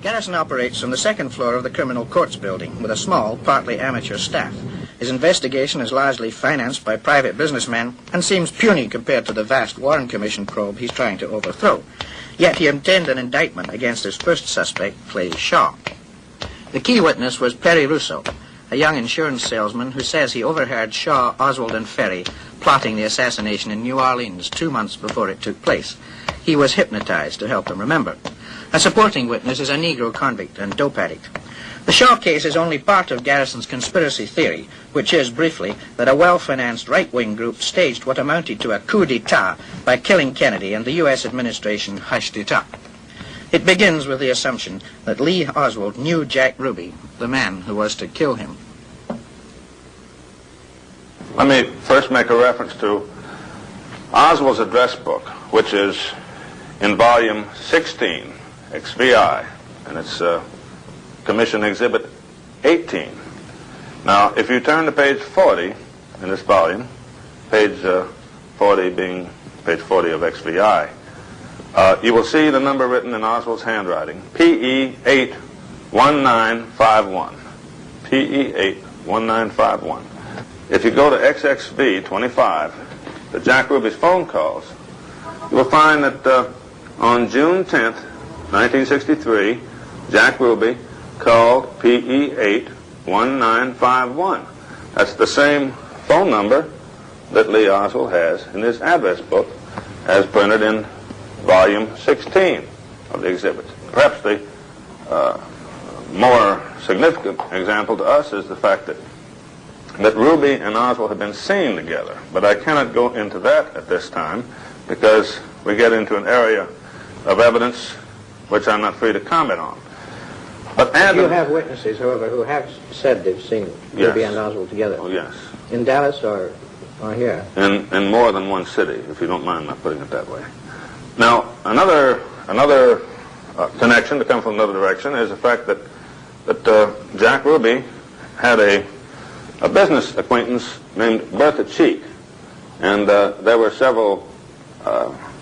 Garrison operates on the second floor of the Criminal Courts building with a small, partly amateur staff. His investigation is largely financed by private businessmen and seems puny compared to the vast Warren Commission probe he's trying to overthrow. Yet he obtained an indictment against his first suspect, Clay Shaw. The key witness was Perry Russo, a young insurance salesman who says he overheard Shaw, Oswald, and Ferry plotting the assassination in New Orleans 2 months before it took place. He was hypnotized to help them remember. A supporting witness is a Negro convict and dope addict. The Shaw case is only part of Garrison's conspiracy theory, which is, briefly, that a well-financed right-wing group staged what amounted to a coup d'etat by killing Kennedy, and the U.S. administration hushed it up. It begins with the assumption that Lee Oswald knew Jack Ruby, the man who was to kill him. Let me first make a reference to Oswald's address book, which is in volume 16, XVI, and it's Commission Exhibit 18. Now, if you turn to page 40 in this volume, page 40 being page 40 of XVI, you will see the number written in Oswald's handwriting, PE 81951. PE 81951. If you go to XXV 25, the Jack Ruby's phone calls, you will find that on June 10th, 1963, Jack Ruby called PE 81951. That's the same phone number that Lee Oswald has in his address book as printed in volume 16 of the exhibits. Perhaps the more significant example to us is the fact that Ruby and Oswald have been seen together, but I cannot go into that at this time because we get into an area of evidence which I'm not free to comment on. But you have witnesses, however, who have said they've seen Ruby and Oswald together. Oh, yes. In Dallas or here? In more than one city, if you don't mind my putting it that way. Now, another connection to come from another direction is the fact that Jack Ruby had a business acquaintance named Bertha Cheek, and there were several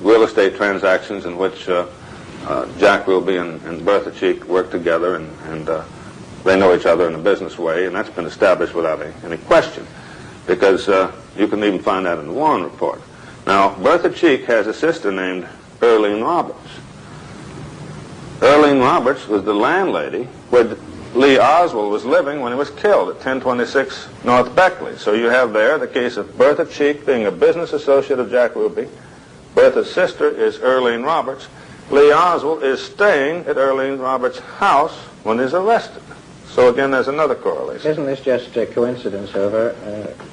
real estate transactions in which Jack Ruby and Bertha Cheek worked together, and they know each other in a business way, and that's been established without any question, because you can even find that in the Warren report. Now, Bertha Cheek has a sister named Earlene Roberts. Earlene Roberts was the landlady where Lee Oswald was living when he was killed at 1026 North Beckley. So you have there the case of Bertha Cheek being a business associate of Jack Ruby. Bertha's sister is Earlene Roberts. Lee Oswald is staying at Earlene Roberts' house when he's arrested. So again, there's another correlation. Isn't this just a coincidence, however,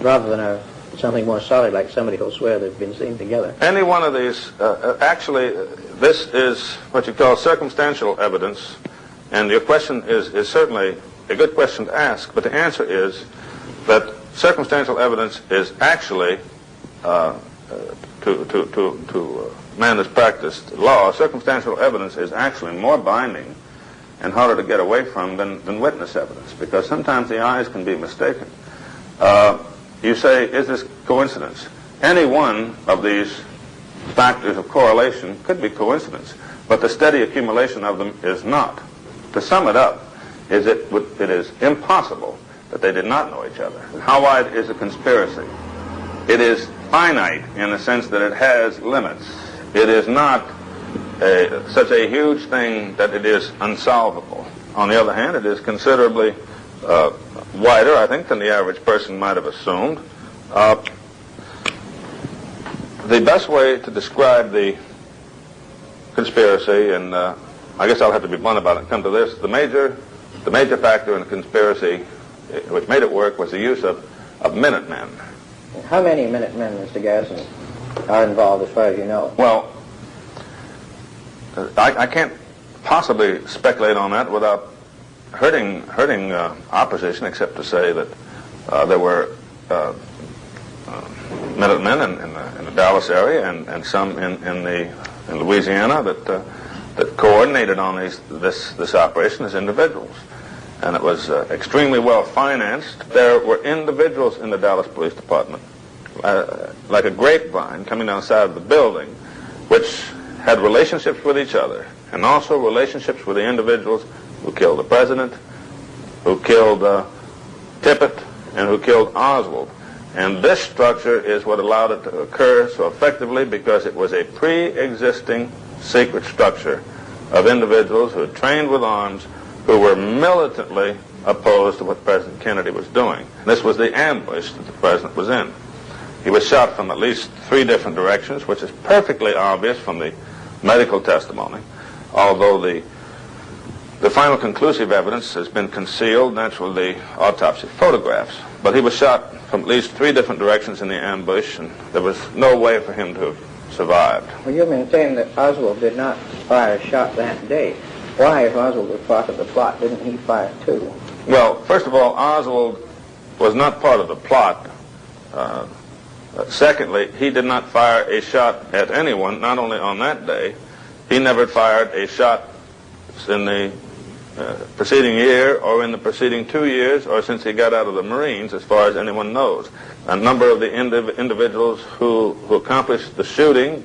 rather than something more solid, like somebody who'll swear they've been seen together? Any one of these, actually, this is what you call circumstantial evidence, and your question is certainly a good question to ask, but the answer is that circumstantial evidence is actually, to man who's practiced law, circumstantial evidence is actually more binding and harder to get away from than witness evidence, because sometimes the eyes can be mistaken. You say, is this coincidence? Any one of these factors of correlation could be coincidence, but the steady accumulation of them is not. To sum it up, it is impossible that they did not know each other. How wide is a conspiracy? It is finite in the sense that it has limits. It is not such a huge thing that it is unsolvable. On the other hand, it is considerably wider, I think, than the average person might have assumed. The best way to describe the conspiracy, and I guess I'll have to be blunt about it and come to this, the major factor in the conspiracy which made it work was the use of Minutemen. How many Minutemen, Mr. Garrison, are involved as far as you know? Well, I can't possibly speculate on that without hurting opposition, except to say that there were Minutemen in the Dallas area and some in Louisiana that coordinated on this operation as individuals, and it was extremely well financed. There were individuals in the Dallas Police Department, like a grapevine coming down the side of the building, which had relationships with each other, and also relationships with the individuals who killed the president, who killed Tippit, and who killed Oswald. And this structure is what allowed it to occur so effectively, because it was a pre-existing secret structure of individuals who had trained with arms, who were militantly opposed to what President Kennedy was doing. This was the ambush that the president was in. He was shot from at least 3 different directions, which is perfectly obvious from the medical testimony, although the final conclusive evidence has been concealed, naturally, the autopsy photographs. But he was shot from at least 3 different directions in the ambush, and there was no way for him to have survived. Well, you maintain that Oswald did not fire a shot that day. Why, if Oswald was part of the plot, didn't he fire too? Well, first of all, Oswald was not part of the plot. Secondly, he did not fire a shot at anyone, not only on that day. He never fired a shot in the preceding year or in the preceding 2 years or since he got out of the Marines, as far as anyone knows. A number of the individuals who accomplished the shooting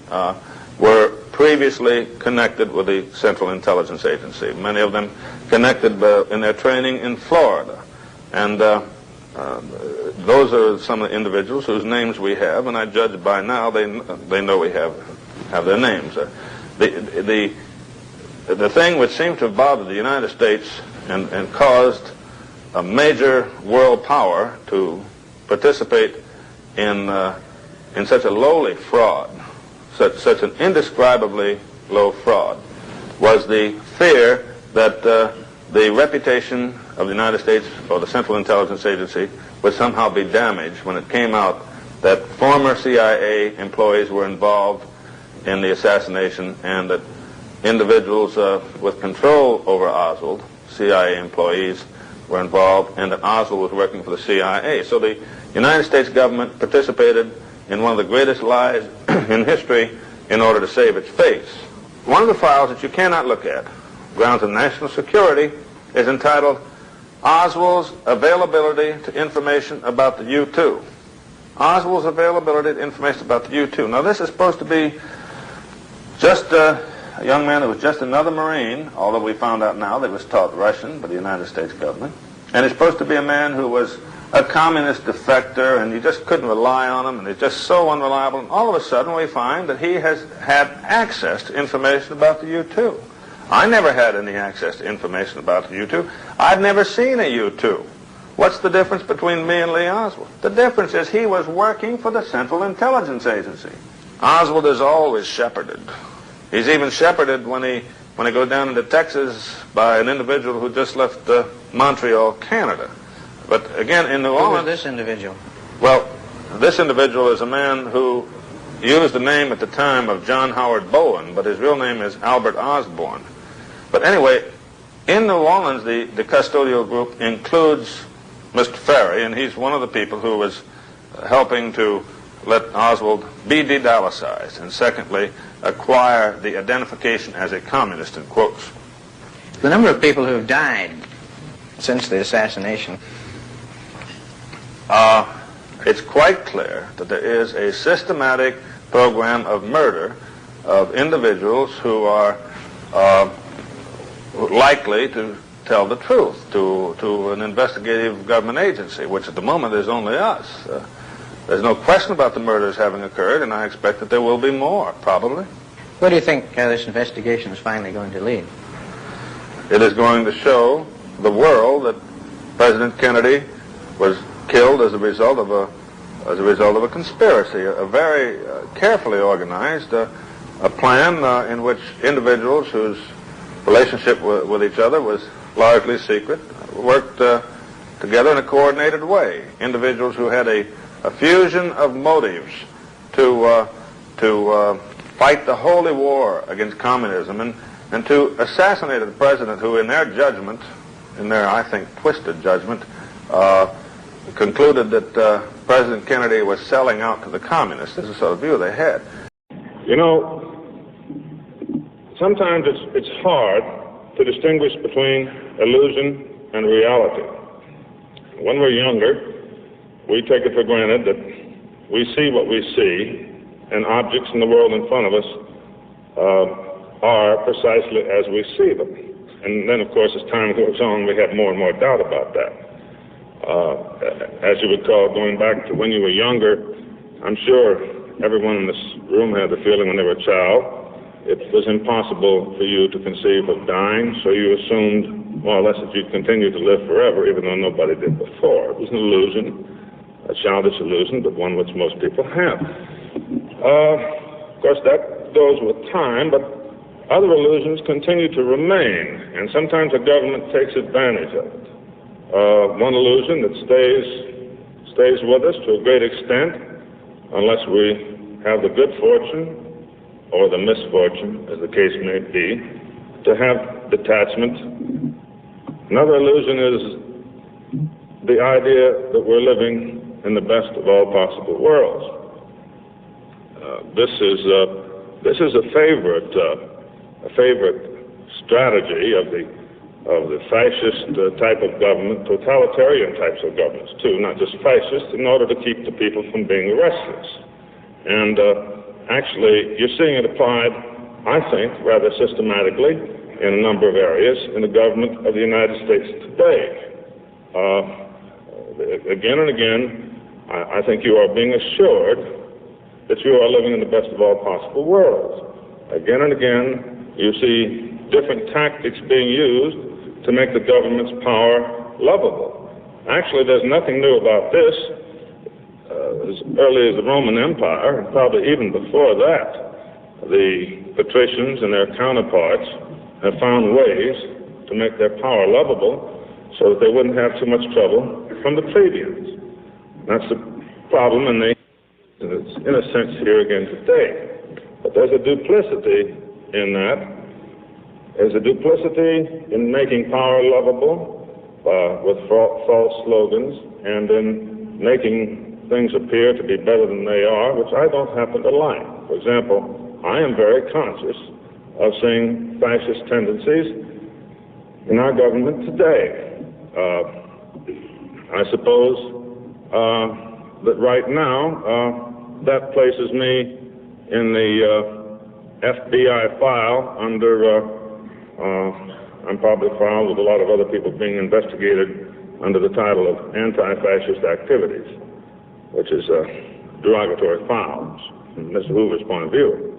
were previously connected with the Central Intelligence Agency, many of them connected in their training in Florida. And those are some of the individuals whose names we have, and I judge by now they know we have their names. The thing which seemed to have bothered the United States and caused a major world power to participate in such a lowly fraud, such an indescribably low fraud, was the fear that the reputation of the United States or the Central Intelligence Agency would somehow be damaged when it came out that former CIA employees were involved in the assassination, and that individuals with control over Oswald, CIA employees, were involved, and that Oswald was working for the CIA. So the United States government participated in one of the greatest lies in history in order to save its face. One of the files that you cannot look at, grounds of national security, is entitled Oswald's Availability to Information About the U-2. Oswald's availability to information about the U-2. Now, this is supposed to be just a young man who was just another Marine, although we found out now that he was taught Russian by the United States government. And he's supposed to be a man who was a communist defector, and you just couldn't rely on him, and he's just so unreliable. And all of a sudden we find that he has had access to information about the U-2. I never had any access to information about the U-2. I've never seen a U-2. What's the difference between me and Lee Oswald? The difference is he was working for the Central Intelligence Agency. Oswald is always shepherded. He's even shepherded when he goes down into Texas by an individual who just left Montreal, Canada. But again, in New Orleans... Who was this individual? Well, this individual is a man who used the name at the time of John Howard Bowen, but his real name is Albert Osborne. But anyway, in New Orleans, the custodial group includes Mr. Ferry, and he's one of the people who was helping to let Oswald be de-Dallasized, and secondly, acquire the identification as a communist, in quotes. The number of people who have died since the assassination. It's quite clear that there is a systematic program of murder of individuals who are likely to tell the truth to an investigative government agency, which at the moment is only us. There's no question about the murders having occurred, and I expect that there will be more, probably. Where do you think this investigation is finally going to lead? It is going to show the world that President Kennedy was killed as a result of a conspiracy, a very carefully organized a plan in which individuals whose relationship with each other was largely secret worked together in a coordinated way. Individuals who had a fusion of motives to fight the holy war against communism and to assassinate a president who, in their judgment, in their, I think, twisted judgment, concluded that President Kennedy was selling out to the communists. This is the sort of view they had. You know, sometimes it's hard to distinguish between illusion and reality. When we're younger, we take it for granted that we see what we see, and objects in the world in front of us are precisely as we see them. And then, of course, as time goes on, we have more and more doubt about that. As you recall, going back to when you were younger, I'm sure everyone in this room had the feeling when they were a child it was impossible for you to conceive of dying, so you assumed more or less that you'd continue to live forever, even though nobody did before. It was an illusion, a childish illusion, but one which most people have. Of course, that goes with time, but other illusions continue to remain, and sometimes the government takes advantage of it. One illusion that stays with us to a great extent, unless we have the good fortune or the misfortune, as the case may be, to have detachment. Another illusion is the idea that we're living in the best of all possible worlds. This is a favorite strategy of the fascist type of government, totalitarian types of governments too, not just fascist, in order to keep the people from being restless. And actually, you're seeing it applied, I think, rather systematically in a number of areas in the government of the United States today. Again and again, I think you are being assured that you are living in the best of all possible worlds. Again and again, you see different tactics being used to make the government's power lovable. Actually, there's nothing new about this. As early as the Roman Empire, and probably even before that, the patricians and their counterparts have found ways to make their power lovable so that they wouldn't have too much trouble from the plebeians. That's the problem, and it's in a sense here again today. But there's a duplicity in that. There's a duplicity in making power lovable with false slogans and in making things appear to be better than they are, which I don't happen to like. For example, I am very conscious of seeing fascist tendencies in our government today. I suppose that right now that places me in the FBI file under, I'm probably filed with a lot of other people being investigated under the title of anti-fascist activities, which is derogatory files from Mr. Hoover's point of view.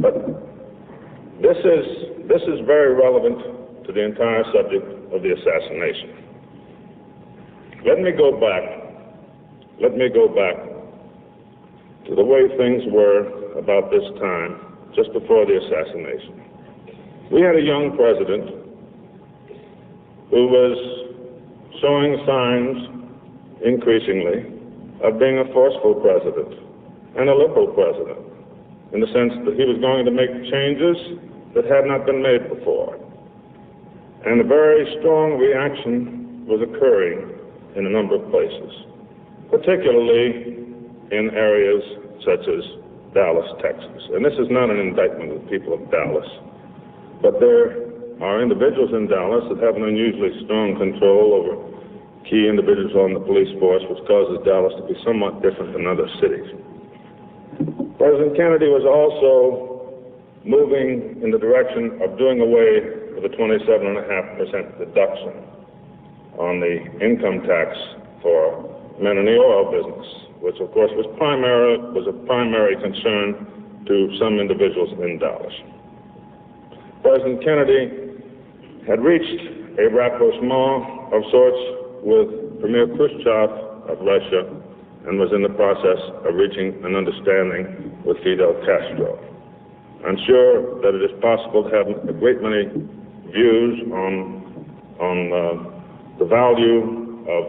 But this is very relevant to the entire subject of the assassination. Let me go back to the way things were about this time, just before the assassination. We had a young president who was showing signs increasingly of being a forceful president and a liberal president, in the sense that he was going to make changes that had not been made before. And a very strong reaction was occurring in a number of places, particularly in areas such as Dallas, Texas. And this is not an indictment of the people of Dallas, but there are individuals in Dallas that have an unusually strong control over key individuals on the police force, which causes Dallas to be somewhat different than other cities. President Kennedy was also moving in the direction of doing away with the 27.5% deduction on the income tax for men in the oil business, which of course was a primary concern to some individuals in Dallas. President Kennedy had reached a rapprochement of sorts with Premier Khrushchev of Russia and was in the process of reaching an understanding with Fidel Castro. I'm sure that it is possible to have a great many views on the value of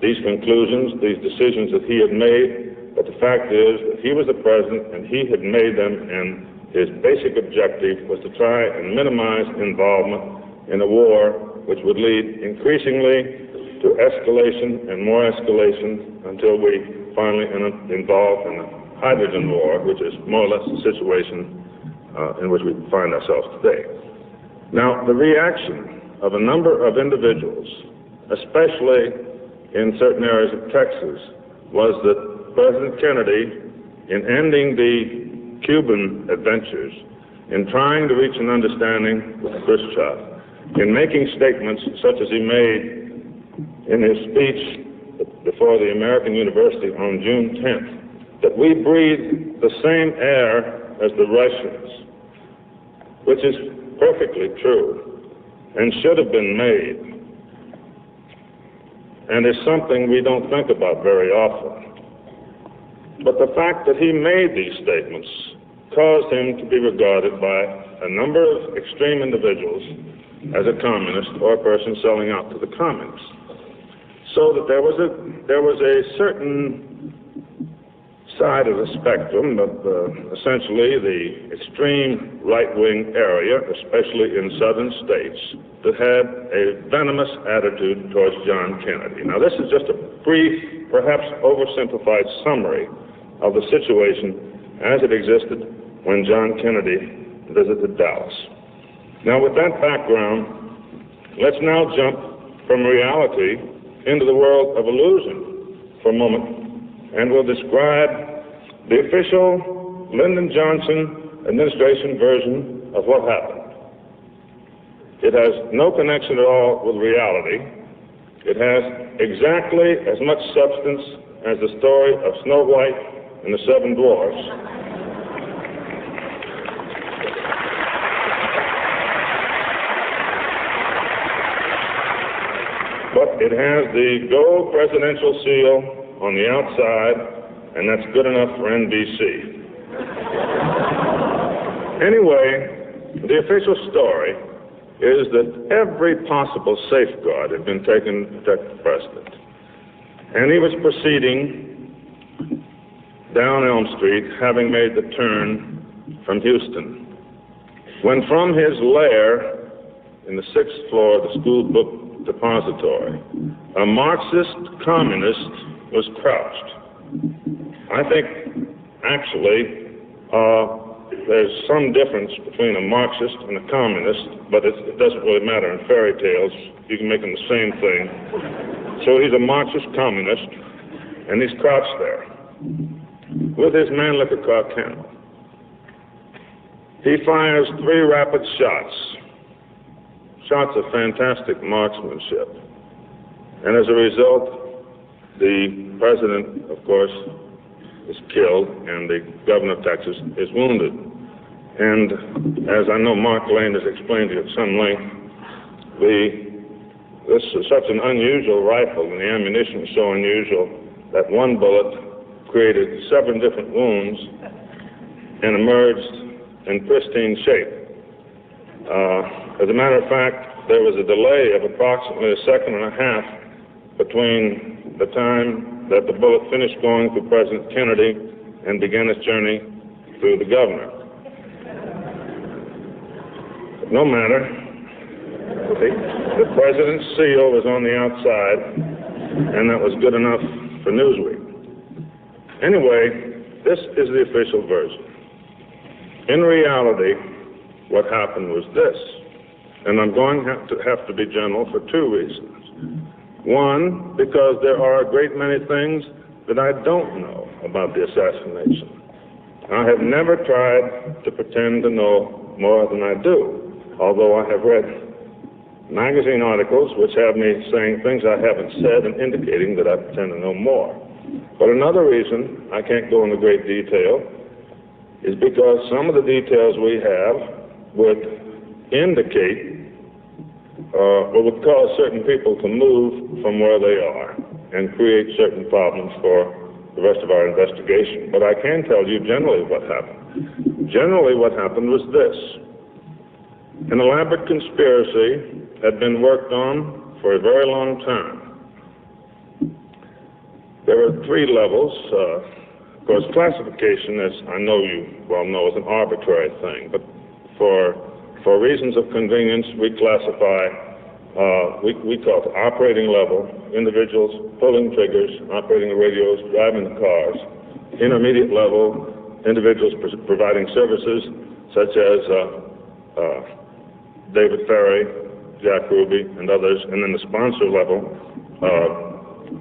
these conclusions, these decisions that he had made, but the fact is that he was the president and he had made them, and his basic objective was to try and minimize involvement in a war which would lead increasingly to escalation and more escalation until we finally involved in a hydrogen war, which is more or less the situation in which we find ourselves today. Now, the reaction of a number of individuals, especially in certain areas of Texas, was that President Kennedy, in ending the Cuban adventures, in trying to reach an understanding with Khrushchev, in making statements such as he made in his speech before the American University on June 10th, that we breathe the same air as the Russians, which is perfectly true and should have been made, and is something we don't think about very often. But the fact that he made these statements caused him to be regarded by a number of extreme individuals as a communist or a person selling out to the communists. So that there was a certain side of the spectrum of essentially the extreme right-wing area, especially in southern states, that had a venomous attitude towards John Kennedy. Now, this is just a brief, perhaps oversimplified summary of the situation as it existed when John Kennedy visited Dallas. Now, with that background, let's now jump from reality into the world of illusion for a moment, and we'll describe the official Lyndon Johnson administration version of what happened. It has no connection at all with reality. It has exactly as much substance as the story of Snow White and the Seven Dwarfs. But it has the gold presidential seal on the outside, and that's good enough for NBC. Anyway, the official story is that every possible safeguard had been taken to protect the president. And he was proceeding down Elm Street, having made the turn from Houston, when from his lair in the 6th floor of the school book depository, a Marxist communist was crouched. I think, actually, there's some difference between a Marxist and a communist, but it doesn't really matter in fairy tales. You can make them the same thing. So he's a Marxist communist, and he's crouched there with his Mannlicher car candle. He fires 3 rapid shots of fantastic marksmanship. And as a result, the president, of course, is killed, and the governor of Texas is wounded. And as I know Mark Lane has explained to you at some length, this is such an unusual rifle, and the ammunition was so unusual that one bullet created 7 different wounds and emerged in pristine shape. As a matter of fact, there was a delay of approximately 1.5 seconds between the time that the bullet finished going through President Kennedy and began its journey through the governor. But no matter, the president's seal was on the outside, and that was good enough for Newsweek. Anyway, this is the official version. In reality, what happened was this, and I'm going to have to be general for 2 reasons. One, because there are a great many things that I don't know about the assassination. I have never tried to pretend to know more than I do, although I have read magazine articles which have me saying things I haven't said and indicating that I pretend to know more. But another reason I can't go into great detail is because some of the details we have would indicate or would cause certain people to move from where they are and create certain problems for the rest of our investigation. But I can tell you generally what happened. Generally what happened was this. An elaborate conspiracy had been worked on for a very long time. There were 3 levels. Of course, classification, as I know you well know, is an arbitrary thing, but for reasons of convenience, we classify, we call it operating level, individuals pulling triggers, operating the radios, driving the cars. Intermediate level, individuals providing services, such as David Ferry, Jack Ruby, and others. And then the sponsor level,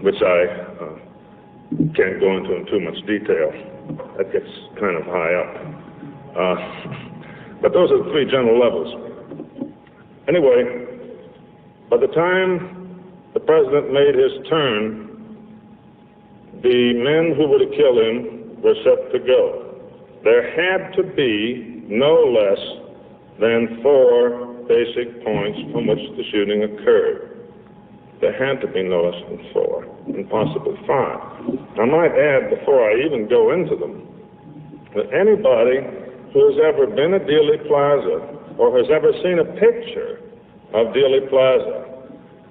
which I can't go into in too much detail. That gets kind of high up. But those are the three general levels. Anyway, by the time the president made his turn, the men who were to kill him were set to go. There had to be no less than 4 basic points from which the shooting occurred. There had to be no less than 4, and possibly 5. I might add, before I even go into them, that anybody who has ever been at Dealey Plaza or has ever seen a picture of Dealey Plaza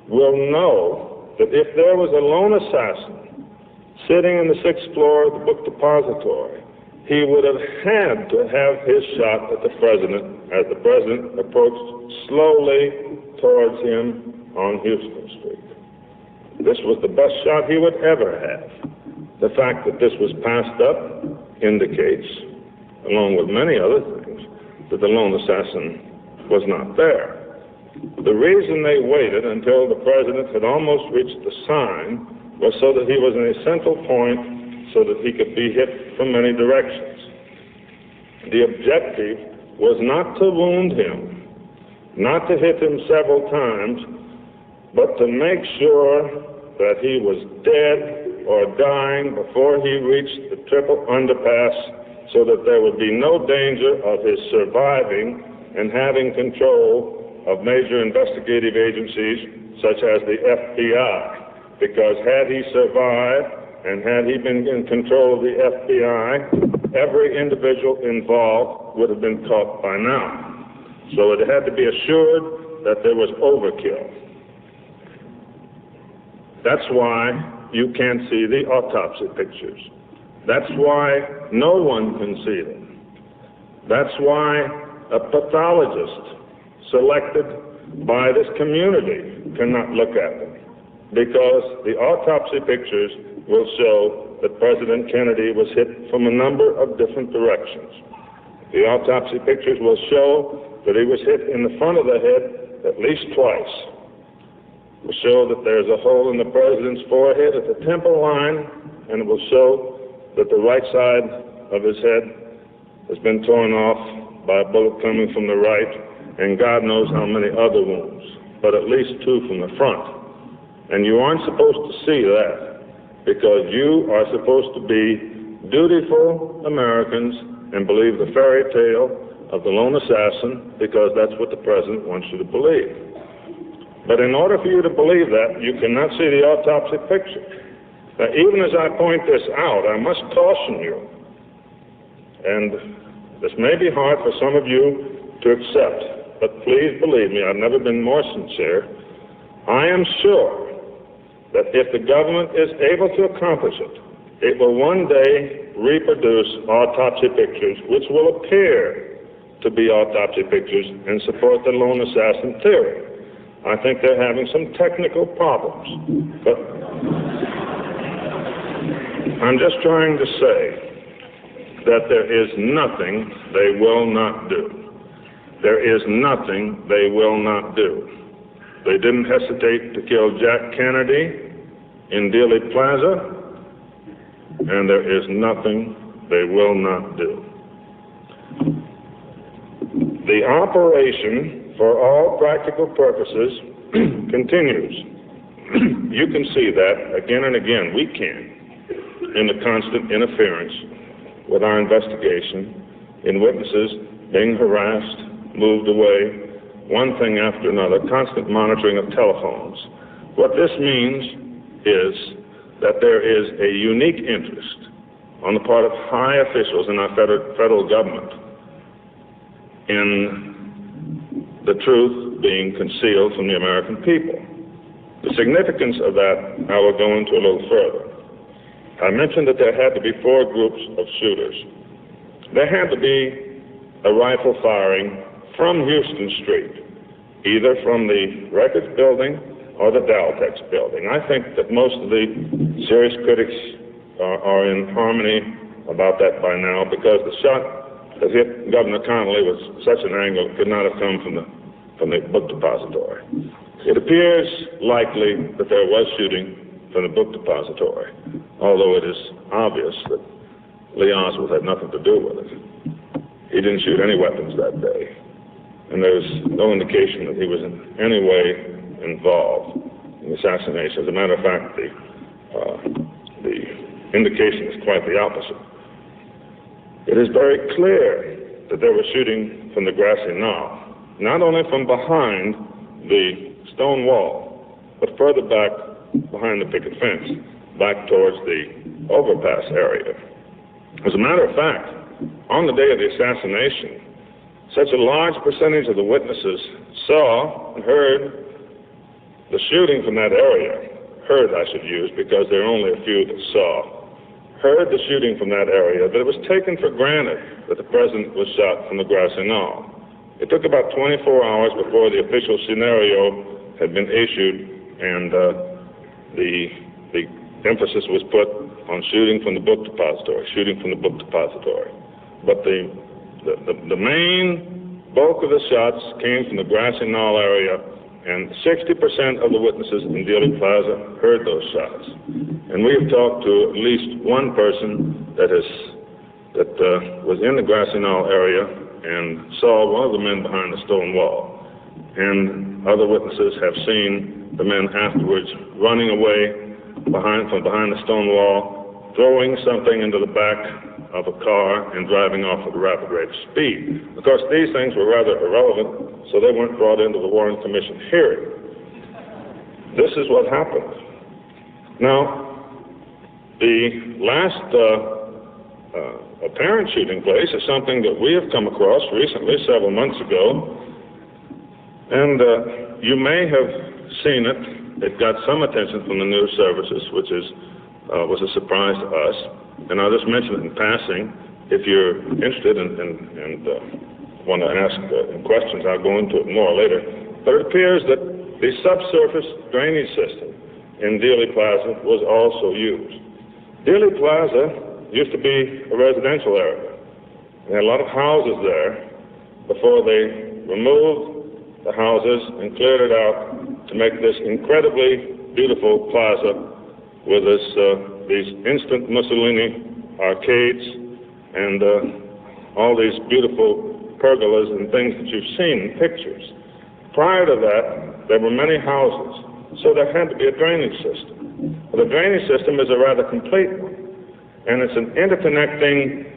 will know that if there was a lone assassin sitting in the 6th floor of the book depository, he would have had to have his shot at the president as the president approached slowly towards him on Houston Street. This was the best shot he would ever have. The fact that this was passed up indicates, along with many other things, that the lone assassin was not there. The reason they waited until the president had almost reached the sign was so that he was in a central point so that he could be hit from many directions. The objective was not to wound him, not to hit him several times, but to make sure that he was dead or dying before he reached the triple underpass so that there would be no danger of his surviving and having control of major investigative agencies such as the FBI. Because had he survived and had he been in control of the FBI, every individual involved would have been caught by now. So it had to be assured that there was overkill. That's why you can't see the autopsy pictures. That's why no one can see them. That's why a pathologist selected by this community cannot look at them, because the autopsy pictures will show that President Kennedy was hit from a number of different directions. The autopsy pictures will show that he was hit in the front of the head at least twice. It will show that there's a hole in the president's forehead at the temple line, and it will show that the right side of his head has been torn off by a bullet coming from the right, and God knows how many other wounds, but at least 2 from the front. And you aren't supposed to see that, because you are supposed to be dutiful Americans and believe the fairy tale of the lone assassin, because that's what the president wants you to believe. But in order for you to believe that, you cannot see the autopsy picture. Now, even as I point this out, I must caution you, and this may be hard for some of you to accept, but please believe me, I've never been more sincere. I am sure that if the government is able to accomplish it, it will one day reproduce autopsy pictures which will appear to be autopsy pictures and support the lone assassin theory. I think they're having some technical problems, but I'm just trying to say that there is nothing they will not do. There is nothing they will not do. They didn't hesitate to kill Jack Kennedy in Dealey Plaza, and there is nothing they will not do. The operation, for all practical purposes, continues. You can see that again and again. We can, in the constant interference with our investigation, in witnesses being harassed, moved away, one thing after another, constant monitoring of telephones. What this means is that there is a unique interest on the part of high officials in our federal government in the truth being concealed from the American people. The significance of that I will go into a little further. I mentioned that there had to be 4 groups of shooters. There had to be a rifle firing from Houston Street, either from the Records Building or the Daltex Building. I think that most of the serious critics are in harmony about that by now, because the shot that hit Governor Connolly was such an angle it could not have come from the book depository. It appears likely that there was shooting from the book depository, although it is obvious that Lee Oswald had nothing to do with it. he didn't shoot any weapons that day. And there's no indication that he was in any way involved in the assassination. As a matter of fact, the indication is quite the opposite. It is very clear that they were shooting from the grassy knoll, not only from behind the stone wall, but further back behind the picket fence, back towards the overpass area. As a matter of fact, on the day of the assassination, such a large percentage of the witnesses saw and heard the shooting from that area. Heard, I should use, because there are only a few that saw. Heard the shooting from that area, but it was taken for granted that the president was shot from the grassy knoll. It took about 24 hours before the official scenario had been issued, and the emphasis was put on shooting from the book depository, shooting from the book depository. But the main bulk of the shots came from the grassy knoll area, and 60% of the witnesses in Dealey Plaza heard those shots. And we have talked to at least one person that was in the grassy knoll area and saw one of the men behind the stone wall. And other witnesses have seen the men afterwards running away from behind the stone wall, throwing something into the back of a car and driving off at a rapid rate of speed. Of course, these things were rather irrelevant, so they weren't brought into the Warren Commission hearing. This is what happened. Now, the last apparent shooting place is something that we have come across recently, several months ago, and you may have seen it. It got some attention from the news services, which was a surprise to us. And I'll just mention it in passing. If you're interested and want to ask questions, I'll go into it more later. But it appears that the subsurface drainage system in Dealey Plaza was also used. Dealey Plaza used to be a residential area. They had a lot of houses there before they removed the houses and cleared it out to make this incredibly beautiful plaza with these instant Mussolini arcades and all these beautiful pergolas and things that you've seen in pictures. Prior to that, there were many houses, so there had to be a drainage system. Well, the drainage system is a rather complete one, and it's an interconnecting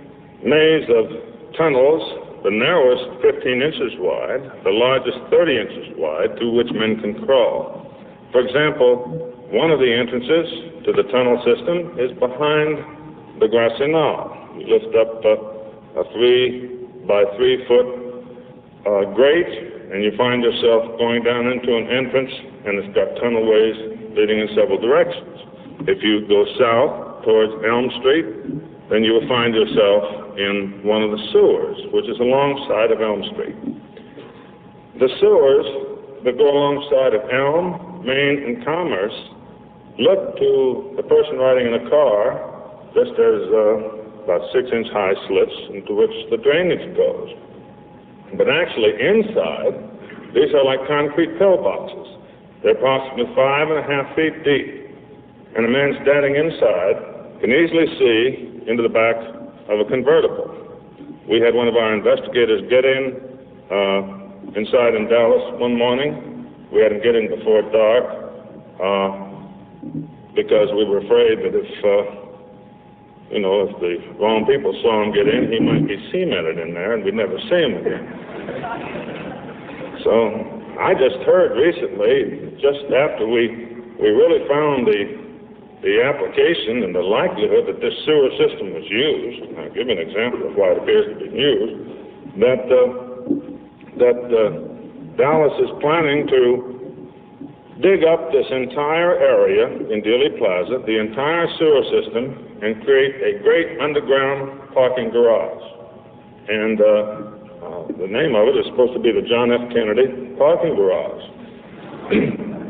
maze of tunnels, the narrowest 15 inches wide, the largest 30 inches wide, through which men can crawl. For example, one of the entrances to the tunnel system is behind the grassy knoll. You lift up a 3 by 3 foot grate, and you find yourself going down into an entrance, and it's got tunnel ways leading in several directions. If you go south towards Elm Street, then you will find yourself in one of the sewers, which is alongside of Elm Street. The sewers that go alongside of Elm, Main, and Commerce look to the person riding in a car just as about 6-inch high slits into which the drainage goes. But actually inside, these are like concrete pillboxes. They're approximately 5.5 feet deep. And a man standing inside can easily see into the back of a convertible. We had one of our investigators get inside in Dallas one morning. We had him get in before dark because we were afraid that if the wrong people saw him get in, he might be cemented in there and we'd never see him again. So I just heard recently, just after we really found the application and the likelihood that this sewer system was used, I'll give you an example of why it appears to be used, that Dallas is planning to dig up this entire area in Dealey Plaza, the entire sewer system, and create a great underground parking garage. And the name of it is supposed to be the John F. Kennedy Parking Garage.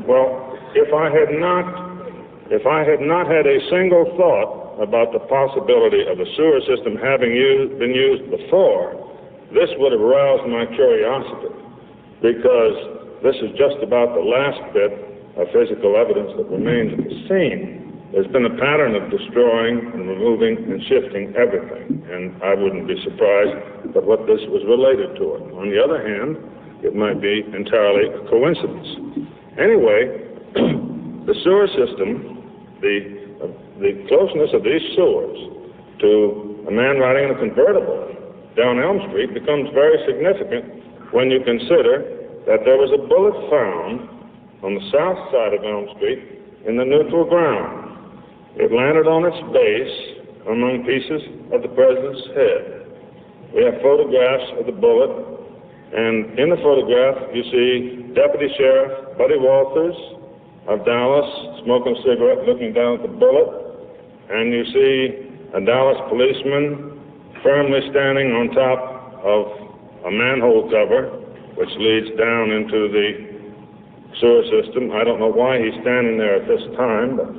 Well, if I had not had a single thought about the possibility of the sewer system having been used before, this would have aroused my curiosity, because this is just about the last bit of physical evidence that remains at the scene. there's been a pattern of destroying and removing and shifting everything, and I wouldn't be surprised that what this was related to it. On the other hand, it might be entirely a coincidence. Anyway, the sewer system, the closeness of these sewers to a man riding in a convertible down Elm Street becomes very significant when you consider that there was a bullet found on the south side of Elm Street in the neutral ground. It landed on its base among pieces of the president's head. We have photographs of the bullet, and in the photograph you see Deputy Sheriff Buddy Walters of Dallas smoking a cigarette looking down at the bullet, and you see a Dallas policeman firmly standing on top of a manhole cover which leads down into the sewer system. I don't know why he's standing there at this time, but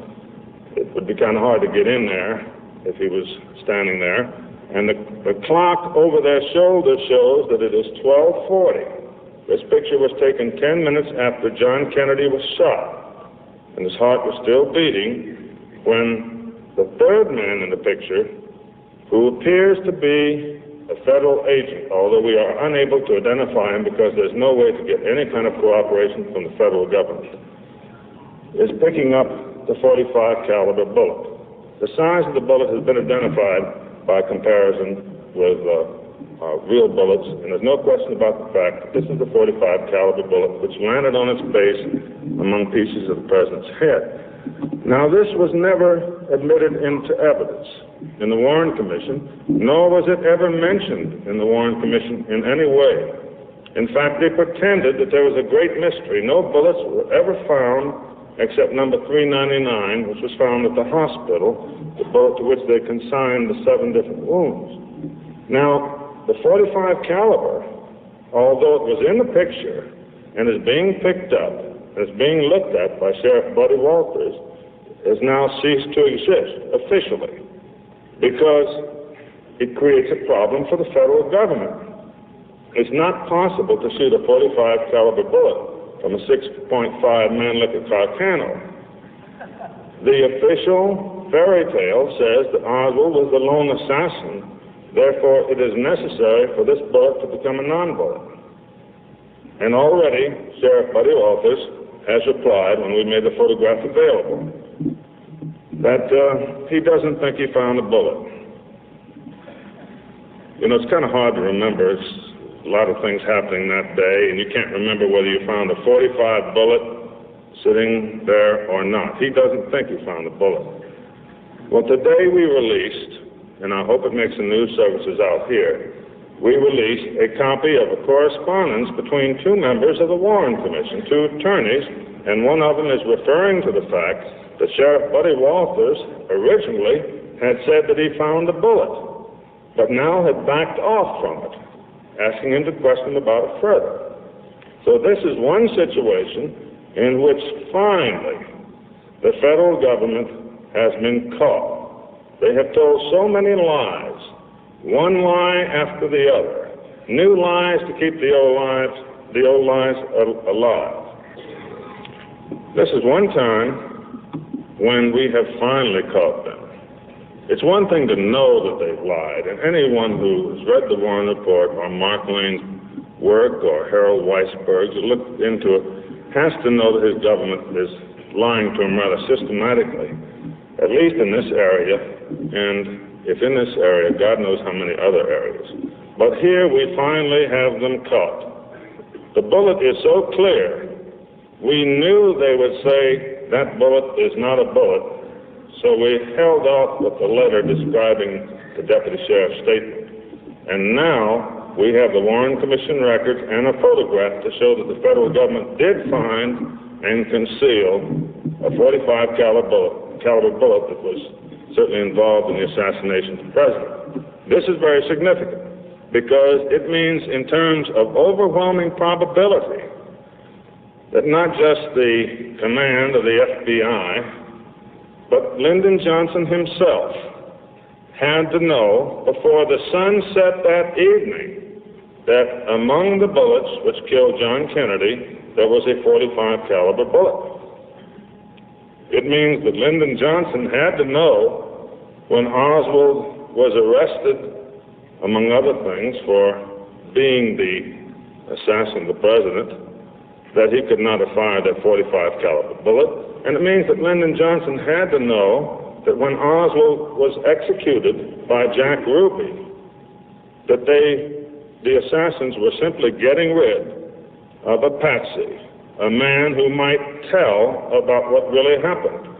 it would be kind of hard to get in there if he was standing there. And the clock over their shoulder shows that it is 12:40. This picture was taken 10 minutes after John Kennedy was shot, and his heart was still beating when the third man in the picture, who appears to be a federal agent, although we are unable to identify him because there's no way to get any kind of cooperation from the federal government, is picking up the .45 caliber bullet. The size of the bullet has been identified by comparison with real bullets, and there's no question about the fact that this is the .45 caliber bullet which landed on its base among pieces of the president's head. Now, this was never admitted into evidence in the Warren Commission, nor was it ever mentioned in the Warren Commission in any way. In fact, they pretended that there was a great mystery. No bullets were ever found except number 399, which was found at the hospital, the bullet to which they consigned the 7 different wounds. Now, the .45 caliber, although it was in the picture and is being picked up, is being looked at by Sheriff Buddy Walters, has now ceased to exist officially because it creates a problem for the federal government. It's not possible to shoot a .45 caliber bullet from a 6.5 Mannlicher Carcano. The official fairy tale says that Oswald was the lone assassin, therefore it is necessary for this bullet to become a non-bullet. And already Sheriff Buddy Walters has replied when we made the photograph available that he doesn't think he found a bullet. You know, it's kind of hard to remember. It's a lot of things happening that day, and you can't remember whether you found a .45 bullet sitting there or not. He doesn't think he found a bullet. Well, today we released, and I hope it makes the news services out here, we released a copy of a correspondence between 2 members of the Warren Commission, 2 attorneys, and one of them is referring to the fact that Sheriff Buddy Walters originally had said that he found a bullet, but now had backed off from it, asking him to question about it further. So this is one situation in which finally the federal government has been caught. They have told so many lies, one lie after the other, new lies to keep the old lies alive. This is one time when we have finally caught them. It's one thing to know that they've lied, and anyone who has read the Warren Report or Mark Lane's work or Harold Weisberg's or looked into it has to know that his government is lying to him rather systematically, at least in this area, and if in this area, God knows how many other areas. But here we finally have them caught. The bullet is so clear, we knew they would say that bullet is not a bullet, so we held off with the letter describing the deputy sheriff's statement. And now we have the Warren Commission records and a photograph to show that the federal government did find and conceal a .45 caliber bullet that was certainly involved in the assassination of the president. This is very significant because it means in terms of overwhelming probability that not just the command of the FBI, but Lyndon Johnson himself had to know before the sun set that evening that among the bullets which killed John Kennedy, there was a .45 caliber bullet. It it means that Lyndon Johnson had to know when Oswald was arrested, among other things, for being the assassin of the president, that he could not have fired that .45 caliber bullet. And it means that Lyndon Johnson had to know that when Oswald was executed by Jack Ruby, that the assassins were simply getting rid of a patsy, a man who might tell about what really happened.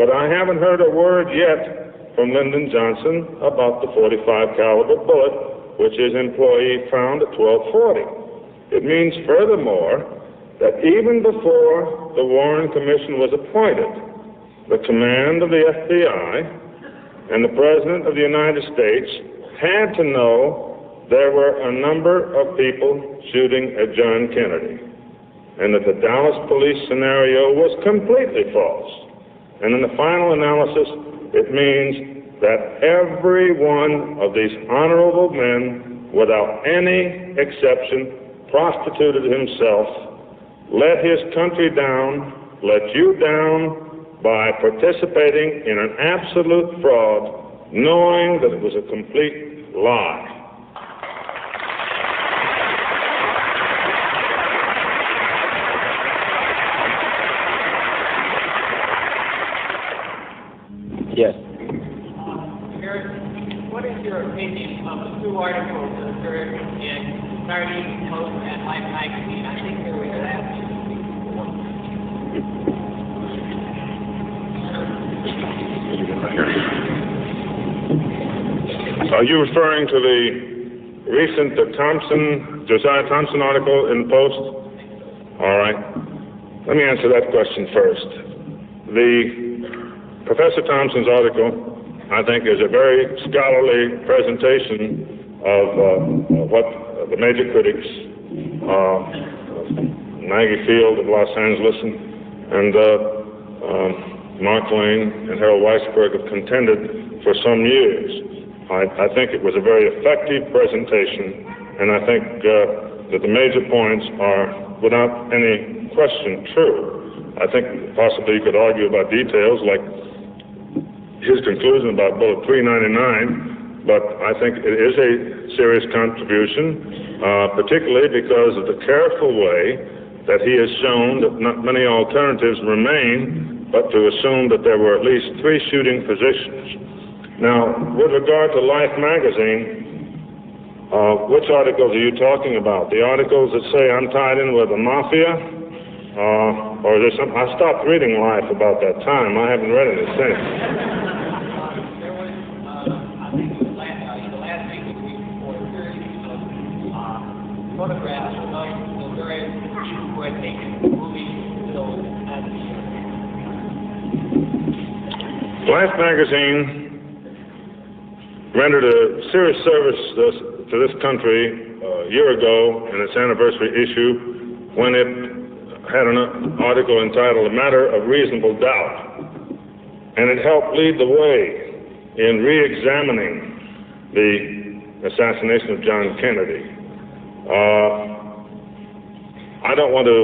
But I haven't heard a word yet from Lyndon Johnson about the .45 caliber bullet, which his employee found at 1240. It means, furthermore, that even before the Warren Commission was appointed, the command of the FBI and the President of the United States had to know there were a number of people shooting at John Kennedy, and that the Dallas police scenario was completely false. And in the final analysis, it means that every one of these honorable men, without any exception, prostituted himself, let his country down, let you down by participating in an absolute fraud, knowing that it was a complete lie. Yes. Garrison, what is your opinion of the two articles that occurred in Guardian Post and Life magazine? I think they were last week before. Are you referring to the recent Josiah Thompson article in Post? All right. Let me answer that question first. Professor Thompson's article, I think, is a very scholarly presentation of what the major critics, Maggie Field of Los Angeles and Mark Twain and Harold Weisberg have contended for some years. I think it was a very effective presentation, and I think that the major points are, without any question, true. I think possibly you could argue about details like his conclusion about bullet 399, but I think it is a serious contribution, particularly because of the careful way that he has shown that not many alternatives remain, but to assume that there were at least 3 shooting positions. Now, with regard to Life magazine, which articles are you talking about? The articles that say I'm tied in with the mafia? Or is there some? I stopped reading Life about that time. I haven't read it since. There was, I think it was last week or the week before, a series of photographs of the various people who had taken movies stills at the Life magazine rendered a serious service to this country a year ago in its anniversary issue when it had an article entitled A Matter of Reasonable Doubt. And it helped lead the way in re-examining the assassination of John Kennedy. I don't want to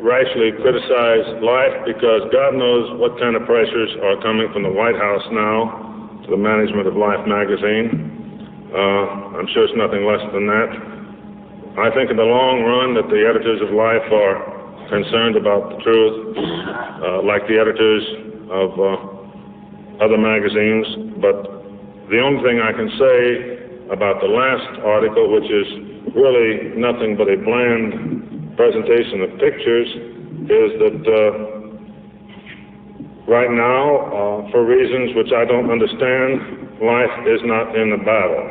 rashly criticize Life because God knows what kind of pressures are coming from the White House now to the management of Life magazine. I'm sure it's nothing less than that. I think in the long run that the editors of Life are concerned about the truth, like the editors of other magazines. But the only thing I can say about the last article, which is really nothing but a bland presentation of pictures, is that right now, for reasons which I don't understand, Life is not in the battle.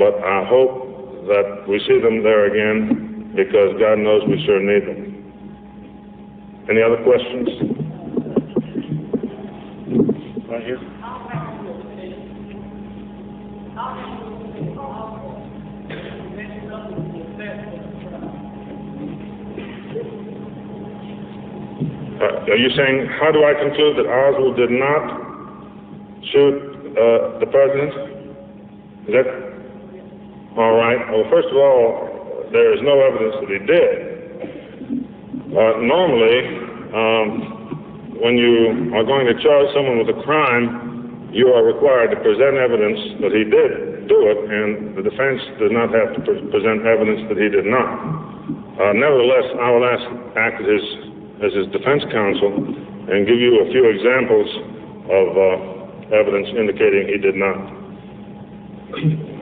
But I hope that we see them there again, because God knows we sure need them. Any other questions? Right here. Are you saying, how do I conclude that Oswald did not shoot the president? Is that all right? Well, first of all, there is no evidence that he did. Normally, when you are going to charge someone with a crime, you are required to present evidence that he did do it, and the defense does not have to present evidence that he did not. Nevertheless, I will act as his defense counsel and give you a few examples of evidence indicating he did not.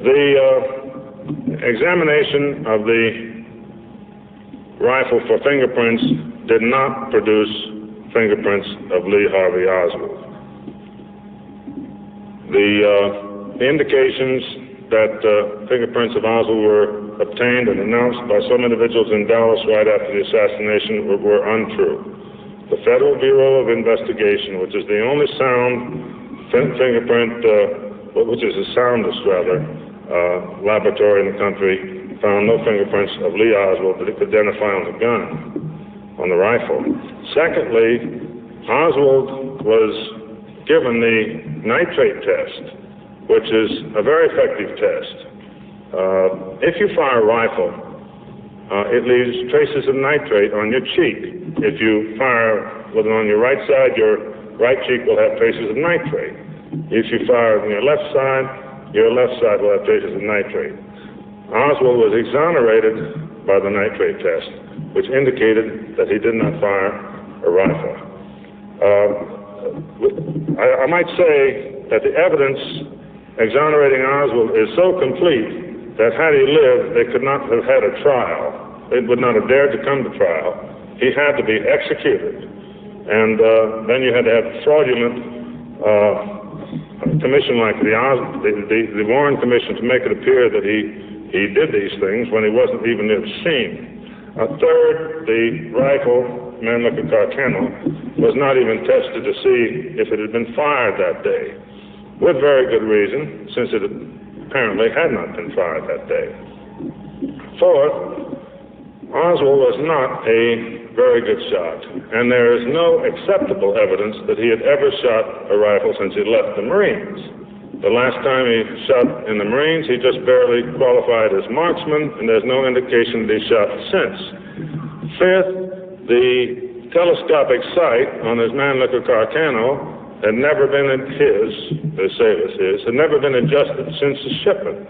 The examination of the rifle for fingerprints did not produce fingerprints of Lee Harvey Oswald. The indications that fingerprints of Oswald were obtained and announced by some individuals in Dallas right after the assassination were untrue. The Federal Bureau of Investigation, which is the only sound fingerprint, which is the soundest rather, laboratory in the country, found no fingerprints of Lee Oswald that it could identify on the gun, on the rifle. Secondly, Oswald was given the nitrate test, which is a very effective test. If you fire a rifle, it leaves traces of nitrate on your cheek. If you fire with it on your right side, your right cheek will have traces of nitrate. If you fire on your left side will have traces of nitrate. Oswald was exonerated by the nitrate test, which indicated that he did not fire a rifle. I might say that the evidence exonerating Oswald is so complete that had he lived, they could not have had a trial. They would not have dared to come to trial. He had to be executed. And then you had to have a fraudulent commission like the Warren Commission to make it appear that he did these things when he wasn't even near the scene. Third, the rifle, Mannlicher Carcano, was not even tested to see if it had been fired that day, with very good reason, since it apparently had not been fired that day. Fourth, Oswald was not a very good shot, and there is no acceptable evidence that he had ever shot a rifle since he left the Marines. The last time he shot in the Marines, he just barely qualified as marksman, and there's no indication that he shot since. Fifth, the telescopic sight on his Mannlicher Carcano had never been they say it was his, had never been adjusted since the shipment.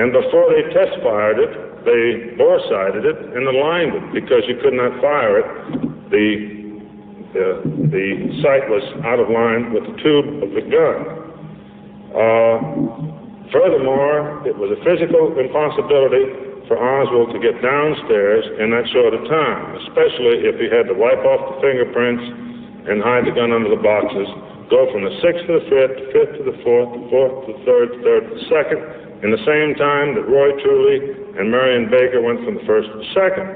And before they test fired it, they bore-sighted it and aligned it because you could not fire it. The sight was out of line with the tube of the gun. Furthermore, it was a physical impossibility for Oswald to get downstairs in that short a time, especially if he had to wipe off the fingerprints and hide the gun under the boxes, go from the 6th to the 5th, 5th to the 4th, 4th to the 3rd, 3rd to the 2nd, in the same time that Roy Tooley and Marion Baker went from the 1st to the 2nd.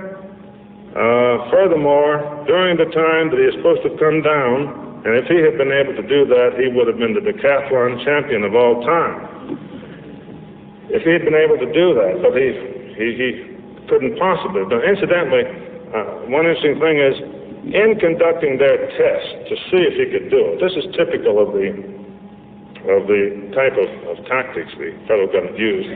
Furthermore, during the time that he was supposed to come down, and if he had been able to do that, he would have been the decathlon champion of all time. If he had been able to do that, but he couldn't possibly have done. Incidentally, one interesting thing is, in conducting their test to see if he could do it, this is typical of the type of tactics the federal government used.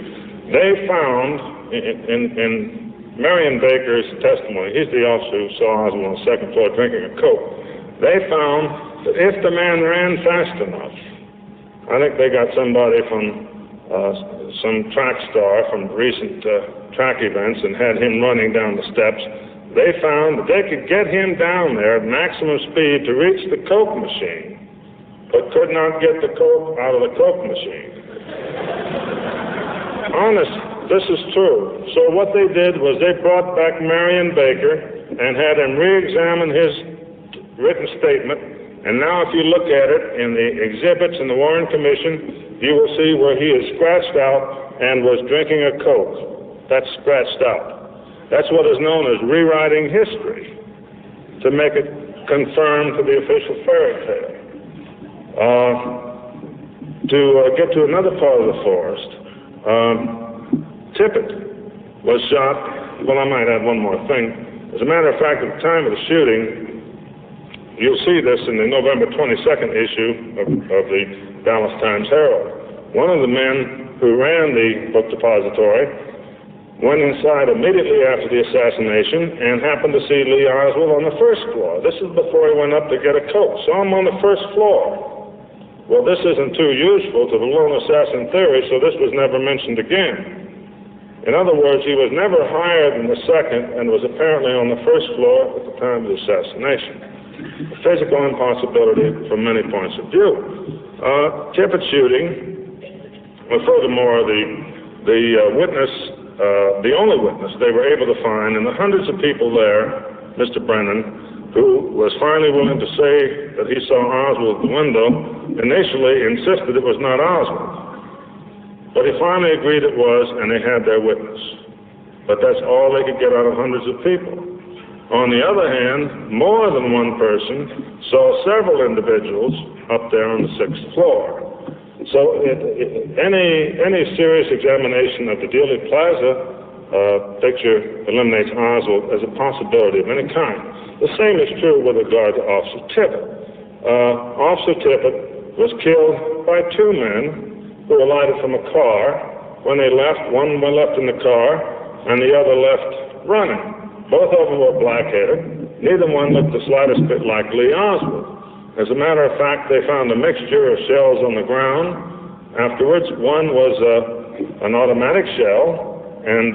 They found in Marion Baker's testimony, he's the officer who saw Oswald on the 2nd floor drinking a Coke. They found that if the man ran fast enough, I think they got somebody from some track star from recent track events and had him running down the steps. They found that they could get him down there at maximum speed to reach the Coke machine, but could not get the Coke out of the Coke machine. Honest, this is true. So what they did was they brought back Marion Baker and had him re-examine his written statement. And now if you look at it in the exhibits in the Warren Commission, you will see where he is scratched out and was drinking a Coke. That's scratched out. That's what is known as rewriting history, to make it conform to the official fairy tale. To get to another part of the forest, Tippit was shot. Well, I might add one more thing. As a matter of fact, at the time of the shooting, you'll see this in the November 22nd issue of the Dallas Times-Herald. One of the men who ran the book depository went inside immediately after the assassination and happened to see Lee Oswald on the first floor. This is before he went up to get a coat. Saw him on the first floor. Well, this isn't too useful to the lone assassin theory, so this was never mentioned again. In other words, he was never higher than the second and was apparently on the first floor at the time of the assassination. A physical impossibility from many points of view. Tippit shooting, well, furthermore, the witness, the only witness they were able to find, and the hundreds of people there, Mr. Brennan, who was finally willing to say that he saw Oswald at the window, initially insisted it was not Oswald. But he finally agreed it was, and they had their witness. But that's all they could get out of hundreds of people. On the other hand, more than one person saw several individuals up there on the 6th floor. So any serious examination of the Dealey Plaza picture eliminates Oswald as a possibility of any kind. The same is true with regard to Officer Tippit. Officer Tippit was killed by two men who alighted from a car. When they left, one left in the car and the other left running. Both of them were black-headed. Neither one looked the slightest bit like Lee Oswald. As a matter of fact, they found a mixture of shells on the ground. Afterwards, one was an automatic shell and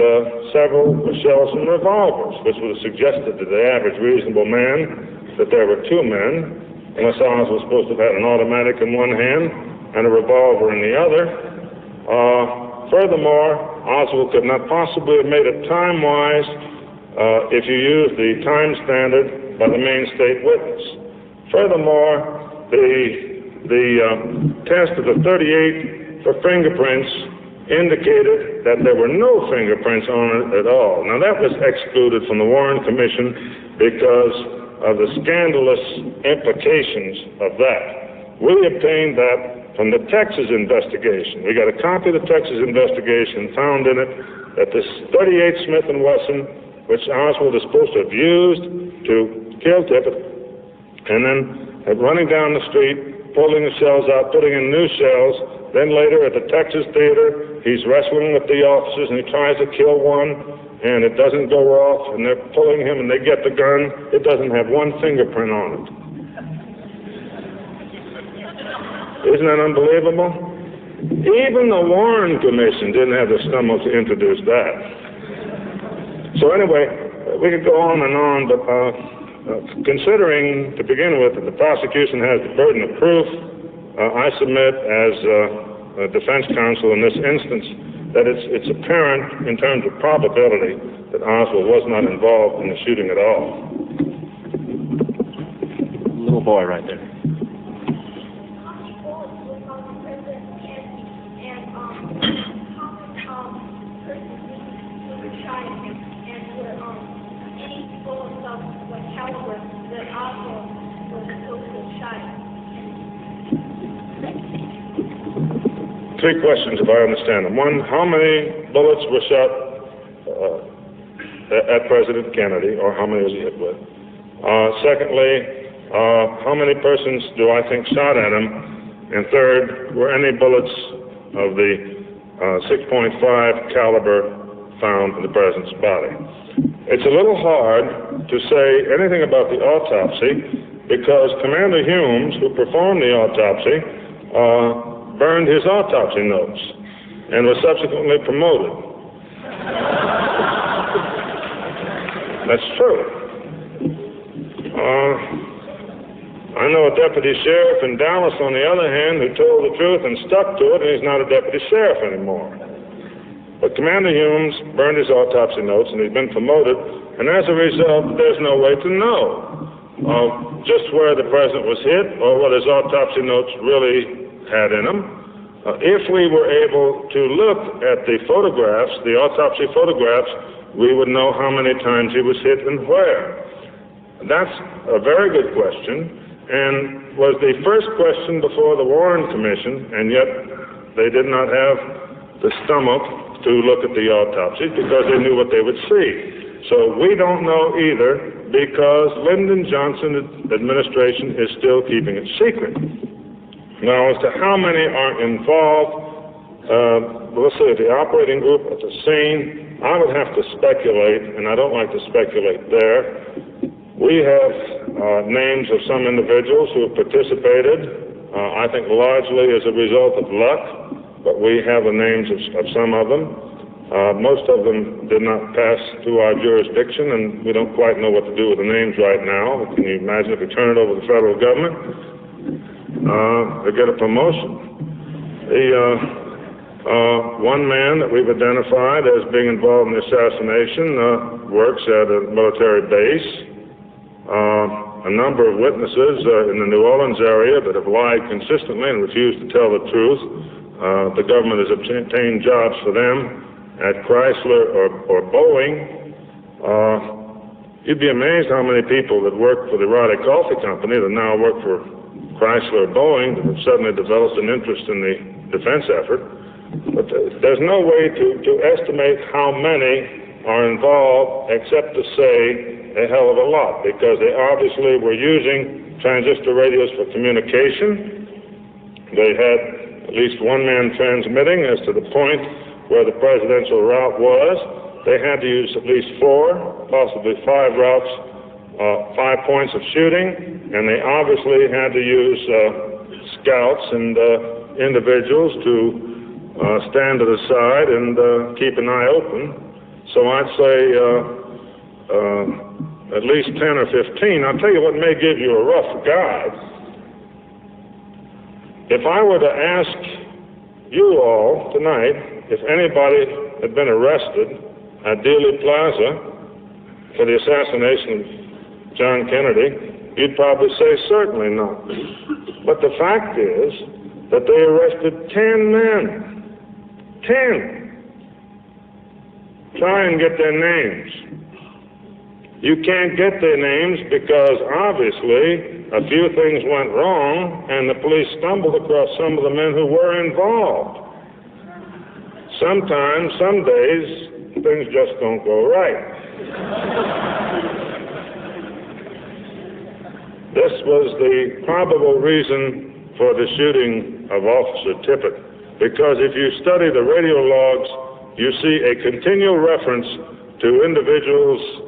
several were shells from revolvers, which would have suggested to the average reasonable man that there were two men, unless Oswald was supposed to have had an automatic in one hand and a revolver in the other. Furthermore, Oswald could not possibly have made it time-wise if you use the time standard by the main state witness. Furthermore, the test of the 38 for fingerprints indicated that there were no fingerprints on it at all. Now, that was excluded from the Warren Commission because of the scandalous implications of that. We obtained that from the Texas investigation. We got a copy of the Texas investigation, found in it that this 38 Smith & Wesson, which Oswald is supposed to have used to kill Tippit, and then running down the street, pulling the shells out, putting in new shells. Then later at the Texas Theater, he's wrestling with the officers and he tries to kill one, and it doesn't go off, and they're pulling him and they get the gun. It doesn't have one fingerprint on it. Isn't that unbelievable? Even the Warren Commission didn't have the stomach to introduce that. So anyway, we could go on and on, but considering, to begin with, that the prosecution has the burden of proof, I submit as a defense counsel in this instance that it's apparent in terms of probability that Oswald was not involved in the shooting at all. Little boy right there. Three questions, if I understand them. One, how many bullets were shot at President Kennedy, or how many was he hit with? Secondly, how many persons do I think shot at him? And third, were any bullets of the 6.5 caliber found in the President's body? It's a little hard to say anything about the autopsy because Commander Humes, who performed the autopsy, burned his autopsy notes and was subsequently promoted. That's true. I know a deputy sheriff in Dallas, on the other hand, who told the truth and stuck to it, and he's not a deputy sheriff anymore. But Commander Humes burned his autopsy notes, and he's been promoted, and as a result, there's no way to know just where the president was hit or what his autopsy notes really had in them. If we were able to look at the photographs, the autopsy photographs, we would know how many times he was hit and where. That's a very good question, and was the first question before the Warren Commission, and yet they did not have the stomach to look at the autopsy because they knew what they would see. So we don't know either because Lyndon Johnson administration is still keeping it secret. Now, as to how many are involved, let's say the operating group at the scene, I would have to speculate, and I don't like to speculate there. We have names of some individuals who have participated, I think largely as a result of luck, but we have the names of some of them. Most of them did not pass through our jurisdiction, and we don't quite know what to do with the names right now. Can you imagine if we turn it over to the federal government? They get a promotion. One man that we've identified as being involved in the assassination works at a military base. A number of witnesses in the New Orleans area that have lied consistently and refused to tell the truth. The government has obtained jobs for them at Chrysler or Boeing. You'd be amazed how many people that work for the Roddy Coffee Company that now work for Chrysler or Boeing that have suddenly developed an interest in the defense effort. But there's no way to estimate how many are involved except to say a hell of a lot, because they obviously were using transistor radios for communication. They had at least one man transmitting as to the point where the presidential route was. They had to use at least 4, possibly 5 routes, 5 points of shooting, and they obviously had to use scouts and individuals to stand to the side and keep an eye open. So I'd say at least 10 or 15. I'll tell you what may give you a rough guide. If I were to ask you all tonight if anybody had been arrested at Dealey Plaza for the assassination of John Kennedy, you'd probably say certainly not. But the fact is that they arrested 10 men. 10. Try and get their names. You can't get their names because obviously a few things went wrong and the police stumbled across some of the men who were involved. Sometimes, some days, things just don't go right. This was the probable reason for the shooting of Officer Tippit, because if you study the radio logs, you see a continual reference to individuals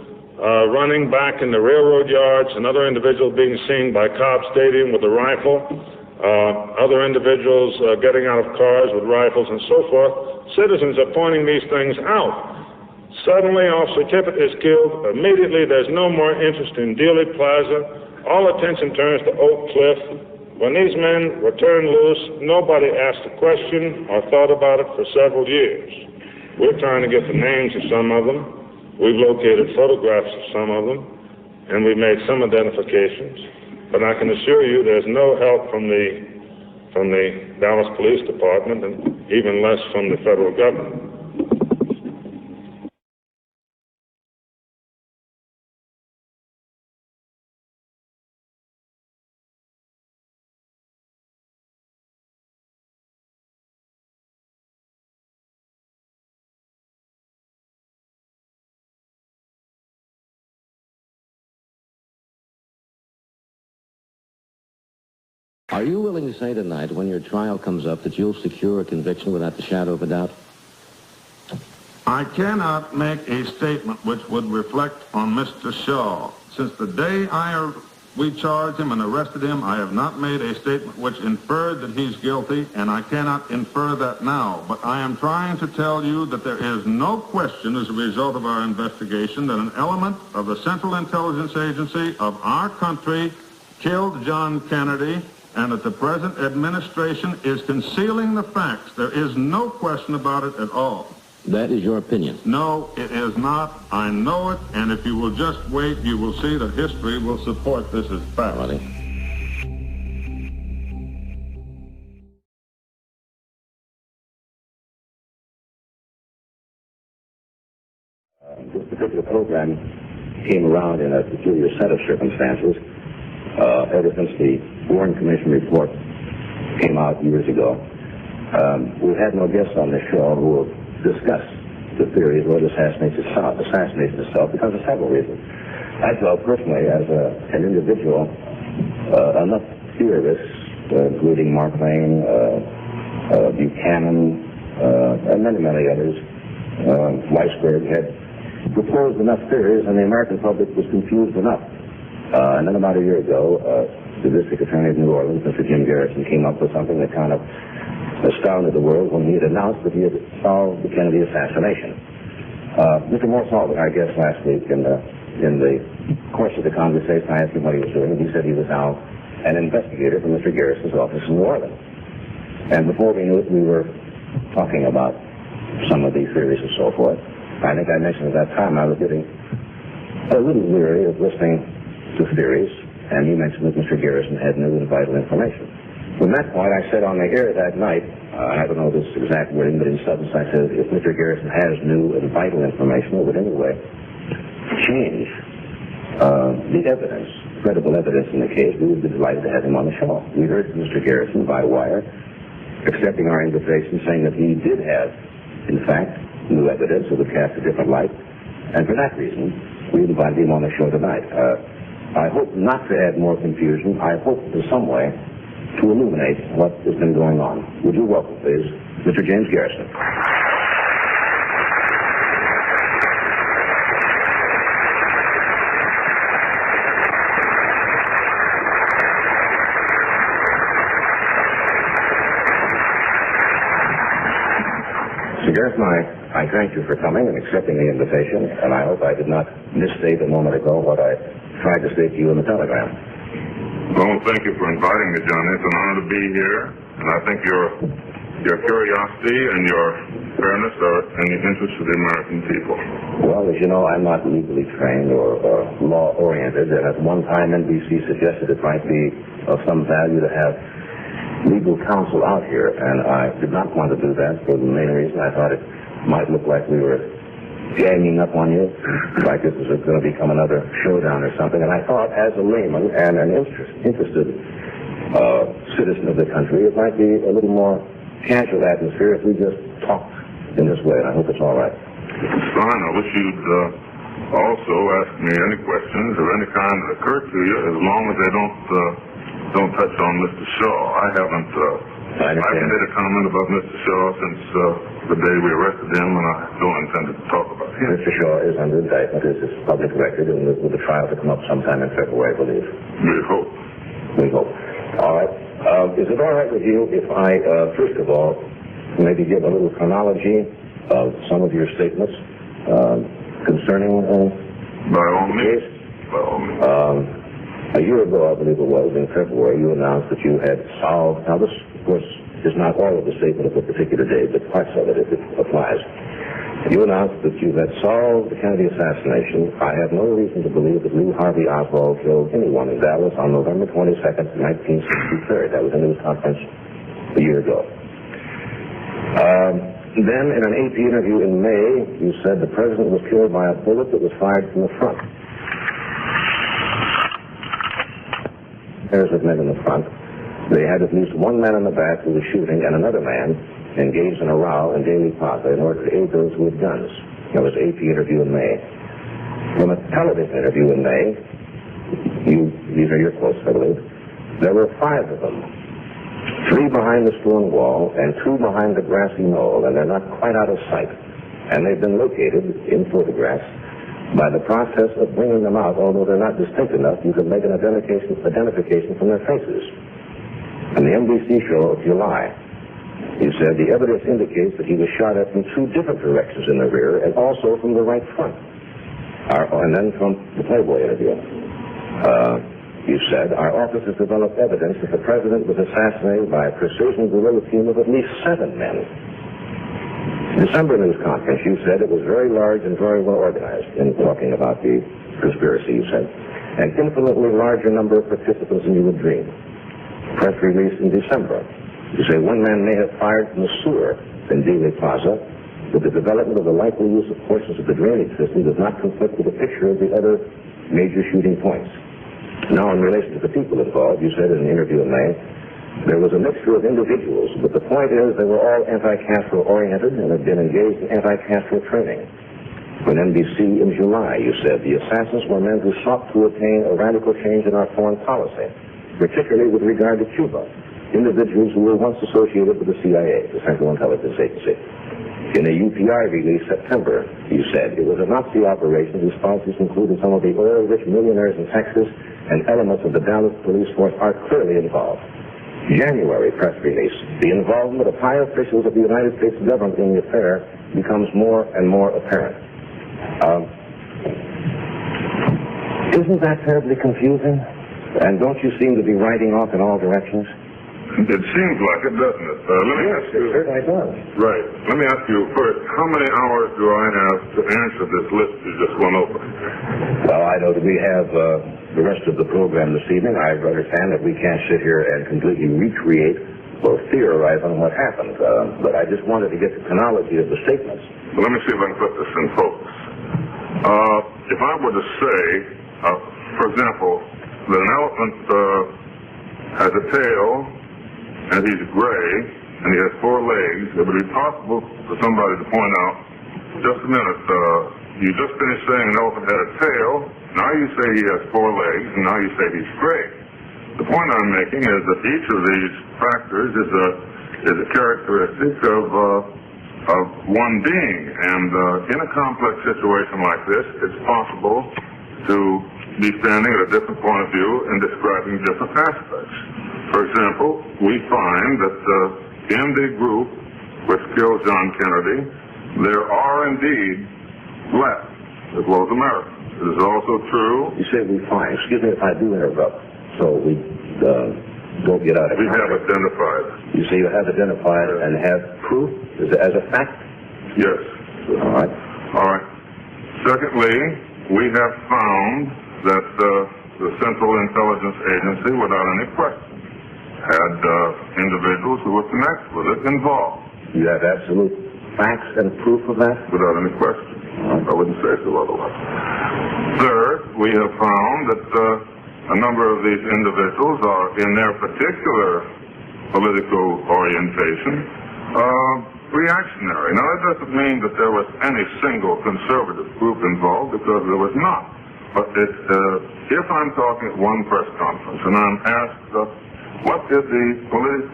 running back in the railroad yards, another individual being seen by Cobb Stadium with a rifle, other individuals getting out of cars with rifles and so forth. Citizens are pointing these things out. Suddenly, Officer Tippit is killed. Immediately, there's no more interest in Dealey Plaza. All attention turns to Oak Cliff. When these men were turned loose, nobody asked a question or thought about it for several years. We're trying to get the names of some of them. We've located photographs of some of them, and we've made some identifications. But I can assure you there's no help from the Dallas Police Department, and even less from the federal government. Are you willing to say tonight, when your trial comes up, that you'll secure a conviction without the shadow of a doubt? I cannot make a statement which would reflect on Mr. Shaw. Since the day we charged him and arrested him, I have not made a statement which inferred that he's guilty, and I cannot infer that now. But I am trying to tell you that there is no question as a result of our investigation that an element of the Central Intelligence Agency of our country killed John Kennedy, and that the present administration is concealing the facts. There is no question about it at all. That is your opinion? No, it is not. I know it, and if you will just wait, you will see that history will support this as fact. This particular program came around in a peculiar set of circumstances. Ever since the Warren Commission report came out years ago, we've had no guests on this show who will discuss the theory of what assassination itself because of several reasons. I felt personally, as an individual, enough theorists, including Mark Twain, Buchanan, and many others, Weisberg had proposed enough theories, and the American public was confused enough. And then about a year ago, the district attorney of New Orleans, Mr. Jim Garrison, came up with something that kind of astounded the world when he had announced that he had solved the Kennedy assassination. Mr. Morsalvik, our guest last week, in the course of the conversation, I asked him what he was doing. He said he was now an investigator from Mr. Garrison's office in New Orleans. And before we knew it, we were talking about some of these theories and so forth. I think I mentioned at that time I was getting a little weary of listening to theories, and he mentioned that Mr. Garrison had new and vital information. From that point, I said on the air that night, I don't know this exact wording, but in substance I said, if Mr. Garrison has new and vital information, it would anyway change the evidence, credible evidence in the case, we would be delighted to have him on the show. We heard from Mr. Garrison by wire, accepting our invitation, saying that he did have, in fact, new evidence that would cast a different light, and for that reason, we invited him on the show tonight. I hope not to add more confusion. I hope in some way to illuminate what has been going on. Would you welcome, please, Mr. James Garrison. Mr. Garrison, I thank you for coming and accepting the invitation, and I hope I did not misstate a moment ago what I tried to say to you in the telegram. Well, thank you for inviting me, Johnny. It's an honor to be here, and I think your curiosity and your fairness are in the interest of the American people. Well, as you know, I'm not legally trained or law-oriented, and at one time NBC suggested it might be of some value to have legal counsel out here, and I did not want to do that for the main reason I thought it might look like we were ganging up on you, like this was going to become another showdown or something. And I thought, as a layman and an interested citizen of the country, it might be a little more casual atmosphere if we just talked in this way, and I hope it's all right. It's fine. I wish you'd also ask me any questions of any kind that occur to you, as long as they don't touch on Mr. Shaw. I haven't made a comment about Mr. Shaw since the day we arrested him, and I don't intend to talk about him. Mr. Shaw is under indictment. This is public record, and with the trial to come up sometime in February, I believe. We hope. We hope. All right. Is it all right with you if I, first of all, maybe give a little chronology of some of your statements concerning By all means. By all means. A year ago, I believe it was, in February, you announced that you had solved, now this, of course, is not all of the statement of a particular day, but parts of it, if it applies. You announced that you had solved the Kennedy assassination. I have no reason to believe that Lee Harvey Oswald killed anyone in Dallas on November 22nd, 1963. That was a news conference a year ago. Then, in an AP interview in May, you said the president was killed by a bullet that was fired from the front. Pairs of men in the front. They had at least one man in the back who was shooting and another man engaged in a row in Daly Plaza in order to aid those with guns. That was AP interview in May. From a television interview in May, these are your quotes, I believe, there were 5 of them. 3 behind the stone wall and 2 behind the grassy knoll, and they're not quite out of sight. And they've been located in photographs. By the process of bringing them out, although they're not distinct enough, you can make an identification from their faces. In the NBC show of July, you said the evidence indicates that he was shot at from 2 different directions in the rear and also from the right front. And then from the Playboy interview, you said, our office has developed evidence that the president was assassinated by a precision guerrilla team of at least 7 men. December news conference, you said it was very large and very well organized in talking about the conspiracy, you said. An infinitely larger number of participants than you would dream. Press release in December. You say one man may have fired from the sewer in Dealey Plaza, but the development of the likely use of portions of the drainage system does not conflict with a picture of the other major shooting points. Now, in relation to the people involved, you said in an interview in May, there was a mixture of individuals, but the point is they were all anti-Castro oriented and had been engaged in anti-Castro training. On NBC in July, you said the assassins were men who sought to attain a radical change in our foreign policy, particularly with regard to Cuba, individuals who were once associated with the CIA, the Central Intelligence Agency. In a UPI release September, you said, it was a Nazi operation whose sponsors included some of the oil-rich millionaires in Texas, and elements of the Dallas police force are clearly involved. January press release, the involvement of high officials of the United States government in the affair becomes more and more apparent. Isn't that terribly confusing? And don't you seem to be riding off in all directions? It seems like it, doesn't it? Let me ask you. It certainly does. Right. Let me ask you first, how many hours do I have to answer this list you just went over? Well, I know that we have the rest of the program this evening. I understand that we can't sit here and completely recreate or theorize on what happened, but I just wanted to get the chronology of the statements. Well, let me see if I can put this in focus. If I were to say, for example, that an elephant has a tail, and he's gray, and he has 4 legs, it would be possible for somebody to point out, just a minute, you just finished saying an elephant had a tail, now you say he has 4 legs, and now you say he's gray. The point I'm making is that each of these factors is a characteristic of one being, and in a complex situation like this, it's possible to be standing at a different point of view and describing different aspects. For example, we find that in the group which killed John Kennedy, there are indeed blacks as well as Americans. It is also true. You say we find. Excuse me if I do interrupt. So we don't get out of We have identified. You say you have identified and have proof as a fact? Yes. All right. All right. Secondly, we have found that the Central Intelligence Agency, without any question, had individuals who were connected with it involved. You have absolute facts and proof of that? Without any question. I wouldn't say so otherwise. Third, we have found that a number of these individuals are, in their particular political orientation, reactionary. Now, that doesn't mean that there was any single conservative group involved, because there was not. But if I'm talking at one press conference and I'm asked what is the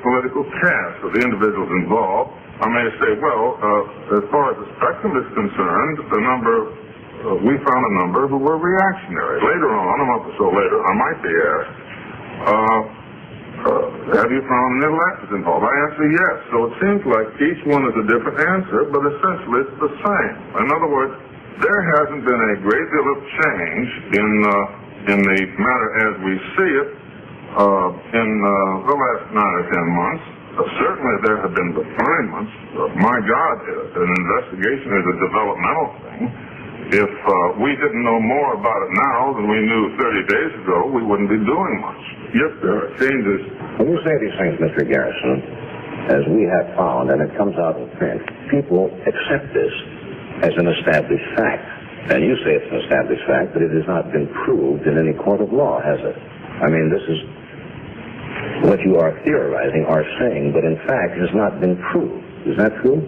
political cast of the individuals involved, I may say, well, as far as the spectrum is concerned, we found a number who were reactionary. Later on, a month or so later, I might be asked, have you found any leftists involved? I answer yes. So it seems like each one is a different answer, but essentially it's the same. In other words, there hasn't been a great deal of change in the matter as we see it in the last 9 or 10 months. Certainly there have been refinements. My God, an investigation is a developmental thing. If we didn't know more about it now than we knew 30 days ago, we wouldn't be doing much. Yes, there are changes. When you say these things, Mr. Garrison, as we have found, and it comes out in print, people accept this as an established fact. And you say it's an established fact, but it has not been proved in any court of law, has it? I mean, this is what you are theorizing or saying, but in fact has not been proved. Is that true?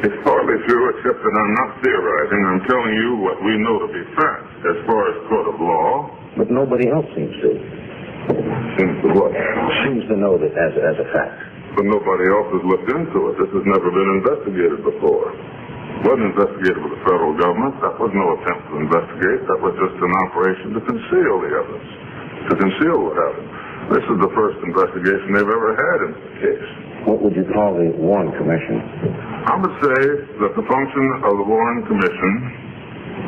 It's partly true, except that I'm not theorizing. I'm telling you what we know to be fact as far as court of law. But nobody else seems to. Seems to what? Seems to know that as a fact. But nobody else has looked into it. This has never been investigated before. It wasn't investigated with the federal government. That was no attempt to investigate. That was just an operation to conceal the evidence, to conceal what happened. This is the first investigation they've ever had in the case. What would you call the Warren Commission? I would say that the function of the Warren Commission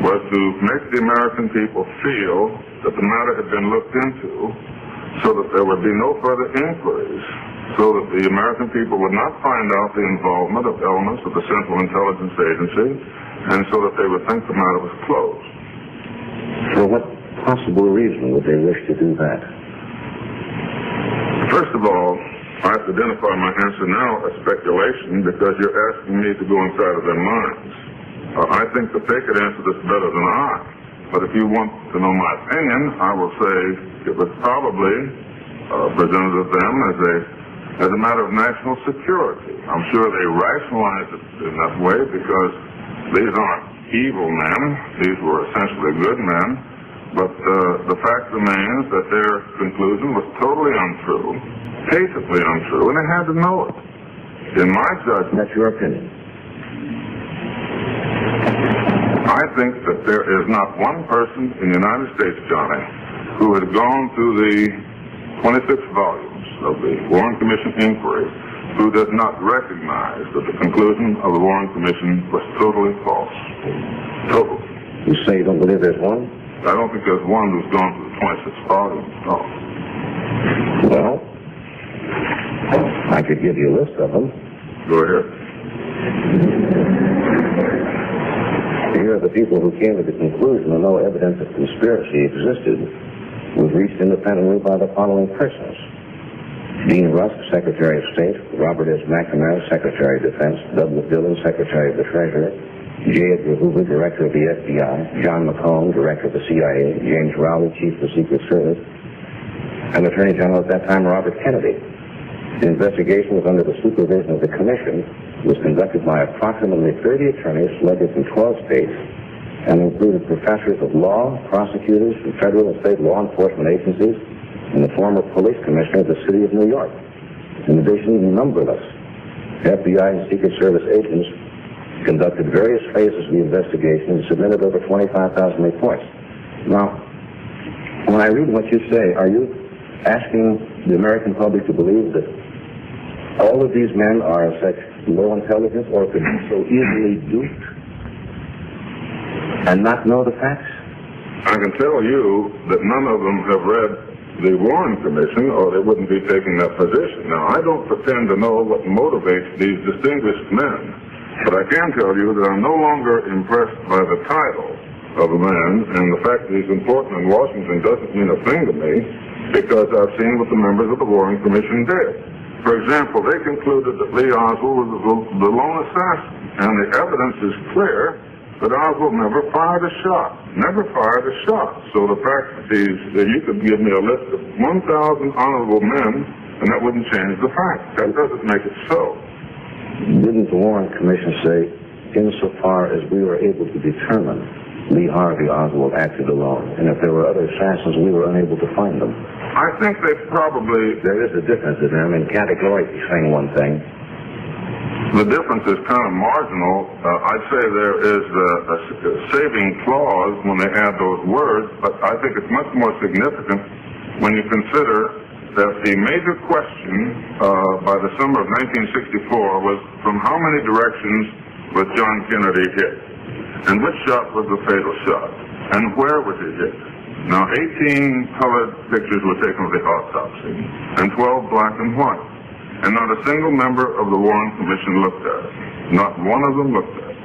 was to make the American people feel that the matter had been looked into so that there would be no further inquiries, so that the American people would not find out the involvement of elements of the Central Intelligence Agency, and so that they would think the matter was closed. For what possible reason would they wish to do that? First of all, I have to identify my answer now as speculation, because you're asking me to go inside of their minds. I think that they could answer this better than I. But if you want to know my opinion, I will say it was probably presented to them as a matter of national security. I'm sure they rationalized it in that way because these aren't evil men. These were essentially good men. But the fact remains that their conclusion was totally untrue, patently untrue, and they had to know it. In my judgment... That's your opinion. I think that there is not one person in the United States, Johnny, who has gone through the 26 volumes of the Warren Commission inquiry who does not recognize that the conclusion of the Warren Commission was totally false. Total. You say you don't believe there's one? I don't think there's one who's gone through the 26 volumes, no. Well, I could give you a list of them. Go ahead. Here are the people who came to the conclusion that no evidence of conspiracy existed was reached independently by the following persons: Dean Rusk, Secretary of State; Robert S. McNamara, Secretary of Defense; Douglas Dillon, Secretary of the Treasury; J. Edgar Hoover, Director of the FBI; John McCone, Director of the CIA; James Rowley, Chief of the Secret Service; and Attorney General at that time, Robert Kennedy. The investigation was under the supervision of the Commission. It was conducted by approximately 30 attorneys selected from 12 states and included professors of law, prosecutors from federal and state law enforcement agencies, and the former police commissioner of the city of New York. In addition, numberless FBI and Secret Service agents conducted various phases of the investigation and submitted over 25,000 reports. Now, when I read what you say, are you asking the American public to believe that all of these men are of such low intelligence or could be so easily duped and not know the facts? I can tell you that none of them have read the Warren Commission, or they wouldn't be taking that position. Now, I don't pretend to know what motivates these distinguished men, but I can tell you that I'm no longer impressed by the title of a man, and the fact that he's important in Washington doesn't mean a thing to me, because I've seen what the members of the Warren Commission did. For example, they concluded that Lee Oswald was the lone assassin, and the evidence is clear that Oswald never fired a shot. Never fired a shot. So the fact that you could give me a list of 1,000 honorable men, and that wouldn't change the fact. That doesn't make it so. Didn't the Warren Commission say, insofar as we were able to determine Lee Harvey Oswald acted alone, and if there were other assassins, we were unable to find them? I think they probably... There is a difference in them, and categorically saying one thing. The difference is kind of marginal. I'd say there is a saving clause when they add those words, but I think it's much more significant when you consider that the major question by the summer of 1964 was from how many directions was John Kennedy hit, and which shot was the fatal shot, and where was he hit. Now, 18 colored pictures were taken of the autopsy, and 12 black and white. And not a single member of the Warren Commission looked at it. Not one of them looked at it.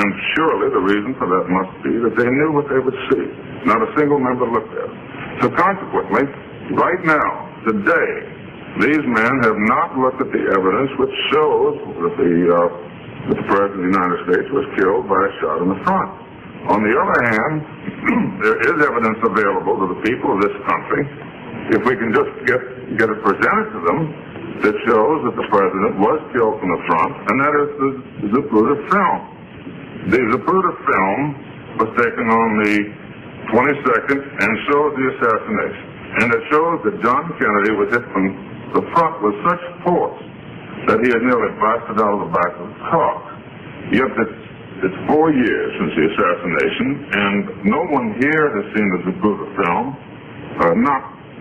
And surely the reason for that must be that they knew what they would see. Not a single member looked at it. So consequently, right now, today, these men have not looked at the evidence which shows that the President of the United States was killed by a shot in the front. On the other hand, there is evidence available to the people of this country, if we can just get it presented to them, that shows that the President was killed from the front, and that is the Zapruder film. The Zapruder film was taken on the 22nd and shows the assassination. And it shows that John Kennedy was hit from the front with such force that he had nearly blasted out of the back of the car. Yet it's 4 years since the assassination, and no one here has seen the Zapruder film.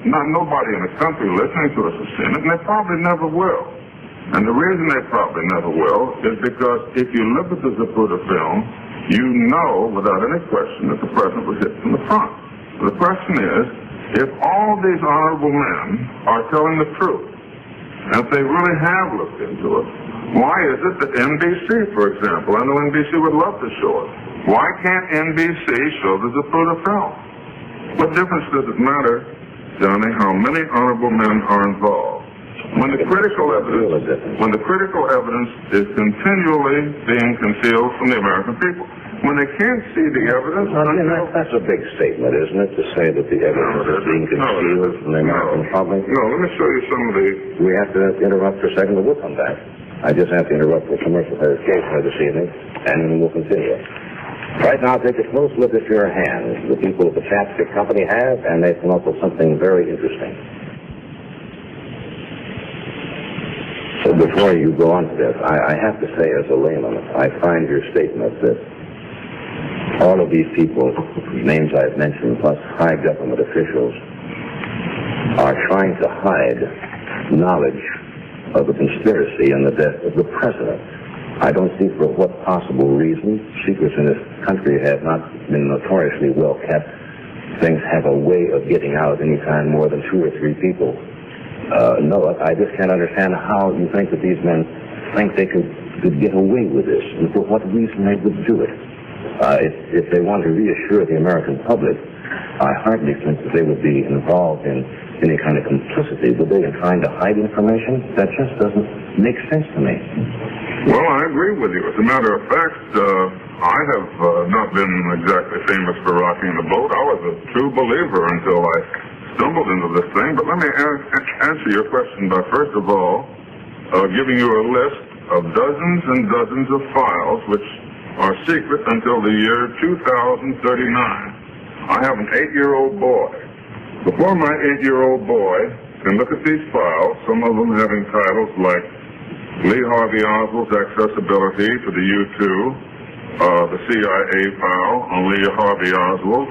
Nobody in the country listening to us has seen it, and they probably never will. And the reason they probably never will is because if you look at the Zapruder film, you know without any question that the President was hit from the front. The question is, if all these honorable men are telling the truth, and if they really have looked into it, why is it that NBC, for example, I know NBC would love to show it, why can't NBC show the Zapruder film? What difference does it matter, Johnny, how many honorable men are involved? When the critical evidence is continually being concealed from the American people. When they can't see the evidence... That's a big statement, isn't it, to say that the evidence is being concealed from the American public? No, let me show you some of the... We have to interrupt for a second, but we'll come back. I just have to interrupt for commercial verification this evening, and we'll continue. Right now, take a close look at your hands. The people at the Chapstick Company have, and they've come up with something very interesting. So before you go on to this, I have to say as a layman, I find your statement that all of these people, names I've mentioned, plus high government officials, are trying to hide knowledge of the conspiracy and the death of the president. I don't see for what possible reason. Secrets in this country have not been notoriously well kept. Things have a way of getting out anytime more than 2 or 3 people know it. I just can't understand how you think that these men think they could get away with this, and for what reason they would do it. If they want to reassure the American public, I hardly think that they would be involved in any kind of complicity, would they, in trying to hide information? That just doesn't make sense to me. Well, I agree with you. As a matter of fact, I have not been exactly famous for rocking the boat. I was a true believer until I stumbled into this thing. But let me answer your question by, first of all, giving you a list of dozens and dozens of files which are secret until the year 2039. I have an 8-year-old boy. Before my 8-year-old boy can look at these files, some of them having titles like Lee Harvey Oswald's accessibility to the U-2, the CIA file on Lee Harvey Oswald,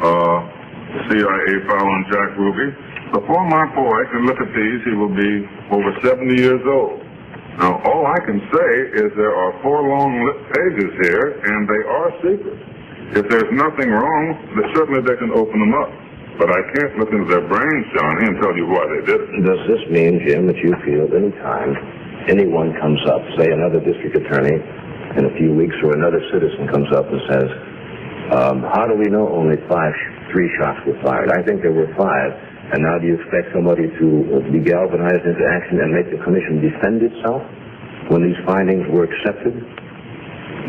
the CIA file on Jack Ruby. Before my boy can look at these, he will be over 70 years old. Now, all I can say is there are 4 long pages here, and they are secret. If there's nothing wrong, then certainly they can open them up. But I can't look into their brains, Johnny, and tell you why they did it. Does this mean, Jim, that you feel any time anyone comes up, say another district attorney in a few weeks, or another citizen comes up and says, how do we know only 3 shots were fired? I think there were 5. And now do you expect somebody to be galvanized into action and make the commission defend itself when these findings were accepted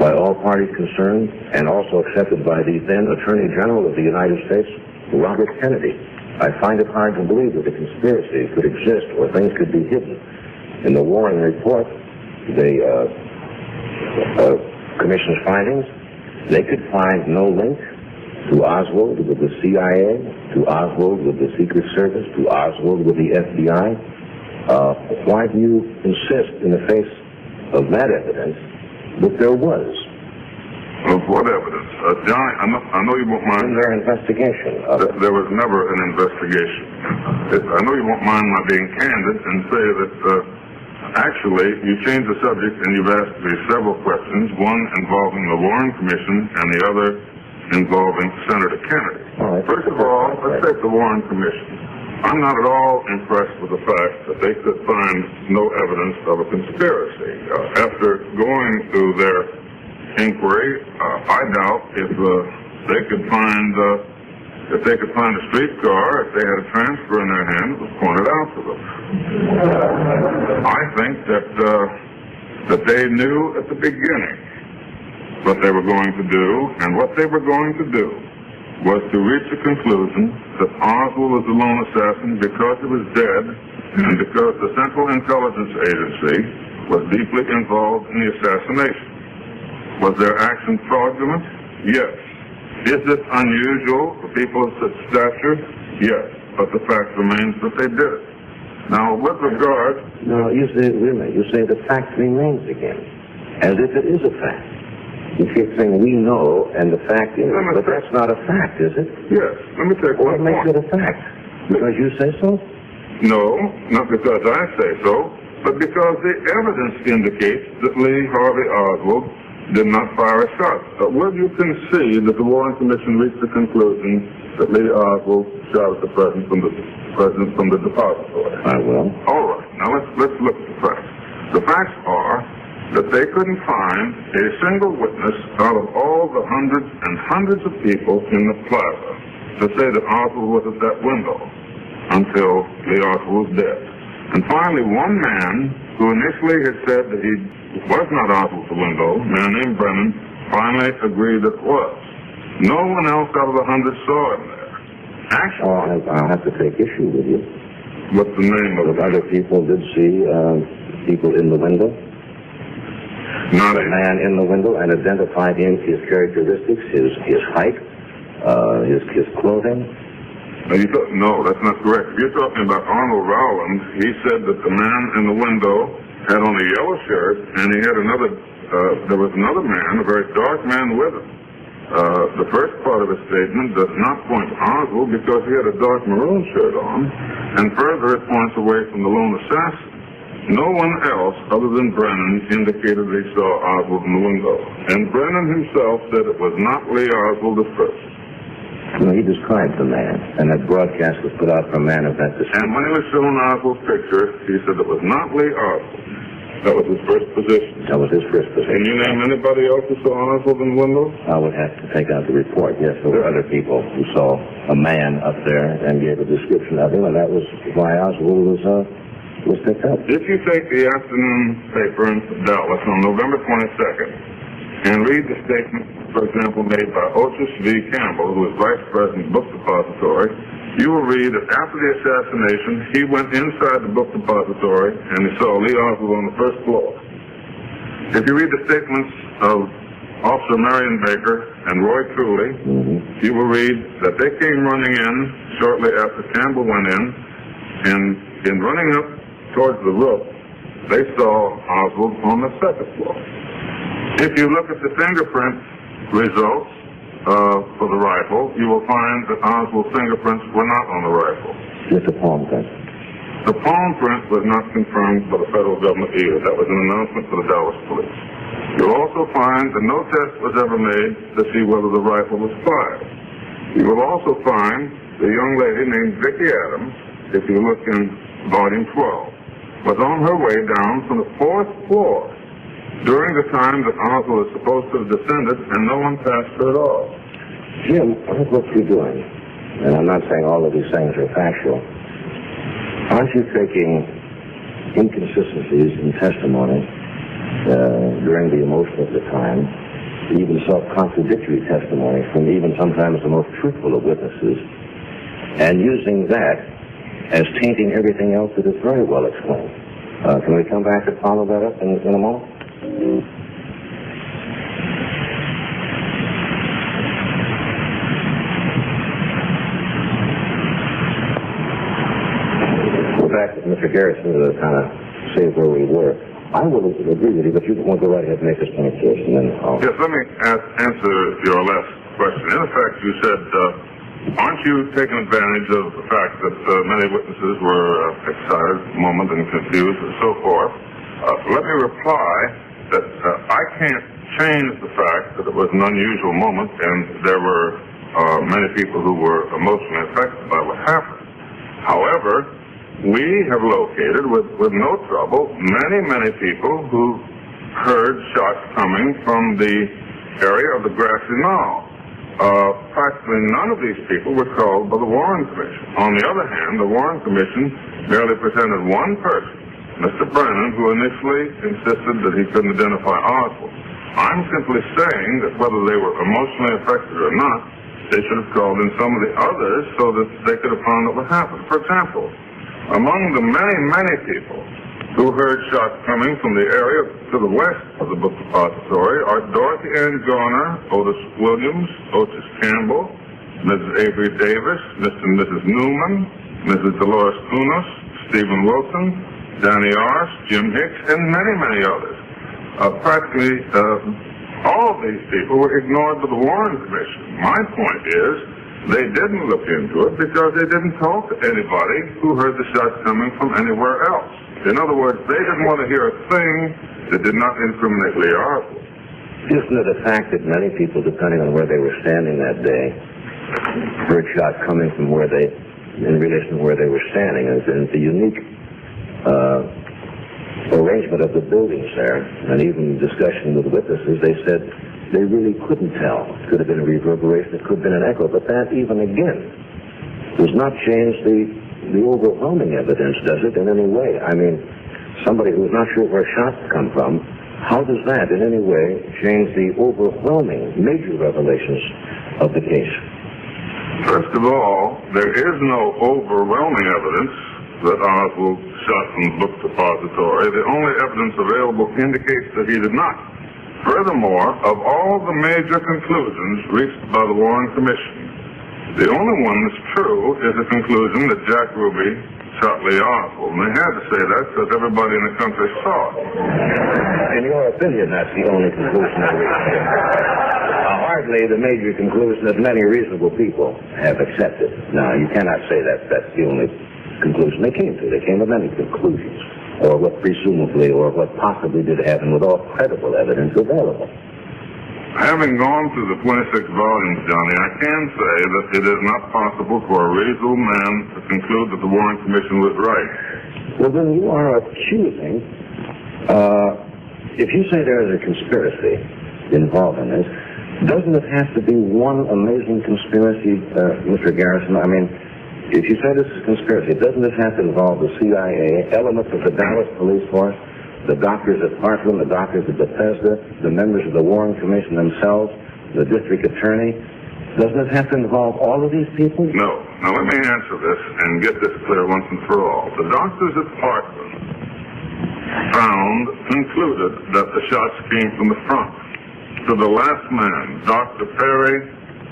by all parties concerned and also accepted by the then Attorney General of the United States, Robert Kennedy? I find it hard to believe that a conspiracy could exist or things could be hidden. In the Warren report, the commission's findings, they could find no link to Oswald with the CIA, to Oswald with the Secret Service, to Oswald with the FBI. Why do you insist in the face of that evidence that there was? Of what evidence? Johnny, I know you won't mind. In their investigation of it. There was never an investigation. I know you won't mind my being candid and say that actually you changed the subject and you've asked me several questions, one involving the Warren Commission and the other involving Senator Kennedy. First of all, let's take the Warren Commission. I'm not at all impressed with the fact that they could find no evidence of a conspiracy. After going through their inquiry, I doubt if they could find a streetcar, if they had a transfer in their hand, it was pointed out to them. I think that they knew at the beginning what they were going to do, and what they were going to do was to reach a conclusion that Oswald was the lone assassin because he was dead and because the Central Intelligence Agency was deeply involved in the assassination. Was their action fraudulent? Yes. Is it unusual for people of such stature? Yes. But the fact remains that they did it. Now, with regard... No, you say the fact remains again, as if it is a fact. You keep saying we know, and the fact is, but that's not a fact, is it? Yes. Let me take one point. What makes it a fact? Because you say so? No, not because I say so, but because the evidence indicates that Lee Harvey Oswald did not fire a shot. Will you concede that the Warren Commission reached the conclusion that Lee Oswald shot at the president from the depository? I will. All right. Now let's look at the facts. The facts are that they couldn't find a single witness out of all the hundreds and hundreds of people in the plaza to say that Oswald was at that window until Lee Oswald was dead. And finally, one man who initially had said that he was not Oswald at the window, a man named Brennan, finally agreed that it was. No one else out of the hundreds saw him there. Actually... I'll have to take issue with you. What's the name of it? Other people did see people in the window. Not a man in the window, and identified his characteristics, his height, his clothing. No, that's not correct. If you're talking about Arnold Rowland, he said that the man in the window had on a yellow shirt, and he had there was another man, a very dark man with him. The first part of his statement does not point to Oswald because he had a dark maroon shirt on, and further it points away from the lone assassin. No one else other than Brennan indicated that he saw Oswald in the window, and Brennan himself said it was not Lee Oswald at first. Well, he described the man, and that broadcast was put out for a man of that description. And when he was shown Oswald's picture, he said it was not Lee Oswald. That was his first position. That was his first position. Can you name anybody else who saw Oswald in the window? I would have to take out the report. Yes, there were other people who saw a man up there and gave a description of him, and that was why Oswald was picked up. If you take the afternoon paper in Dallas on November 22nd and read the statement, for example, made by Otis V. Campbell, who was Vice President Book Depository, you will read that after the assassination, he went inside the book depository and he saw Lee Oswald on the first floor. If you read the statements of Officer Marion Baker and Roy Cooley, you will read that they came running in shortly after Campbell went in, and in running up towards the roof, they saw Oswald on the second floor. If you look at the fingerprint results for the rifle, you will find that Oswald's fingerprints were not on the rifle. Just a palm print. The palm print was not confirmed by the federal government either. That was an announcement for the Dallas police. You'll also find that no test was ever made to see whether the rifle was fired. You will also find the young lady named Vicki Adams, if you look in volume 12, was on her way down from the fourth floor during the time that Oswald is supposed to have descended, and no one passed her at all. Jim, look what you're doing, and I'm not saying all of these things are factual. Aren't you taking inconsistencies in testimony during the emotion of the time, even self-contradictory testimony from even sometimes the most truthful of witnesses, and using that as tainting everything else that is very well explained? Can we come back and follow that up in a moment? We're back with Mr. Garrison to kind of say where we were. I will agree with you, but you want to go right ahead and make this point first, and then I'll... Yes, let me answer your last question. In effect, you said, aren't you taking advantage of the fact that many witnesses were excited at the moment and confused and so forth? Let me reply that I can't change the fact that it was an unusual moment and there were many people who were emotionally affected by what happened. However, we have located with no trouble many people who heard shots coming from the area of the grassy knoll. Practically none of these people were called by the Warren Commission. On the other hand, the Warren Commission merely presented one person, Mr. Brennan, who initially insisted that he couldn't identify Oswald. I'm simply saying that whether they were emotionally affected or not, they should have called in some of the others so that they could have found out what happened. For example, among the many people who heard shots coming from the area to the west of the book depository are Dorothy Ann Garner, Otis Williams, Otis Campbell, Mrs. Avery Davis, Mr. and Mrs. Newman, Mrs. Dolores Unos, Stephen Wilson, Danny Arce, Jim Hicks, and many others. Practically all of these people were ignored by the Warren Commission. My point is, they didn't look into it because they didn't talk to anybody who heard the shots coming from anywhere else. In other words, they didn't want to hear a thing that did not incriminate Lee Oswald. Isn't it a fact that many people, depending on where they were standing that day, heard shots coming from where they, in relation to where they were standing, and the unique arrangement of the buildings there, and even discussion with witnesses, they said they really couldn't tell. It could have been a reverberation, it could have been an echo, but that even again does not change the overwhelming evidence, does it, in any way? I mean, somebody who's not sure where shots come from, how does that in any way change the overwhelming major revelations of the case? First of all, there is no overwhelming evidence that Oswald shot from the book depository. The only evidence available indicates that he did not. Furthermore, of all the major conclusions reached by the Warren Commission, the only one that's true is the conclusion that Jack Ruby shot Lee Oswald. And they had to say that because everybody in the country saw it. In your opinion, that's the only conclusion they reached. Our hardly the major conclusion that many reasonable people have accepted. Now, you cannot say that that's the only conclusion they came to. They came to many conclusions, or what presumably, or what possibly did happen with all credible evidence available. Having gone through the 26 volumes, Johnny, I can say that it is not possible for a reasonable man to conclude that the Warren Commission was right. Well, then you are accusing, if you say there is a conspiracy involved in this, doesn't it have to be one amazing conspiracy, Mr. Garrison? I mean, if you say this is a conspiracy, doesn't this have to involve the CIA, elements of the Dallas police force, the doctors at Parkland, the doctors at Bethesda, the members of the Warren Commission themselves, the district attorney? Doesn't it have to involve all of these people? No. Now let me answer this and get this clear once and for all. The doctors at Parkland concluded that the shots came from the front. To the last man, Dr. Perry,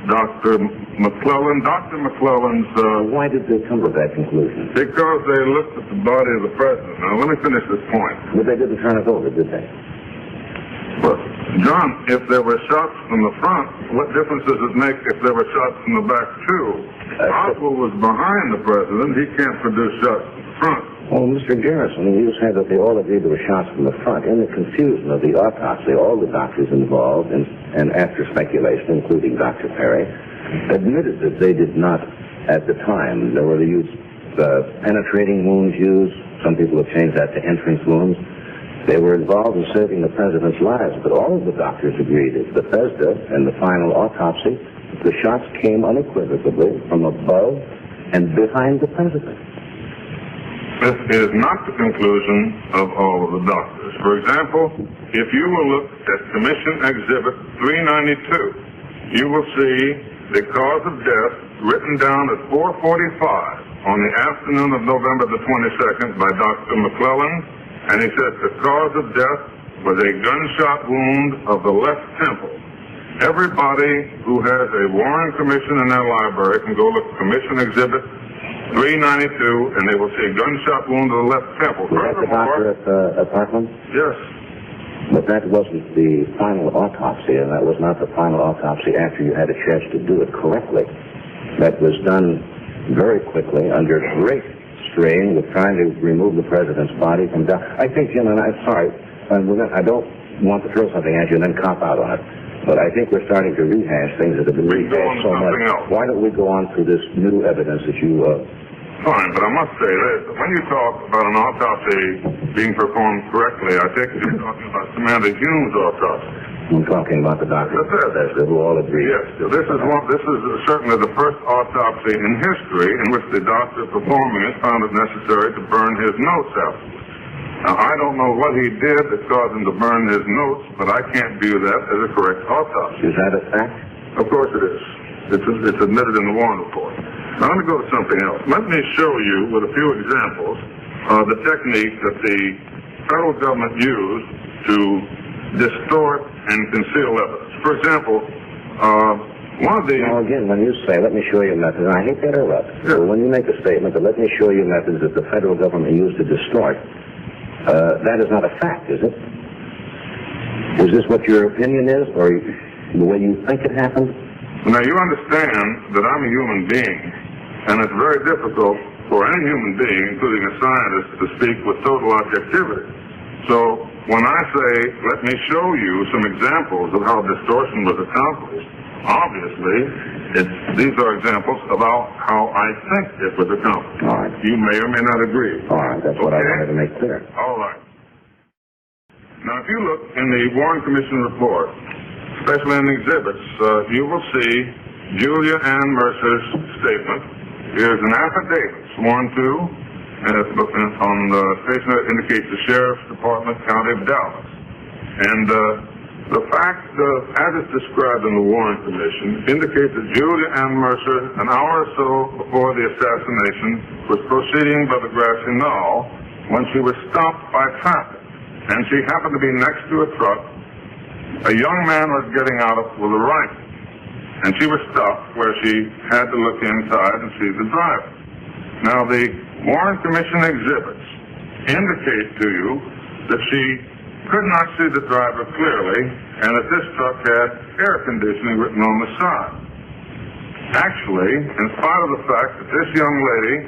Dr. McClellan. Dr. McClellan's... Why did they come to that conclusion? Because they looked at the body of the president. Now, let me finish this point. But they didn't turn it over, did they? But, John, if there were shots from the front, what difference does it make if there were shots from the back, too? Oswald was behind the president. He can't produce shots from the front. Well, Mr. Garrison, you said that they all agreed there were shots from the front. In the confusion of the autopsy, all the doctors involved, and after speculation, including Dr. Perry, admitted that they did not, at the time, there were used penetrating wounds used. Some people have changed that to entrance wounds. They were involved in saving the president's lives, but all of the doctors agreed at Bethesda and the final autopsy, the shots came unequivocally from above and behind the president. This is not the conclusion of all of the doctors. For example, if you will look at Commission Exhibit 392, you will see the cause of death written down at 4:45 on the afternoon of November the 22nd by Dr. McClellan, and he says the cause of death was a gunshot wound of the left temple. Everybody who has a Warren Commission in their library can go look at Commission Exhibit 392, and they will see a gunshot wound to the left temple. Was that the doctor at Parkland? Yes. But that wasn't the final autopsy, and that was not the final autopsy after you had a chance to do it correctly. That was done very quickly under great strain with trying to remove the president's body from down. I think, Jim, and I'm sorry, I don't want to throw something at you and then cop out on it. But I think we're starting to rehash things that have been rehashed so much. Why don't we go on to this new evidence that you... Fine, but I must say this. When you talk about an autopsy being performed correctly, I think you're talking about Samantha Hume's autopsy. I'm talking about the doctor who all agree. Yes, this is certainly the first autopsy in history in which the doctor performing it found it necessary to burn his notes afterwards. Now, I don't know what he did that caused him to burn his notes, but I can't view that as a correct autopsy. Is that a fact? Of course it is. It's admitted in the Warren report. Now, let me go to something else. Let me show you, with a few examples, the technique that the federal government used to distort and conceal evidence. For example, one of the... Now, again, when you say, let me show you methods, and I hate to interrupt, but when you make a statement that let me show you methods that the federal government used to distort, that is not a fact, is it? Is this what your opinion is, or the way you think it happened? Now, you understand that I'm a human being, and it's very difficult for any human being, including a scientist, to speak with total objectivity. So, when I say, let me show you some examples of how distortion was accomplished, obviously, these are examples about how I think it was accomplished. All right. You may or may not agree. All right, that's what I wanted to make clear. All right. Now, if you look in the Warren Commission report, especially in the exhibits, you will see Julia Ann Mercer's statement. Here's an affidavit sworn to, and it's on the station that indicates the Sheriff's Department, County of Dallas. And the fact, as it's described in the Warren Commission, indicates that Julia Ann Mercer, an hour or so before the assassination, was proceeding by the grassy knoll when she was stopped by traffic. And she happened to be next to a truck. A young man was getting out with a rifle. And she was stopped where she had to look inside and see the driver. Now, the Warren Commission exhibits indicate to you that she could not see the driver clearly and that this truck had air conditioning written on the side. Actually, in spite of the fact that this young lady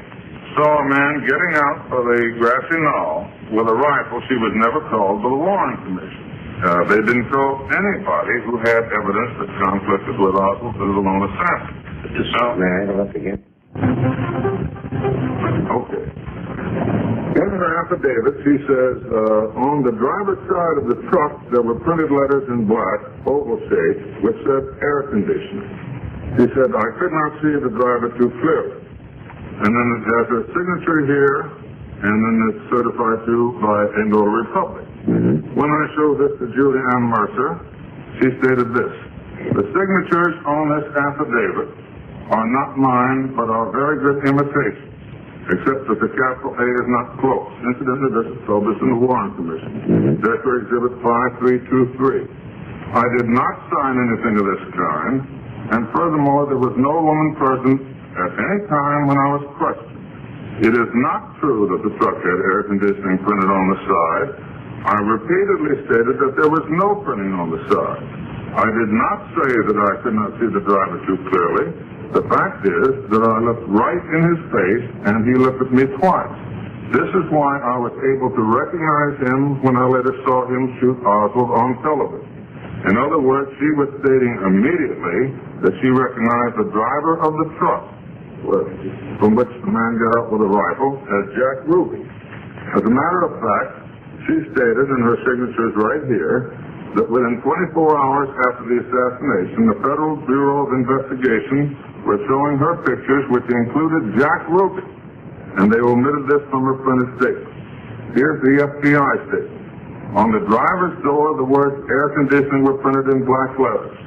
saw a man getting out of a grassy knoll with a rifle, she was never called to the Warren Commission. They didn't call anybody who had evidence that conflicted with Oswald as a lone assassin. May I interrupt again? Okay. In her affidavit, she says, on the driver's side of the truck, there were printed letters in black, oval shape, which said air conditioning. She said, I could not see the driver too clearly. And then it has her signature here, and then it's certified to by a notary public. When I showed this to Julianne Mercer, she stated this: the signatures on this affidavit are not mine, but are very good imitations, except that the capital A is not close. Incidentally, this is published in the Warren Commission. Record Exhibit 5323. I did not sign anything of this kind, and furthermore, there was no woman present at any time when I was questioned. It is not true that the truck had air conditioning printed on the side. I repeatedly stated that there was no printing on the side. I did not say that I could not see the driver too clearly. The fact is that I looked right in his face, and he looked at me twice. This is why I was able to recognize him when I later saw him shoot Oswald on television. In other words, she was stating immediately that she recognized the driver of the truck from which the man got out with a rifle as Jack Ruby. As a matter of fact, she stated in her signatures right here that within 24 hours after the assassination, the Federal Bureau of Investigation was showing her pictures, which included Jack Ruby, and they omitted this from her printed statement. Here's the FBI statement. On the driver's door, the words air conditioning were printed in black letters.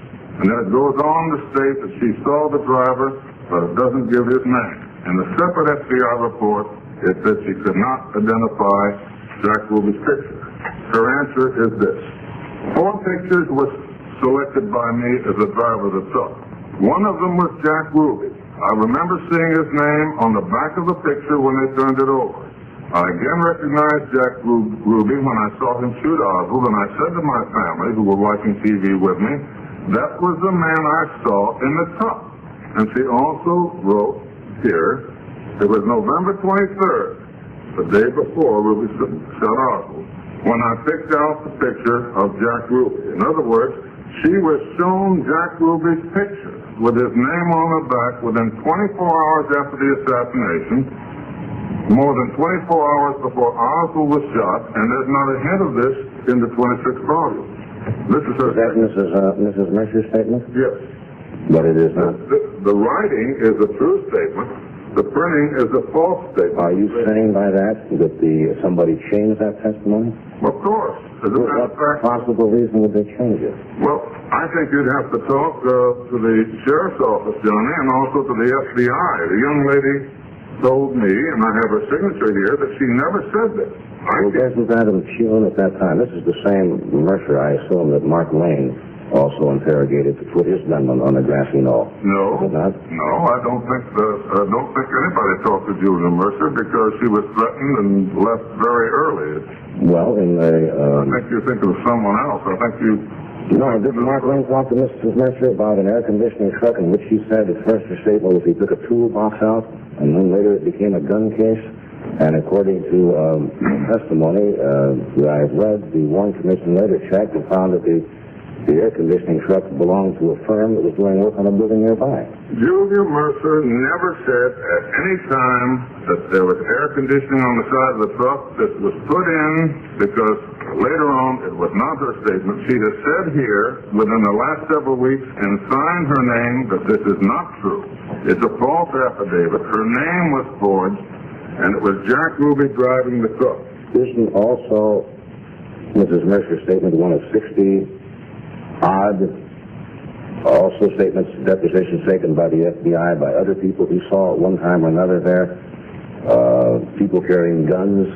And then it goes on to state that she saw the driver, but it doesn't give his name. In the separate FBI report, it said she could not identify Jack Ruby's picture. Her answer is this: 4 pictures were selected by me as the driver of the truck. One of them was Jack Ruby. I remember seeing his name on the back of the picture when they turned it over. I again recognized Jack Ruby when I saw him shoot Oswald, and I said to my family, who were watching TV with me, that was the man I saw in the truck. And she also wrote here, it was November 23rd, the day before Ruby shot Oswald, when I picked out the picture of Jack Ruby. In other words, she was shown Jack Ruby's picture with his name on the back within 24 hours after the assassination, more than 24 hours before Oswald was shot, and there's not a hint of this in the 26th volume. This is her Mrs. Mercer's statement? Yes. But it is not. The writing is a true statement. The printing is a false statement. Are you saying by that somebody changed that testimony? Of course. As a matter of fact, what possible reason would they change it? well, I think you'd have to talk to the sheriff's office, Johnny, and also to the FBI. The young lady told me, and I have her signature here, that she never said this. Wasn't that in June at that time? This is the same Mercer, I assume, that Mark Lane also interrogated to put his gunman on the grassy knoll. No, Is it not? no, I don't think anybody talked to Julia Mercer because she was threatened and left very early. Well, in the... I think you're thinking of someone else. I think you... No, didn't Mark Lane talk to Mrs. Mercer about an air conditioning truck in which he said at first her statement was he took a toolbox out and then later it became a gun case? And according to testimony that I've read, the Warren Commission later checked and found that the air conditioning truck belonged to a firm that was doing work on a building nearby. Julia Mercer never said at any time that there was air conditioning on the side of the truck. This was put in because later on it was not her statement. She has said here within the last several weeks and signed her name that this is not true. It's a false affidavit. Her name was forged, and it was Jack Ruby driving the truck. Isn't also Mrs. Mercer's statement one of 60-odd also statements, depositions taken by the FBI by other people who saw at one time or another there, people carrying guns,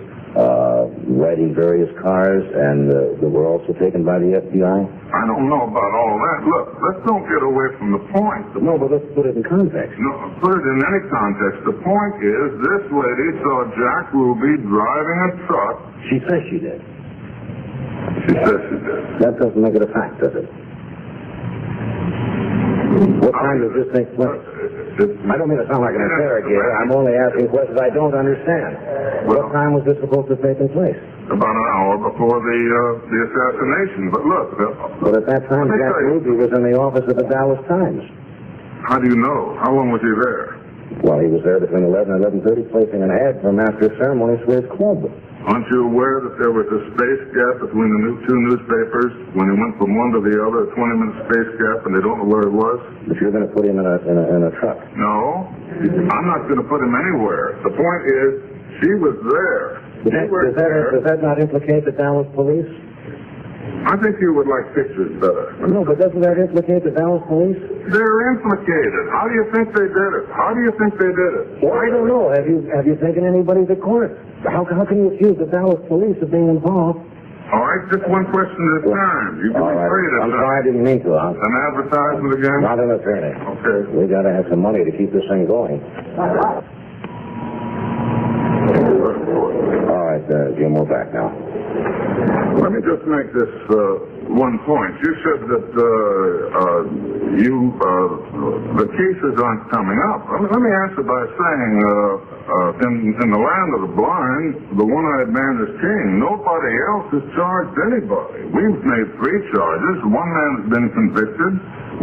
riding various cars, and that were also taken by the FBI? I don't know about all that. Look, let's don't get away from the point. No, but let's put it in context. No, put it in any context. The point is, this lady saw Jack Ruby driving a truck. She says she did. She says she did. That doesn't make it a fact, does it? What time does this take place? I don't mean to sound like an interrogator. I'm only asking questions I don't understand. What time was this supposed to take place? About an hour before the assassination. But look... But at that time, Jack Ruby was in the office of the Dallas Times. How do you know? How long was he there? Well, he was there between 11 and 11:30, placing an ad for Master of Ceremonies for his club. Aren't you aware that there was a space gap between the two newspapers when he went from one to the other, a 20-minute space gap, and they don't know where it was? But you're going to put him in a truck. No, I'm not going to put him anywhere. The point is, she was there. Does that not implicate the Dallas police? I think you would like pictures better. No, but doesn't that implicate the Dallas police? They're implicated. How do you think they did it? How do you think they did it? Well, I don't know. Have you taken anybody to court? How can you accuse the Dallas police of being involved? All right, just one question at a time. You can be afraid of I'm sorry, I didn't mean to. An advertisement again? Not an attorney. Okay. We got to have some money to keep this thing going. All right, Jim, we're back now. Let me just make this one point. You said that the cases aren't coming up. Let me answer by saying, in the land of the blind, the one-eyed man is king. Nobody else has charged anybody. We've made 3 charges. One man has been convicted.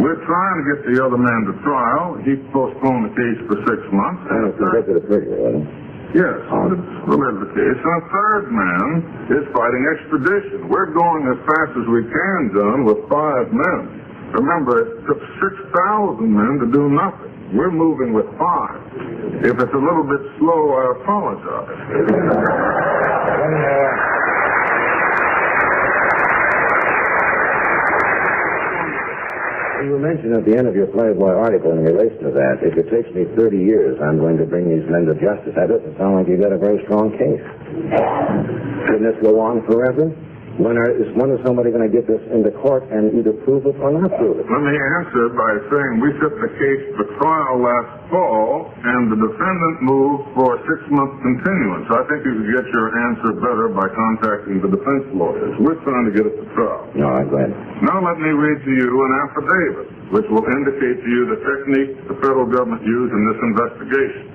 We're trying to get the other man to trial. He postponed the case for 6 months. And it's convicted of perjury, wasn't it? Yes, it's related to the case. And a third man is fighting extradition. We're going as fast as we can, John, with 5 men. Remember, it took 6,000 men to do nothing. We're moving with 5. If it's a little bit slow, I apologize. You mentioned at the end of your Playboy article in relation to that, if it takes me 30 years, I'm going to bring these men to justice. That doesn't sound like you've got a very strong case. Shouldn't this go on forever? When is somebody going to get this into court and either prove it or not prove it? Let me answer by saying we took the case to trial last fall, and the defendant moved for a 6-month continuance. I think you could get your answer better by contacting the defense lawyers. We're trying to get it to trial. No, I'm glad. Now let me read to you an affidavit, which will indicate to you the technique the federal government used in this investigation.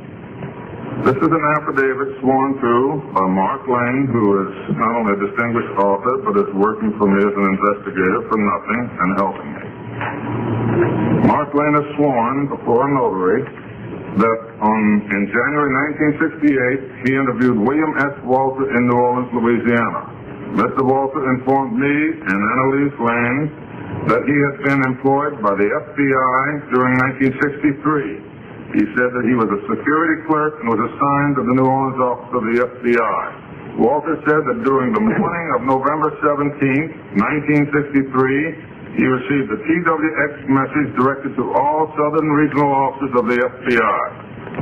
This is an affidavit sworn to by Mark Lane, who is not only a distinguished author, but is working for me as an investigator for nothing and helping me. Mark Lane has sworn before a notary that in January 1968, he interviewed William S. Walter in New Orleans, Louisiana. Mr. Walter informed me and Annalise Lane that he had been employed by the FBI during 1963. He said that he was a security clerk and was assigned to the New Orleans office of the FBI. Walter said that during the morning of November 17, 1963, he received a TWX message directed to all Southern regional officers of the FBI.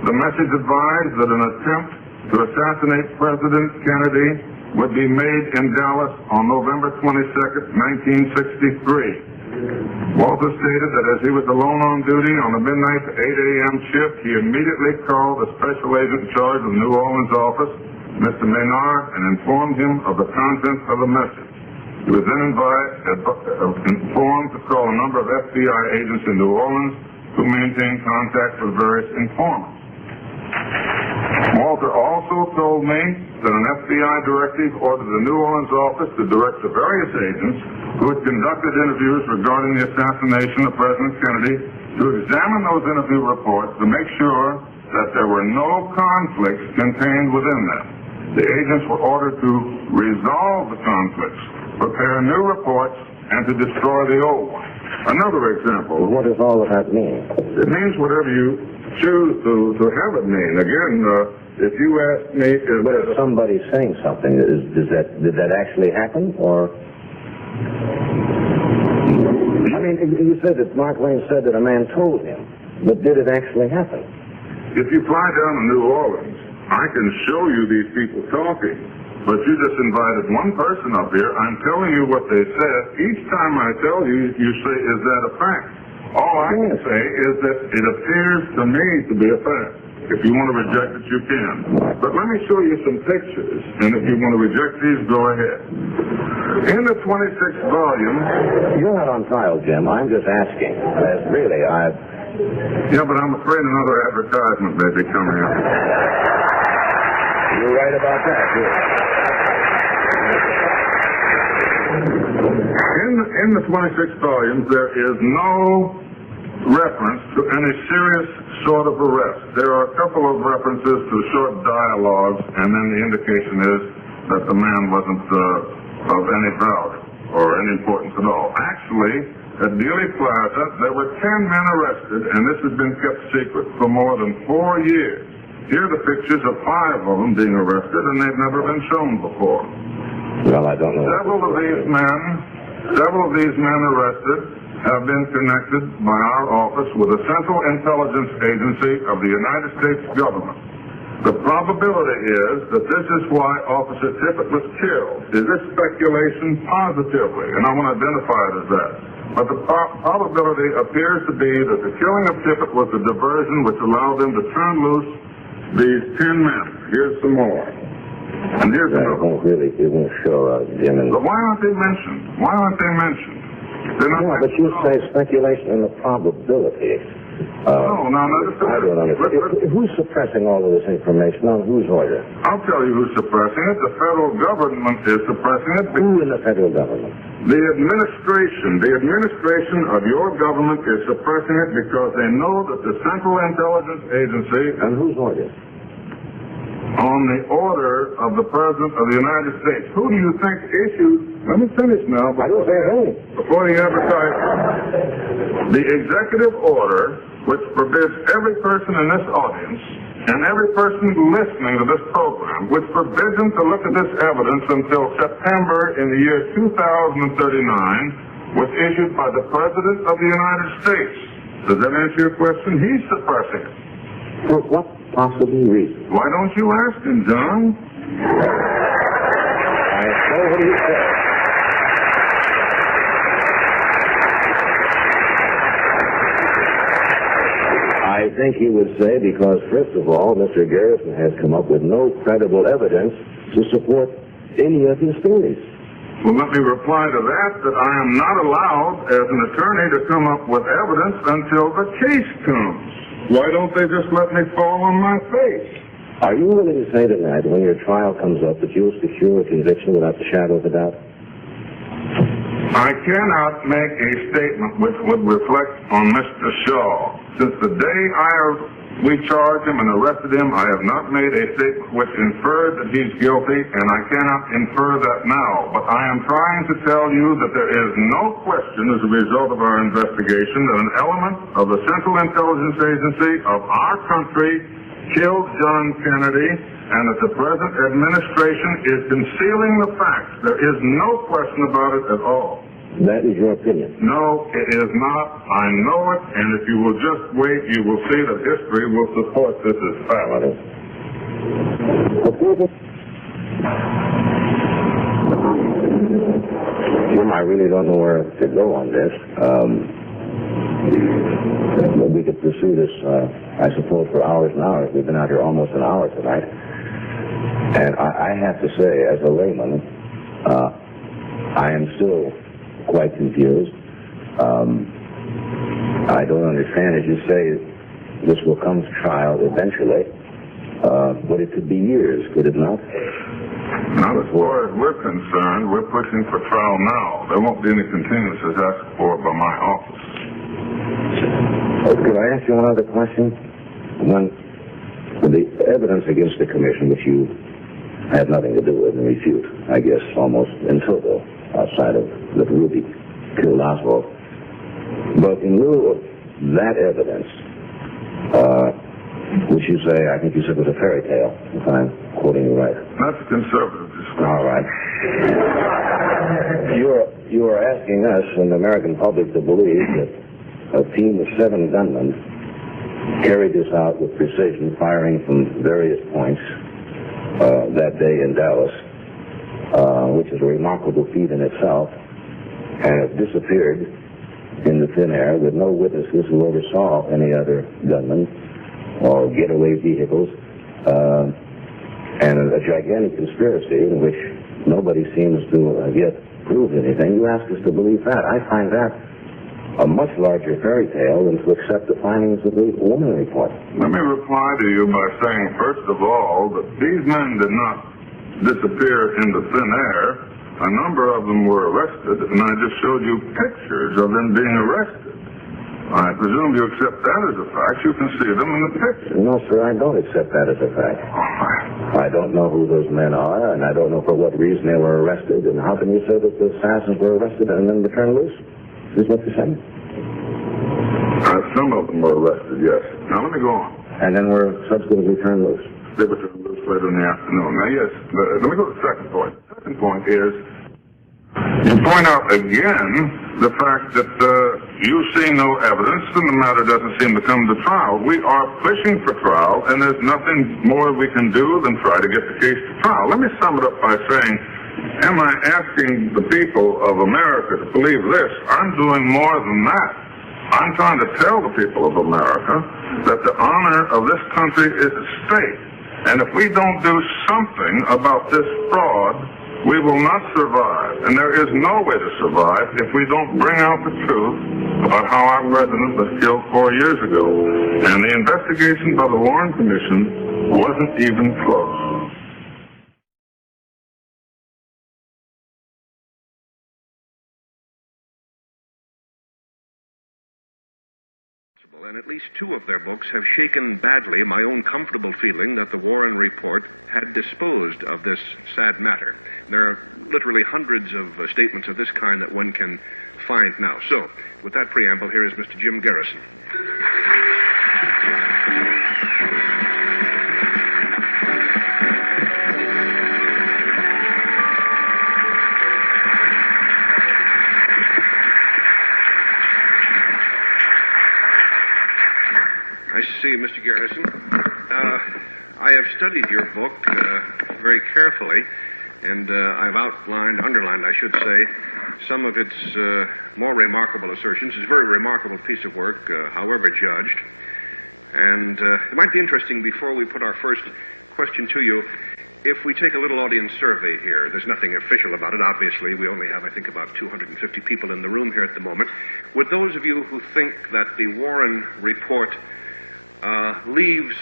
The message advised that an attempt to assassinate President Kennedy would be made in Dallas on November 22, 1963. Walter stated that as he was alone on duty on the midnight to 8 a.m. shift, he immediately called the special agent in charge of the New Orleans office, Mr. Maynard, and informed him of the contents of the message. He was then informed to call a number of FBI agents in New Orleans who maintained contact with various informants. Walter also told me that an FBI directive ordered the New Orleans office to direct the various agents who had conducted interviews regarding the assassination of President Kennedy to examine those interview reports to make sure that there were no conflicts contained within them. The agents were ordered to resolve the conflicts, prepare new reports, and to destroy the old ones. Another example. What does all of that mean? It means whatever you choose to have it mean. Again, if you ask me... But if somebody's saying something, did that actually happen, or... I mean, you said that Mark Lane said that a man told him, but did it actually happen? If you fly down to New Orleans, I can show you these people talking, but you just invited one person up here. I'm telling you what they said. Each time I tell you, you say, is that a fact? All I can say is that it appears to me to be a fact. If you want to reject it, you can. But let me show you some pictures, and if you want to reject these, go ahead. In the 26th volume... You're not on trial, Jim. I'm just asking. Really, Yeah, but I'm afraid another advertisement may be coming up. You're right about that, too. In the 26th volume, there is no reference to any serious sort of arrest. There are a couple of references to short dialogues, and then the indication is that the man wasn't of any value or any importance at all. Actually, at Dealey Plaza, there were 10 men arrested, and this has been kept secret for more than 4 years. Here are the pictures of 5 of them being arrested, and they've never been shown before. Well, I don't know. Several of these men arrested have been connected by our office with the Central Intelligence Agency of the United States government. The probability is that this is why Officer Tippett was killed. Is this speculation? Positively, and I want to identify it as that. But the probability appears to be that the killing of Tippett was the diversion which allowed them to turn loose these 10 men. Here's some more. And here's another. It won't show, Jim. But why aren't they mentioned? Why aren't they mentioned? Yeah, but you say speculation and the probability. No, I don't understand. Who's suppressing all of this information? On whose order? I'll tell you who's suppressing it. The federal government is suppressing it. Who in the federal government? The administration of your government is suppressing it because they know that the Central Intelligence Agency... On whose order? On the order of the President of the United States. Who do you think issued... Let me finish now. Before the advertisement. The executive order, which forbids every person in this audience and every person listening to this program, which forbids them to look at this evidence until September in the year 2039, was issued by the President of the United States. Does that answer your question? He's suppressing it. For what possible reason? Why don't you ask him, John? What do you say? I think he would say because, first of all, Mr. Garrison has come up with no credible evidence to support any of his theories. Well, let me reply to that I am not allowed, as an attorney, to come up with evidence until the case comes. Why don't they just let me fall on my face? Are you willing to say tonight, when your trial comes up, that you'll secure a conviction without the shadow of a doubt? I cannot make a statement which would reflect on Mr. Shaw. Since the day we charged him and arrested him, I have not made a statement which inferred that he's guilty, and I cannot infer that now. But I am trying to tell you that there is no question as a result of our investigation that an element of the Central Intelligence Agency of our country killed John Kennedy, and that the present administration is concealing the facts. There is no question about it at all. That is your opinion? No, it is not. I know it, and if you will just wait, you will see that history will support this as fact. Jim, I really don't know where to go on this. But we could pursue this, I suppose, for hours and hours. We've been out here almost an hour tonight. And I have to say, as a layman, I am still quite confused. I don't understand. As you say, this will come to trial eventually, but it could be years, could it not? Not as far as we're concerned. We're pushing for trial now. There won't be any continuances asked for by my office. Could I ask you another question? The evidence against the commission, which you had nothing to do with and refute, I guess, almost in total, outside of the Ruby killed Oswald. But in lieu of that evidence, which you say, I think you said was a fairy tale, if I'm quoting you right. That's a conservative description. All right. You are asking us and the American public to believe that a team of 7 gunmen carried this out with precision, firing from various points that day in Dallas, which is a remarkable feat in itself, and have disappeared in the thin air with no witnesses who ever saw any other gunmen or getaway vehicles, and a gigantic conspiracy in which nobody seems to have yet proved anything. You ask us to believe that. I find that a much larger fairy tale than to accept the findings of the Warren report. Let me reply to you by saying, first of all, that these men did not disappear into thin air. A number of them were arrested, and I just showed you pictures of them being arrested. I presume you accept that as a fact. You can see them in the pictures. No, sir, I don't accept that as a fact. I don't know who those men are, and I don't know for what reason they were arrested, and how can you say that the assassins were arrested and then returned loose? Is what you're saying? Some of them were arrested, yes. Now, let me go on. And then were subsequently returned loose? They were turned loose later in the afternoon. Now, yes, let me go to the second point. The second point is, you point out again the fact that you see no evidence and the matter doesn't seem to come to trial. We are pushing for trial, and there's nothing more we can do than try to get the case to trial. Let me sum it up by saying, am I asking the people of America to believe this? I'm doing more than that. I'm trying to tell the people of America that the honor of this country is at stake. And if we don't do something about this fraud, we will not survive. And there is no way to survive if we don't bring out the truth about how our president was killed 4 years ago. And the investigation by the Warren Commission wasn't even close. And at least two of their books have shaken badly my own comfortable feeling that the Warren Report had disposed of this sad matter. There are literally hundreds of statements of this kind that one can find now. So, with that preamble, here is Mr. Jim Garrison. I see, Mr. Garrison. I have studied your book very carefully, and I've underlined, I should say, some of its more remarkable assertions. It's a very remarkable piece of work, however judged. And it might be interesting, before we put our first question to you, if we take a little audience survey here. There's nothing official about it, obviously. We only have, I think, about 250 people in the room here at the moment. Would those of you who think that the Warren Report leaves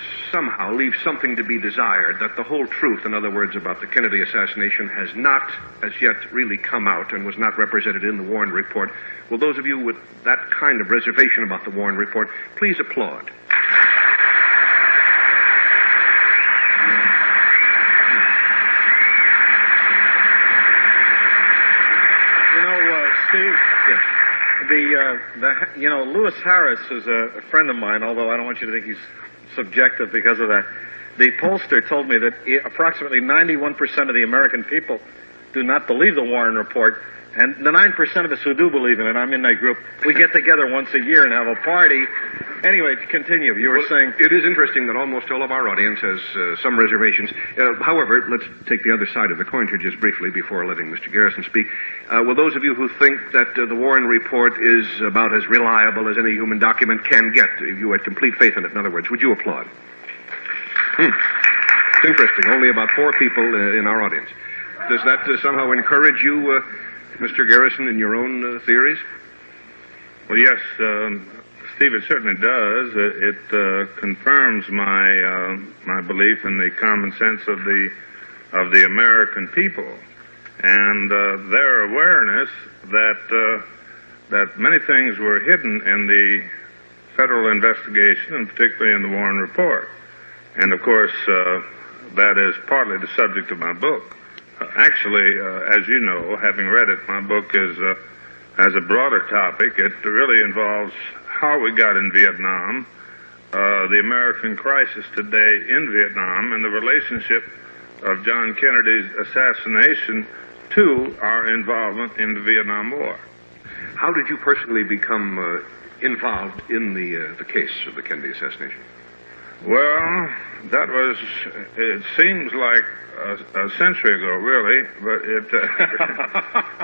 something to be desired, that the whole truth, in other words, about the Kennedy assassination has not as yet really come out and was not represented in the Warren Report, will those of you with that kind of reservation about the Warren Report please applaud? Steve? Yes. Lewis Harris is a friend of mine, although I don't want you to think he's subjective because of that. The pollster told me that approximately 91% of the American people do not believe the Warren Report, and the 9% of us who do believe in it, I'm in that group, we get together once a year and have a party. Anyway, continue. You were saying... It is interesting that almost all of our audience has some reservations. However, let's take the other side of the coin here just briefly before letting Mr. Garrison speak. Will those of you who think that the Warren Report is about as reliable as any human document can get, if you had complete faith in it, in other words, would you applaud? It's interesting. Only about 4 people in our audience. Does that somehow encourage you, Mr. Garrison, in your own theories? Well, yes, Steve, it certainly does. It confirms my belief in the common sense of the American people and their awareness that many things were hidden in the federal investigation, and particularly in the Warren Report. And of course, that is partly the subject of my book. Actually, as you know, having read it, my book has a broader topic. It really involves how we got in Vietnam, the American crisis today in Vietnam, and the relationship of John Kennedy's assassination to our involvement in the Vietnam War. How did you personally become involved in the case of the Kennedy assassination? Well, it seems like a century ago, really, but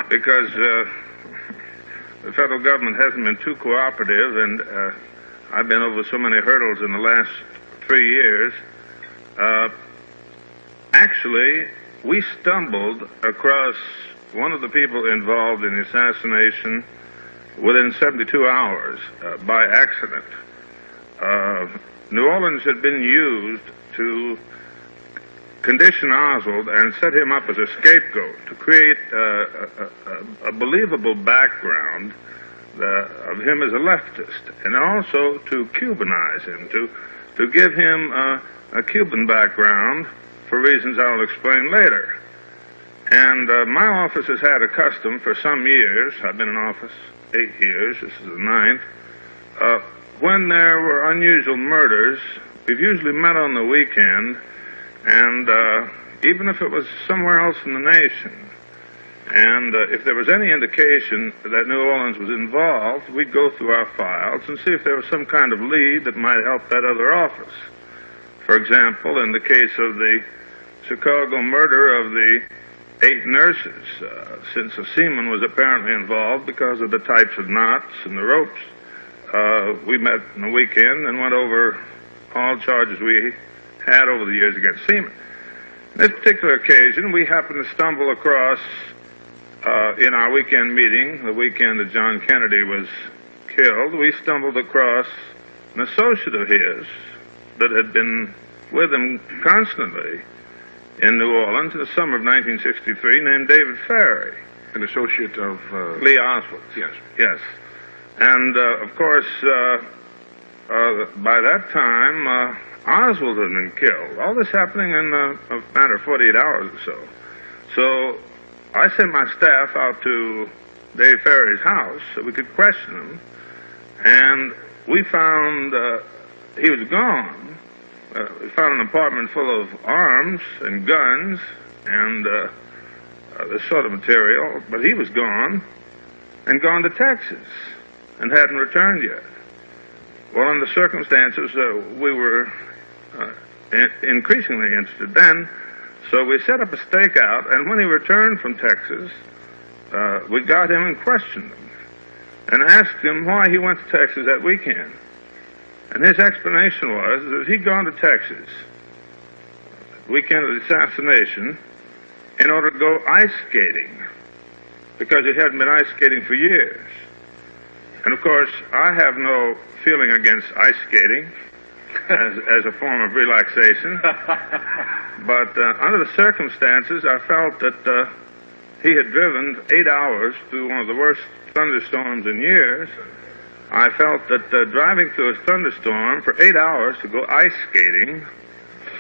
because the federal government hasn't been too cooperative, and I've been over so many hurdles in the last 3 years. Actually, we stumbled across one of the people involved in the assassination within 72 hours by accident. New Orleans had been used to condition Oswald and set him up as a scapegoat to create a believable background of him as a leftist, and also to Cubanize him, to give him a Cuban background for reasons I'll explain later. And my office has had a custom for some years. I've been in office 8 years. This is the 9th. When there were unusual murders, we've usually met on the weekend, and even if it was somewhere else in the nation, and if there was any indication that New Orleans was involved, we'd go through our files and see if there was some kind of lead that might help that other office. For example, in the case of the Chicago murder of the 8 nurses, since a seaman was apparently involved because of the types of knots and the ropes, we met on the weekend and went over all charges we had over the years against seamen. On this particular occasion, we happened to stumble across, in our weekend meeting, the weekend that John Kennedy was killed, we stumbled across an associate of his that had been with him constantly in New Orleans in the summer of 1963, named David Ferry. An associate of... Lee Oswald. Yes. Yes. And, of course, by that time, Oswald had been killed. All this happening in a matter of 48 hours or so. So I sent my staff out to Dave Ferry's house so we could question him, and we found he was gone. We found an apartment full of arms and guns and this sort of material, but he was gone and gone to Texas and hadn't returned yet. Well, under the circumstances, we were increasingly interested then, so we set up a stakeout, and when he returned from Texas, we got him and questioned him and asked him why he went to Texas that weekend. And his explanation was that he'd gone to Texas the weekend of the assassination in order to go ice skating, because he hadn't been ice skating for years. And of course, I have no feeling against ice skating as a form of relaxation. But under the circumstances, I felt that he had driven 8 hours through one of the worst thunderstorms in years. I felt that driving through a thunderstorm for 8 hours to go ice skating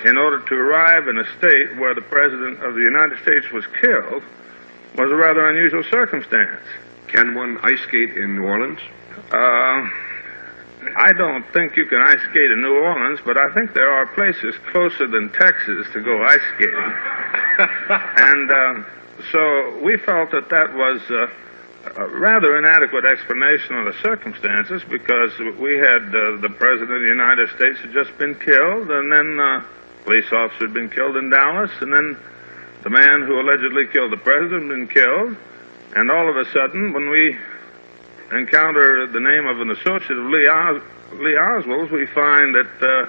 in order to arrive in a state where the President of the United States was killed was a rather unusual circumstance. Can one ice skate in New Orleans? I don't think you can ice skate in New Orleans, but I think there are places closer than Texas to go ice skating. And so we felt that that was a rather inadequate explanation of the circumstances, because we had the President of the United States had just been killed, and then a police officer had been killed in Dallas, and then the man who allegedly killed the President had been killed, and all of a sudden, when we encounter the name of an associate of Lee Oswald's, we find that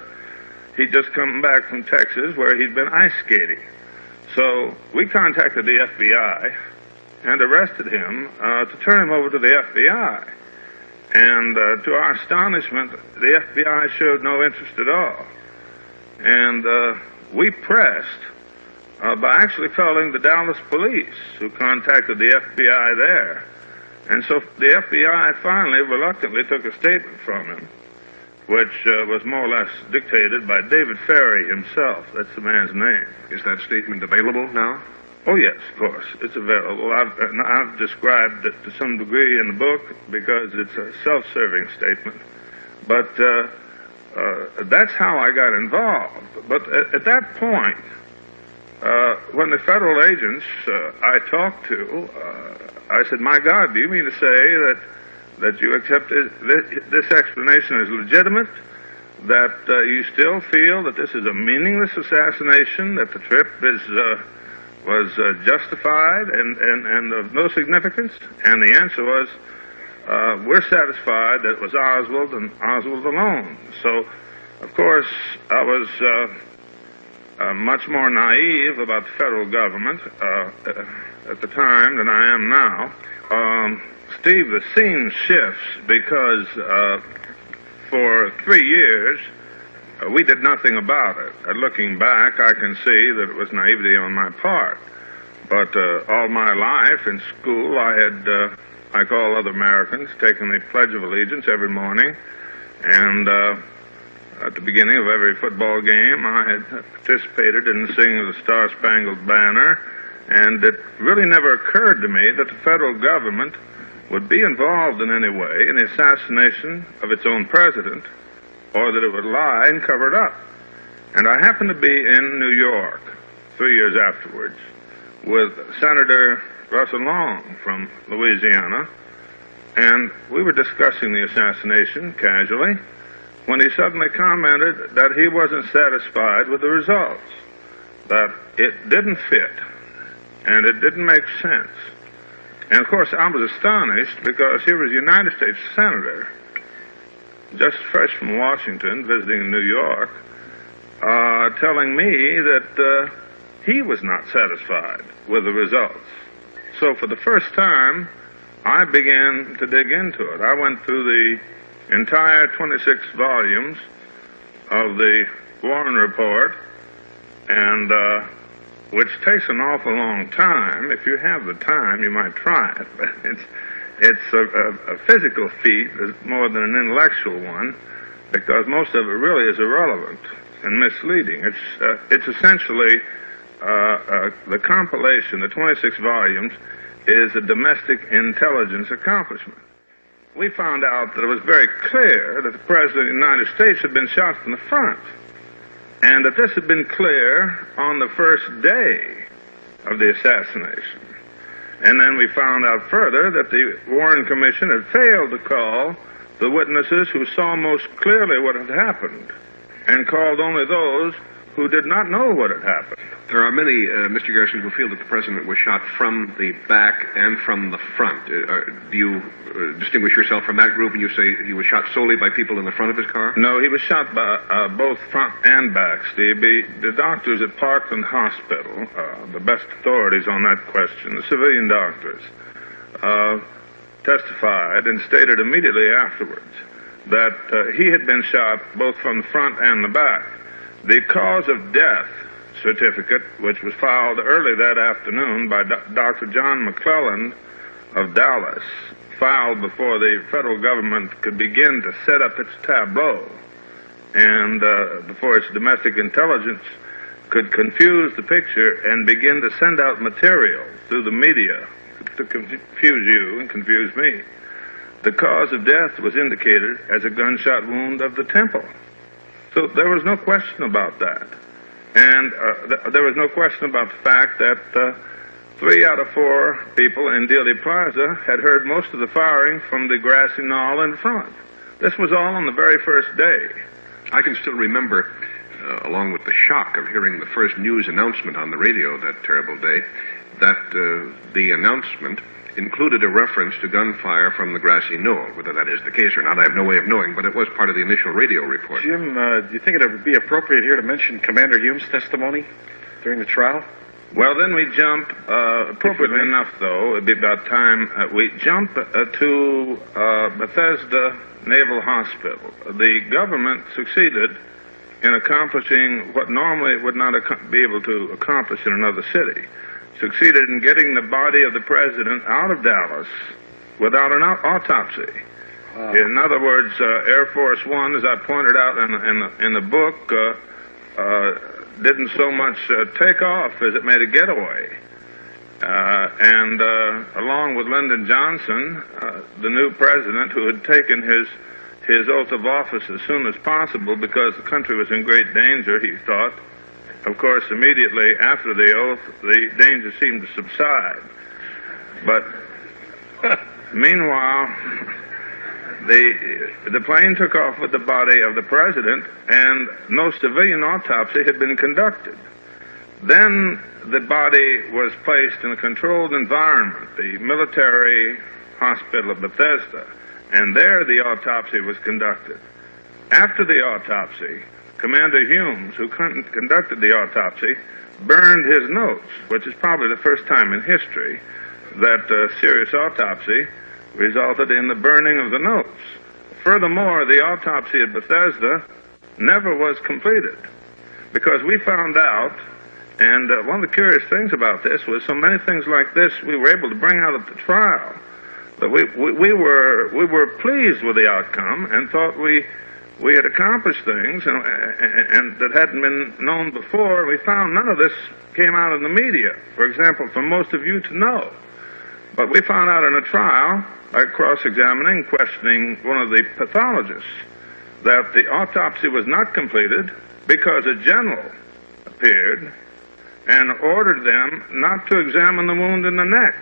he'd just come back from Texas where he'd been ice skating. So we contacted the FBI and arrested him to turn him over to the FBI. And to our astonishment, the FBI showed no interest at all. And we pressed by actually calling the Dallas police, who contacted the FBI there. And so the FBI finally reluctantly took a statement from him, which was more or less dictated by David Ferry himself. That's the man's name. Is that statement available now? Oh, yes, of course. It's available. I've described it to some degree in the book because it's a self-serving statement. But that's how I got involved. But at that point, when the federal agents I talked to, I said, "My God, do you mean to say that you accept this explanation as legitimate, that you still feel that this is a meaningless assassination, that the trip was justified and of no significance?" And the answer was, we're satisfied that it was Oswald and Oswald alone. So, of course, I was much more naive about the federal government at the time than I am now. Steve, the scene shifts because for 3 years we did nothing about it. Looking back, I can see that it was naivety on my part. But all my life in school, I had, like all other Americans, taken the Pledge of Allegiance every morning. And at the beginning of every football game, I had participated in the singing of the Star-Spangled Banner. And it really never occurred to me that the federal government would be involved in any way in the assassination of its own president, or that it would lie and cover it up. And I happened to be in New York 3 years afterwards with Senator Russell Long from Louisiana, and we were discussing the assassination casually when he suddenly commented that he wasn't satisfied with the results, that it didn't fit, and it didn't make sense. And of course I was astonished because here was a United States Senator, just fresh from Washington, visiting New York, telling me that he was not satisfied with the results. So for the first time, I began to dig into it. I went through the entire 26 volumes of the Warren Report, and which takes an awful long time. If you have the time, you might try it, but it's a physical feat more than an intellectual one, because most of it really is irrelevant and misleading. It's essentially the compilation, the 26 volumes, is a domestic intelligence accomplishment. We found out that it was very clear that the President of the United States had been shot from the front, and that this had been clear on the first day of the assassination. And then we found out further that the Warren Commission had failed to call the witnesses who saw most clearly what had happened, and called only those who did not know what had happened. There are many, Mr. Garrison, who feel that the president was shot from the back and from the front. Do you distinguish yourself from that group and you say he was shot solely by people in the front of his car? No, he was shot by both front and back, Steve. The doctors at Parkland Hospital, the best authorities on that question, the civilian doctors, testified and stated immediately afterwards that he had been shot both from the front and the back. The cause of death certificate, which was filed early that afternoon by Dr. John McClelland of Dallas, filed before the federal government could begin to set up its tableau, and before its domestic intelligence could confuse the picture and begin to send out material through the media to confuse you and confuse me. The cause of death was indicated as a gunshot wound of the temple. So there was no question about that. And there was no question about the fact that 3 out of 4 people in Dealey Plaza had heard most of the firing from the grassy knoll in front. This was all on the very first day. I can still remember, along with the shock of hearing the first news announcement on the radio that terrible day, that the announcement included a reference to gunfire from the grassy knoll. Whether that is the case or not, I have no way of knowing, but it was part of the initial radio report. Jim, do you think it would be appropriate here to mention Commander Hume's testimony during the trial? Well, then we jump, appropriately enough, though, it'd be about time, we jump to Bethesda Naval Hospital. The government succeeded in accomplishing what normally it would not be able to accomplish in another city. Succeeded in getting the body of the president out of Dallas without an autopsy. In other words, Air Force One, as I pointed out in the book, didn't so much take off as it made a getaway. And along with Lyndon Johnson, the new president, who had taken his oath of office as soon as possible because the country was in great danger, he thought. Of course, immediately after the oath, the danger seemed to subside. But meanwhile, the plane took off with the body of the president, and no civilian autopsy had been conducted. Then the body was placed in a controlled environment, the military hospital of Bethesda, and there the autopsy was conducted. After the autopsy, Commander Humes, who conducted the autopsy, burned his notes, which is probably the first time in history that a serious autopsy resulted in the burning of the notes. Furthermore, the autopsy at Bethesda never was completed because we found out, and one of the curious things about this was so many things like this we were able to bring out at the trial, that we were pleased with the outcome and thought we had accomplished things and that hadn't been known before. We found none of this came out in the media, for example, for most of you to know. But we found out in a trial, by cross-examining, questioning one of the pathologists, that the autopsy was not completed because a general appeared and ordered them not to examine the wound in the neck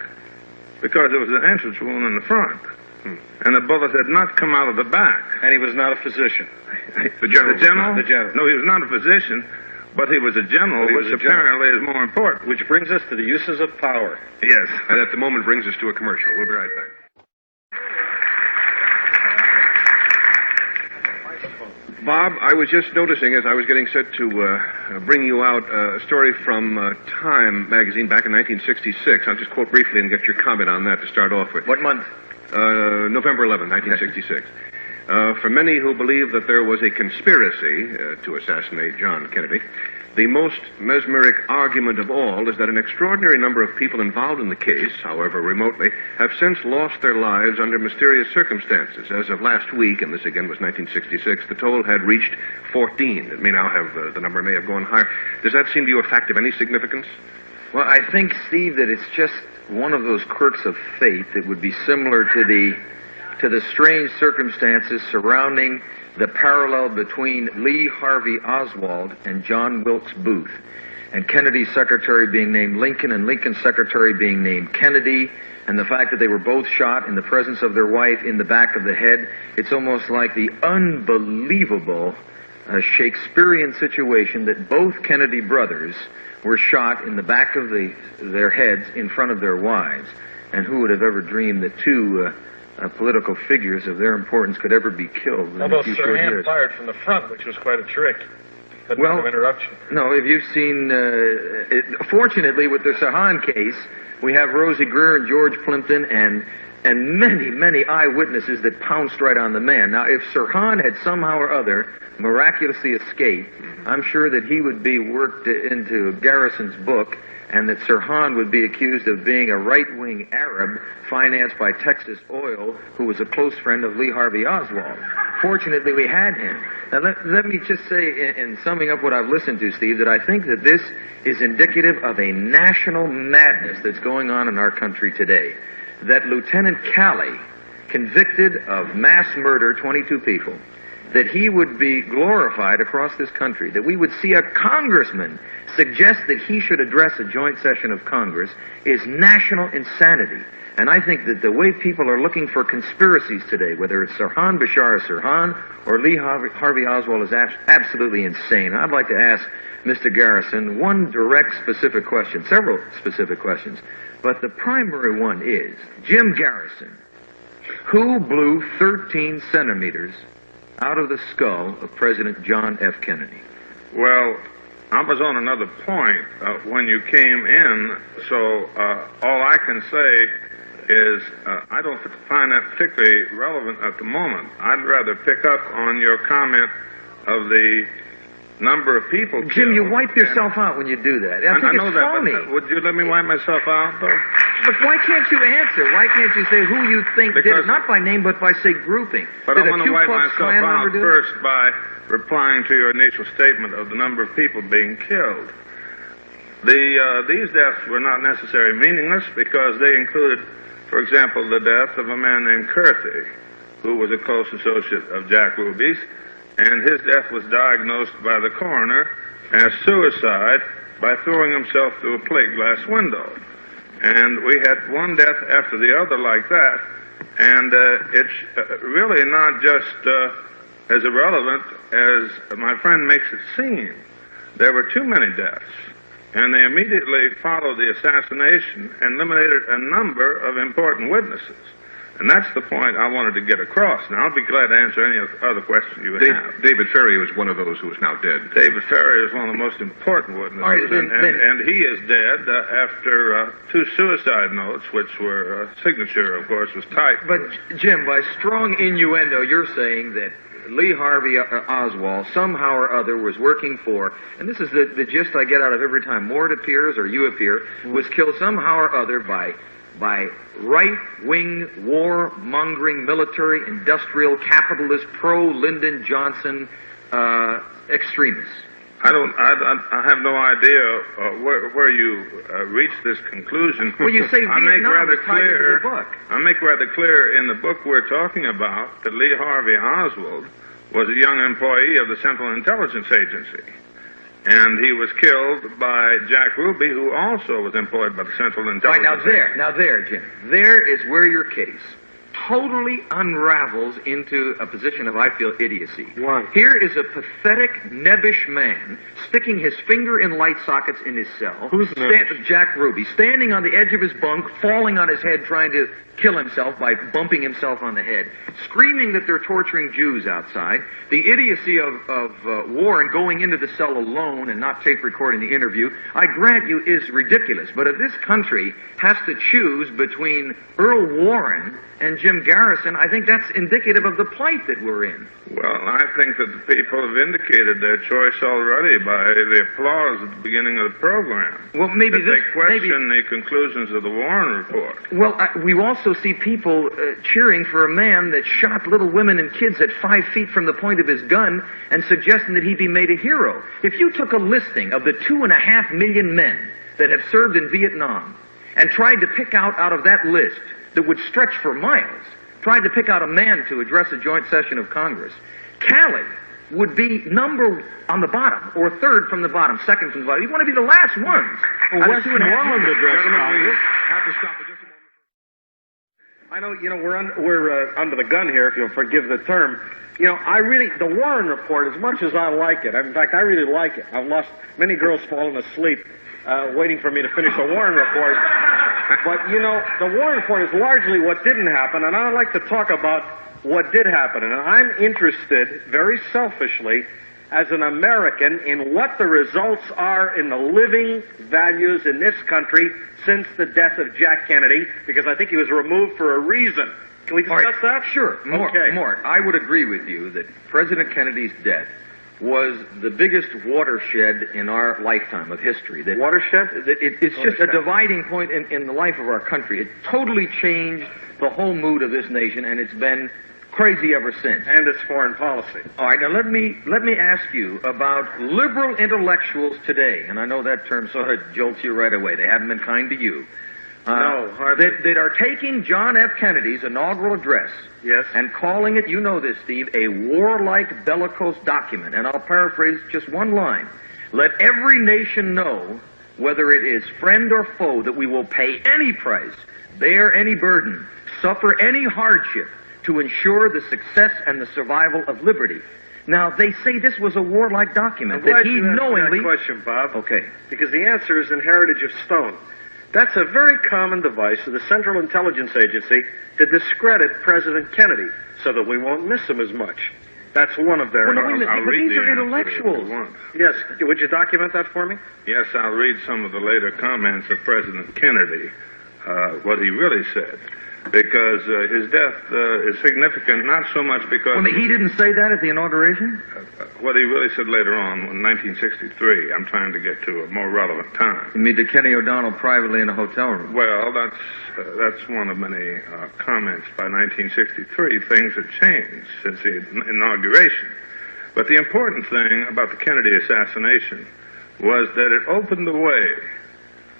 because it was an entrance wound in the front. And the bullet had not come out of the back. And he was not a physician. The general? The general. No, he was not a physician, but he was a general, which apparently is more important. Which brings us to the uses of power. Yes. And at the moment brings us to a commercial. We'll be right back. Bob, I was just noticing as I was getting set to bring you out a story from Time magazine back in 1966. I'll just quote briefly and get your comment on that to start off with. What month? November 11, 1966. For many who believe that there was a conspiracy to assassinate John Kennedy, the most mesmeric argument of all is that an extraordinary number of people involved in the case, however remotely, have since lost their lives under mysterious circumstances. As of last week, and this again was 1966, the toll had reached 14. It may now have, the number may have gone higher. Does that seem to you a fact of any significance? Well, I think, Steve, that it's just one of those quirks of fate that would be similar to the strange circumstances surrounding the parallel between Lee Harvey Oswald and John Wilkes Booth, and Kennedy's secretary being named Lincoln and Lincoln's secretary being named Kennedy, and the fact that they were both shot in the presence of their wife in the back of the head. It's almost like the unbelievable Shakespearean situation that both Kennedy brothers were shot in the back of their heads in front of their wives. And who would have ever dreamed that two political figures of their importance could ever be killed? Although Sirhan fired from the front, which was quite a trick. But well, no interruption. No, if you've seen, fortunately with the Sirhan case, we have Rosie Greer and George Plimpton and many, many eyewitnesses that pounced right on the man. Now, if Sirhan had somehow or other miraculously escaped, I'm sure that he would be worked into Garrison's book, and that Sirhan would be accused of being a right-wing Arab financed by Texas Oil, who was a close friend of Lee Harvey Oswald. Fortunately, we had him. Now, let me just say, in summing up what I've listened to, Steve, that I think that this is indicative of a national madness that's going on in our country today. That Lieutenant Calley, convicted of mass murder, 22 people, that he would be glorified across this country, that we would see a congressman suggest that he should address a joint session of Congress, is national insanity. And I think that the way people are looking for conspiracies today, whether it's Sirhan Bashar Sirhan or Lee Harvey Oswald, is absolutely insane. I'd like to ask Mr. Garrison one direct, specific question, several specific questions, but the primary one is, Jim Garrison, who blew 13 centimeters out of the skull of President John F. Kennedy? Well, I was on another point when you came in, so all I can say is I don't find that particularly relevant at the moment. I'd rather pick up on your comment of the number of people killed. Jim, you wipe yourself out when you do that. I think know it's that, phony. but would you let me wipe myself out, though? But why can't you answer? Why can't you say who you think did it? Not by name, but by, say, grouping. But did I want to wipe myself out do first by replying to your initial statement of the number of people being killed. These deaths were not necessarily meaningless because they included, for example, the death of a man named Curthy, who was a close associate of Jack Ruby's, and his death was diagnosed by the coroner as suicide by throwing himself through a plate glass window. And we had one death after the other like that, and it's really not just as irrelevant as my friend makes it seem. There were too many deaths, and they immediately followed the assassination and eliminated a number of important witnesses. And that's the point I wanted to get across. Now, I'll be glad to answer any other question you have. David Ferry was one of those who is now dead. David Ferry is one of the most important witnesses, All right, and he is dead after 2 suicide notes, which were, signature, of course, was typed. But, Jim, by strong innuendo, you're saying that Lee Harvey Oswald somehow or other was working for, and this is the gist I get out of every time Mort appears or you appear, was killed somehow or other by right-wing, war-mongering, military, industrial, capitalist, pro-Lyndon Johnson extremists. I have no idea where you reached this conclusion. Well, you say Vietnam is tied into the book. I make rather clear in the book we're talking about that Lee Harvey Oswald was a young employee of the Central Intelligence Agency. And he was killed by Jack Ruby, who also was employed by the Central Intelligence Agency. Right, now there, Jim. There is where your case totally unravels into a position of, I feel, idiocy. Why? Here is a pathetic, nebbish man sticking his finger in light sockets in his cell. Who's Jack Ruby, standing on the edge of his bunk, falling on his head, trying to kill himself by bumping himself on the head, screaming that they're torturing Jews outside. The idiocy of Warren going into the cell alone and not tape recording the interview, I grant you, is ridiculous. But if this country has to choose between Earl Warren and Jim Garrison, I think that's indicative of the plight that we're in. Well, I think that the people have indicated their choice already by the applause at the beginning of the program. Well, maybe they question the conclusions of the Warren report. Well, we also see people cheering for a man that shot little women and kids at 5 feet from the point of his gun and suggesting that he be made a hero. If you took a listing of the 2.5 million men that have served in Vietnam and tried to pick out of that list that would stretch for miles, tried to pick out a man to address a joint session of Congress, Calley would be number on the bottom, or third from the bottom, second from the bottom. He'd want to be the last ones. Well, Westmoreland addressed Congress. Have to stop for just a moment. I know, we're under the gun here, if you'll forgive the term. The Warren report, as much as I like it, in fact, I really like it. I've lost many girls falling asleep waiting for me to finish the Warren report. But, the Warren report is largely what didn't happen, and I'd like to talk about what did happen. And I'm interested, very selfishly, as an American, in what the results are in the living values in this country since the death of Jack Kennedy, because I think he was removed for a reason. Can we discuss that? Sure. Mort, I would agree with you that President Kennedy's death was the biggest watershed in our lifetime of history. Watershed? It's just a dividing point in the life of our country. It totally changed the whole mood of this nation, and it's been crazy ever since. And its foreign policy. All right, now let me ask you about liberal intellectuals today, and I know that term sort of jolts you right away. They haven't been kind to you. No, hardly. That are taking John F. Kennedy's inaugural address, yes, and calling it, you know this, Steve, a warlike bellicose document. And I'll paraphrase just one line. Let every nation know, whether it is friend or foe, that we will pay any price, bear any burden, suffer any hardship to ensure the success and the survival of liberty. Now, they say this was a warlike document, that he knowingly... That question, Bob. Okay. Because the answer is in Heritage of Stone. That's a very common device of the Central Intelligence Agency to discredit President Kennedy so that we won't miss him as much. That's one of their... Well, but these are intellectuals. Yes. Would you document that for me? Yes, I'll read some of the later comments of President Kennedy, what he really said. Because his death is significant, not so much because... Well, he didn't say that at the inauguration? What he really said later on, in 1963. I'm trying to get to a more relevant time. You mean to Kenny O'Donnell privately in a hotel room? Well, that's one of many comments by 1963. Things had changed since the inauguration. But the important thing about the Kennedy assassination was that it opened the way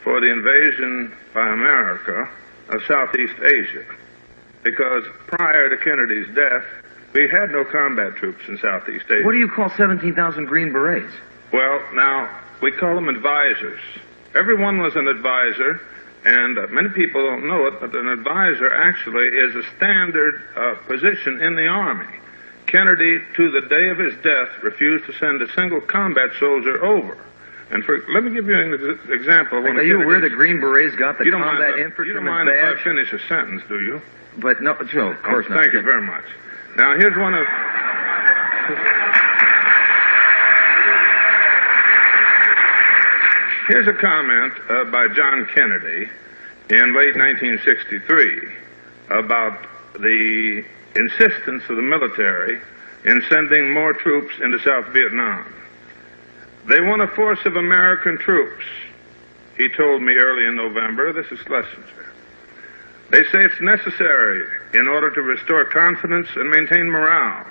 for the invasion by America of Southeast Asia, because prior to Kennedy's death, we had no combat troops in Southeast Asia. What do you call 17,000 Green Berets? Well, now, we call them advisors. Everyone was an advisor, and many people don't know it, but an advisor actually is a standard position in the Army. Kennedy, to the day of his death, refused to send a single combat soldier over. And let me give you an example. Are you aware the Green Berets got the you don't combat mind, infantryman You don't mind if badge? I finish a sentence, do you? But no, Joe, of course not. Thank you very much. Now, here's one of... Here's a comment by John Kennedy in late 1963 about the insistence of the military in sending more troops into South Vietnam. They want a force of American troops, he told me early in November. This is Schlesinger. They say it's necessary in order to restore confidence and maintain morale,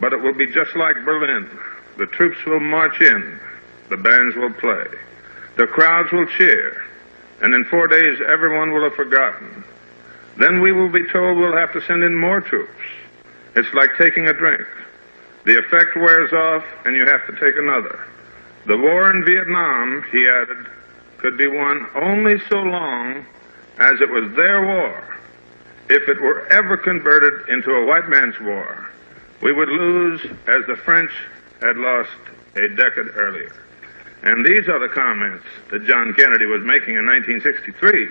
but it will be just like Berlin. The troops will march in, the bands will play, the crowds will cheer, and in 4 days everyone will have forgotten. Then we will be told we'll have to send in more troops. It's like taking a drink. The effect wears off and you have to take another. The war in Vietnam, he added, could be won only so long as it was their war. If it were ever converted into a white man's war, we would lose as the French had lost a decade earlier. And these are the comments that John Kennedy was making in 1963.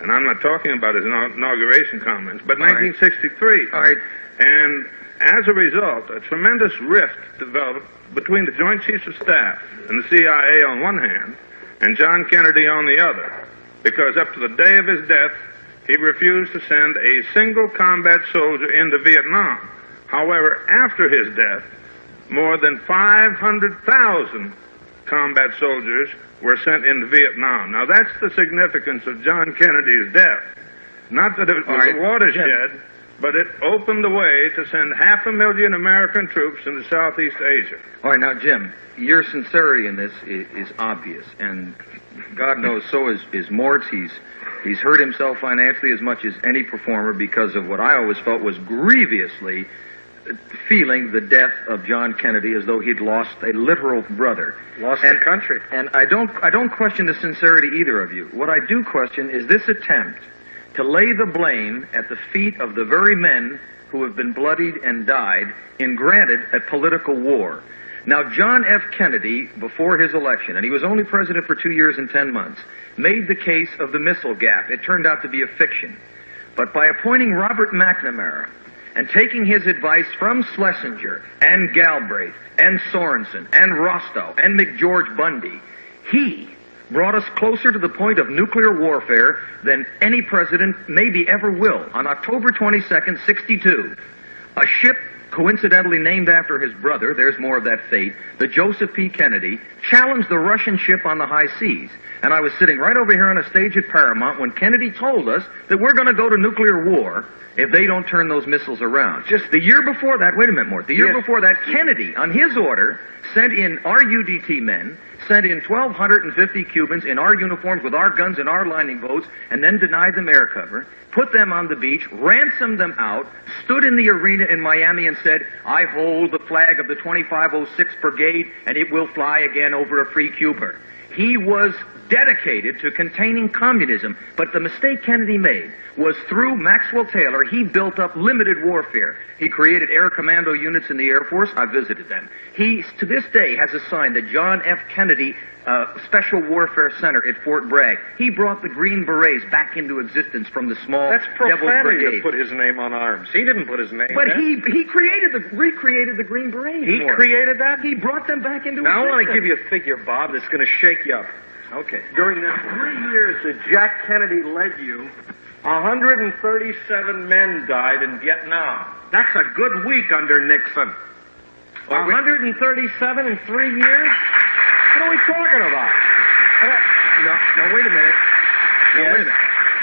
And I'm not talking about his inauguration comments, but 1963. All right. And as a result, a tremendous rift developed between the Joint Chiefs of Staff and the CIA on one hand, and John Kennedy on the other, because up to the day of his death, he refused to send a single combat soldier into Vietnam. However, after his death, more than 500,000 combat soldiers were sent into Vietnam. Now, that's the significance of John Kennedy's death. Not that it was a watershed, but it opened the way to send 500,000 American troops into Southeast Asia. All right, now, Jim, your sincerity in this is obvious, and God knows so is Mort's. He's hurt himself financially as much as any performer because of what I always felt was grievously feeling the death of John Kennedy as though he'd lost a literal brother. Lost the country. And I don't question the sincerity either of you. What I do question is this attempt to lay the blame at the feet of the very men who have been bloodied and died in, granted, a political war. Now, John F. Kennedy, before his election, and he was only president for 2 years and 10 months, made the case of the missile gap. It turned out to be a fiction. But by appointing Robert McNamara and taking his advice from Schlesinger and Galbraith and Sorensen and Rostow and McGeorge Bundy, he brought us closer to the point of nuclear warfare than any president maybe ever will. On October 22nd, 62, a ship coincidentally named after his brother, there's more of that fate, the Joseph P. Kennedy, challenged the Russian ship on the high seas. And I was sitting right over here on a stage at Paramount when Kennedy told us that we're going to go to nuclear war if they don't turn those missiles around. Just the year before that, wait a minute, Mort, the year before that, Kennedy, on his order, sent in our UDT men, sent in 1,250 Cubans in our uniforms with our guns and our lining boats, and then denied them air cover, put them on the beach, ransomed them out, stood in the arena in Miami and said, I hold the flag of the 2506 Brigade, and it will fly again over a free Cuba. He was dedicated to containing communism, but the mistake Kennedy made was through Maxwell Taylor, he built up limited warfare. He created air commando units in the Air Force. I visited them. He, to this day, has assigned the John F. Kennedy Special Warfare Center at Fort Bragg. He brought the Green Berets back into existence from the small That's Devil's profanity Brigade. to put his name on arms. He didn't put his name But there. he recreated the Green Berets. He created that? He brought them back into Now, I existence. want to give you a figure, Bob, that's going to shake you up. Okay. During the 3 years that Jack Kennedy led you, 137 men died in Vietnam. That's a good week under Nixon. 137 in 3 years? What are we talking about? No, wait a minute. No, Yes. wait a minute.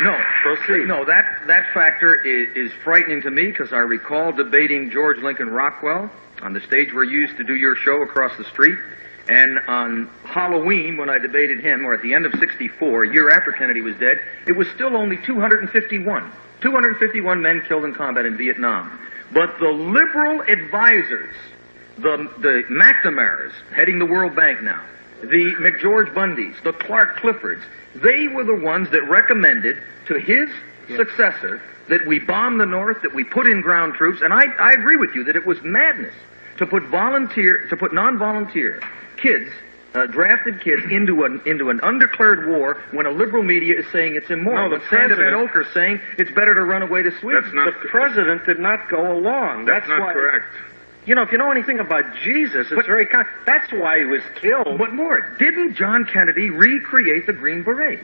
No. Proceed. No, that factor is frightening to me because I recall debating George Lincoln Rockwell on the stage where you used to do your show across the street. And on Halloween, when I debated him, or at the end of 64, a year after Kennedy was dead, it was still only 251. 251 men killed in combat in Vietnam. But the liberal advisors, the McNamaras, heading the World Bank now, the McGeorge Bundys, the Clark Cliffords, they were the ones that recommended to his successor that we bomb the North, that we put in ground troops, and I agree with you that it was madness to put non-volunteer kids drafted kids into an undeclared war when a liberal media is saying it's immoral. No, the when Sandra Van president- Oker saying it's better to run away to Sweden. That's not The president did not go along. That's not why, correct. You know, if you know anything about Jesus, it's very kind. That's why he was killed. But more, didn't John Kennedy recreate the Green Berets?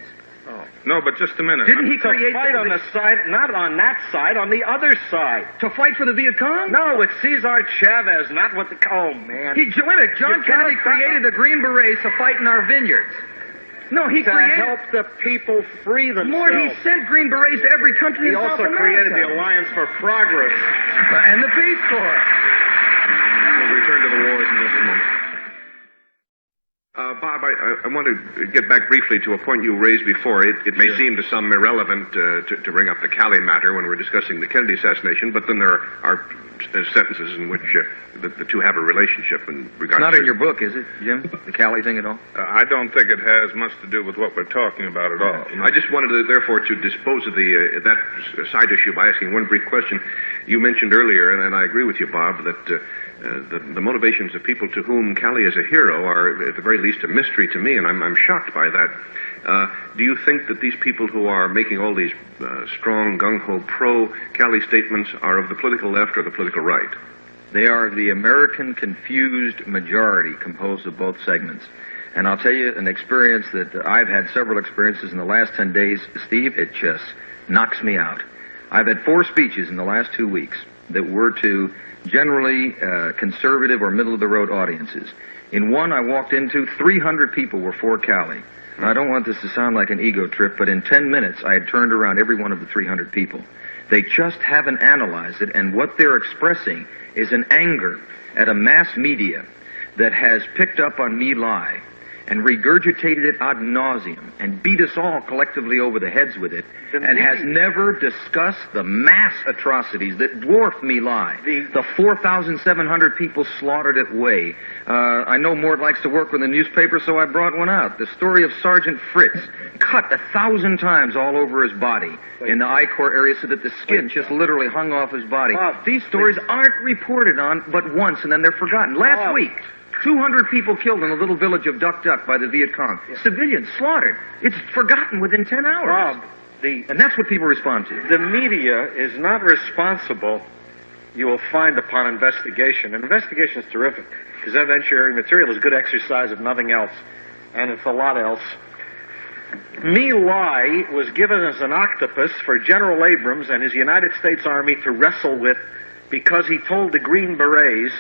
No, but just a minute. Didn't he To create fight on the side, not on that side, on the other side. to fight for the Viet Cong? No, it's Cesar Chavez, not what the... Oh, man. Wait a minute, John You Kennedy gotta- created the Green Berets to fight in our vineyards. No, he to created... help the people free themselves. More, he sent Green Berets to every country He in South also America. created the Alliance for Progress. And the Peace Corps. We'll return to the wars in just a moment. Bob, I want to get back briefly to a point you raised before. It may seem to some irrelevant to bring up the Cali matter when we're discussing the Kennedy assassination, but then there are sentences in which the two have a relationship in It's regard not to... in your book, is it, Jim? The Cali thing at all? I don't think it has much to do with what we're talking about at all. I just wanted to, therefore, to dispose of that side issue by asking one brief question. You mentioned earlier, and I agree with you, Bob, that the motivations of people to whom Cali is a hero are, at the very least, a mystery to me, and I'm shocked by that. Do you think that these people who are making all these strong, gung-ho, pro-Cali statements are of the political left or the political right? They are the American confused majority composed of both segments. And I'll tell you an experience that I've had several experiences in the last 10 days, Steve, it just knocks me out. I've had 4 speeches in the last 2 weeks that were to generally conservative or middle-of-the-road audiences. In one I walked into, 300 people were for Cali. Now, I don't want this to sound like an ego trip, but in 10 minutes I had turned around every one of the 300 people. They just haven't analyzed it, and what they're expressing is an anger at a mass media that has picked up on Me Lie and regurgitated it ad nauseum and beat us all collectively over the heads with it, and has never discussed the mass atrocities that dwarf Me Lie. The 4,700 people slaughtered at Way. I know Mort likes to work with the newspaper, so I brought one out. The story of Sergeant Fritz, cut 1,000 times all over his body in the I-Corps area so that the skin just literally hung off his body. These stories aren't reported on but once, and then they're forgotten. Last week, 200 people killed in the little village of Duk Duk by the Viet Cong. Civilians slaughtered. It's forgotten within 10 hours. Bob, and that's what people respond to. the media is not responsible, you will find, upon investigation. And investigation is terrific, because evidentiary material is good exercise if nothing else, and it's a lot else. Me Lie was given as an octopus for General Abrams and his United States Army to wrestle with, because he told the Green Berets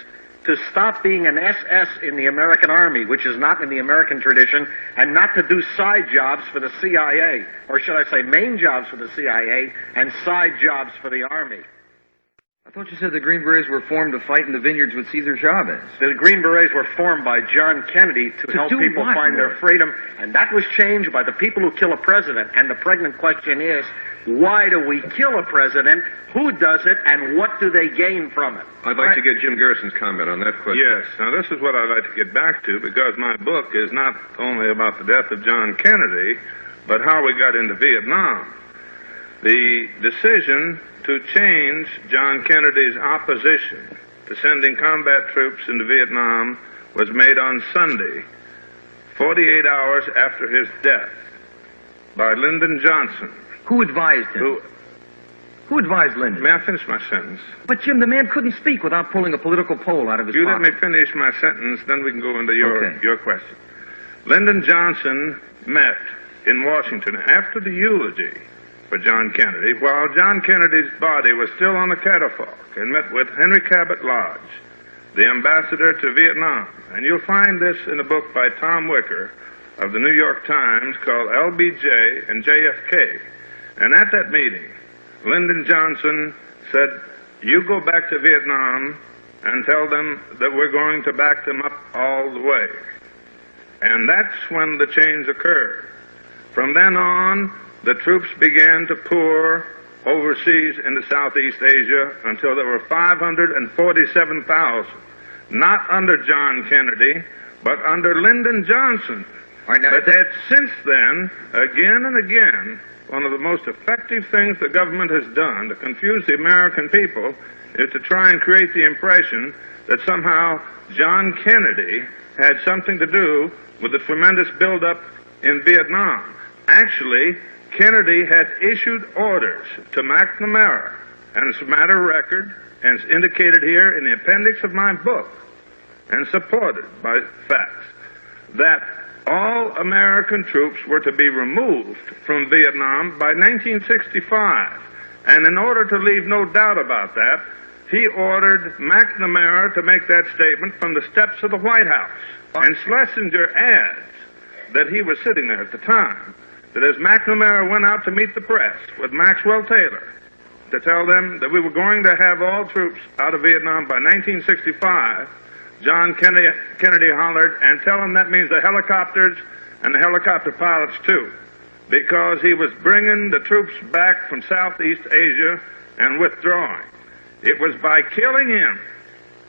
to stop being an SS in the American Army, which is not in the American tradition, and not to do side jobs for the CIA, or should I say main jobs for the CIA and side jobs for the Army. I thought you said the Green Berets were formed to fight in the vineyards with Cesar Chavez. The Green Berets were formed by John Kennedy to help do people what, find their Lord? freedom, and that was changed by the people who kill a president. And the pregnant question is, why do we kill a president? Who does it, and what do they gain from it? I'd like to get Jim Garrison's comment on that question. Yes. Now, this is what I'd like to get back to, because my book is not only about the death of John Kennedy, but how we got into Vietnam. The decision to change John Kennedy's opposition to sending combat troops into Vietnam was made on Sunday, 48 hours after his death, by Lyndon Johnson. Who advised him? Who advised Lyndon? May I finish my sentence? But, Jim, the man couldn't speak without pulling a political pole out of his You let pocket. me finish my sentence, then we can go into Okay. your question. Lyndon Johnson met in Washington after the eulogy for John Kennedy, while John Kennedy's body was still on the catafalque, and met with Henry Cabot Lodge, the ambassador to Vietnam. And you'll find this in a book by Tom Wicker of the New York Times called LBJ and JFK. And at that meeting, Lyndon Johnson said, "You go back to Vietnam and tell them that we're going to back them up all the way." And that's when the change occurred. From then on, the troops began to pour overseas into Southeast Asia until there were 547,000, not under John Kennedy, but under Lyndon Johnson. All right, now, But that since then, again and again, one of the most effective things the government has done to confuse the American people is to try and create the impression that somehow John Kennedy had something to do with the tremendous buildup in Vietnam. Actually, Kennedy had issued orders to McNamara, and it's a matter of record, and it's indicated here in the appendix of my book, and supported by facts, that all American troops were to be removed from Vietnam by 1965. And in order to leave no doubt about that, he ordered McNamara to make that statement from the steps of the White House. And Schlesinger adds that he was sitting there at the time, that as McNamara went out to meet the press with Maxwell Taylor to tell them that we were going to have all troops out of Vietnam by 1965, John Kennedy hollered, and tell them that means the helicopters and the helicopter pilots too, because he was bringing the troops back from Southeast Asia and withdrawing. It was by killing him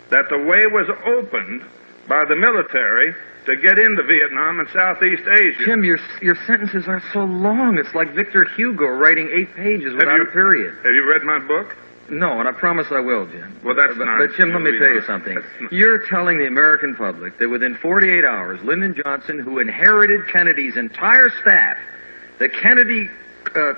that the way was opened by the military to get into Vietnam and Southeast Asia. Jim, your sentences are so long. It's like Victor Hugo writing 8 pages without a period. Have you read my book? No, and I promise I will, Jim. Well, that's but, not... But, Jim, let me tell you something. You're telling the American public that within 48 hours, Lyndon Johnson, who inherited Kennedy's entire staff, the Kennedy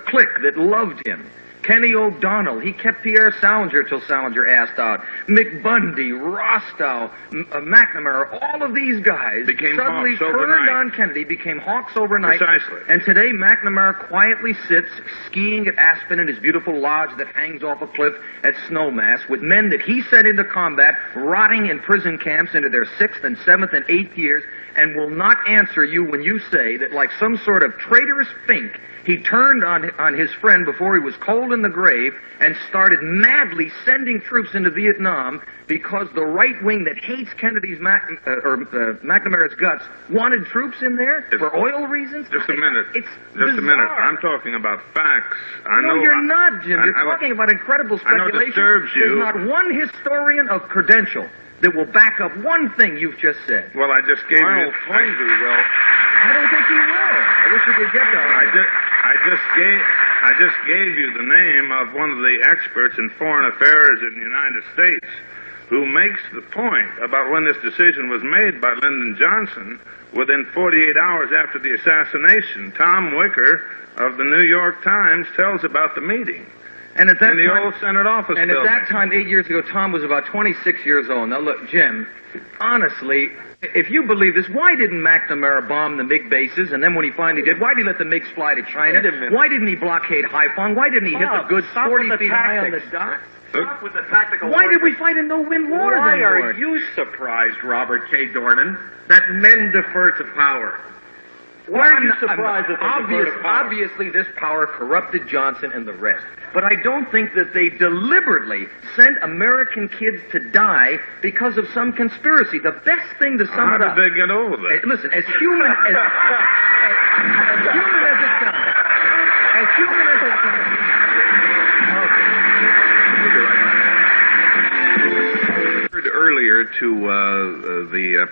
clique that loved him, Kenny O'Donnell, he kept Pierre Salinger till Salinger asked out, McBundy, Rostow, McNamara, all of these guys became suddenly turned on Kennedy, became hawks overnight. Precisely. And today McNamara quietly sits skiing at Aspen in his beautiful lodge that hangs off a cliff at Snowmass with men that he sent into combat, rotting in prison camps into their 6th and 7th and 8th years, and will not answer you when you say that, like some sort of traitorous fink, he turned on his friend before he was cold in the grave and started madly sending troops into Vietnam because the right wing that hates Kennedy's McNamara's guts wanted troops in there for oil reasons. Just a minute. It's just a minute. I'm talking about facts. No, you're not, Jim. You're talking about incredible speculation. I know it disturbs you. There's not one historian of credential that will back up one thing you've just said. Well, I just gave you... I don't think he will. I wish we could get that. I just gave you the name of one of the experts in foreign affairs in the United States who makes the point about when this decision was made by Lyndon Johnson within 48 hours after the assassination. Tom Wicker of the New York Times tells about the meeting. And at that in the old Senate office building. At that time, 8 years ago, Tom was about 26 years old. Now, look, Jim, honestly, if you believe this, why didn't McNamara bomb the MiG bases? And then when he finally did, why did he let the MiGs fly to China? Why didn't he blockade Haiphong? Why didn't he hit the goods 40 feet high on the docks? Stop with the tactical Why did we fight a no-win war? Why are you surprised, Robert K. Dornan, that men defer to power? Why are you surprised that they defer to power? Obviously, this power corrupted Johnson and the rest. But I don't think that they deliberately sent American kids to die because of some conspiracy. The best thing to sum it up... How did they get over that? Listen, as human as it comes. Earlier to the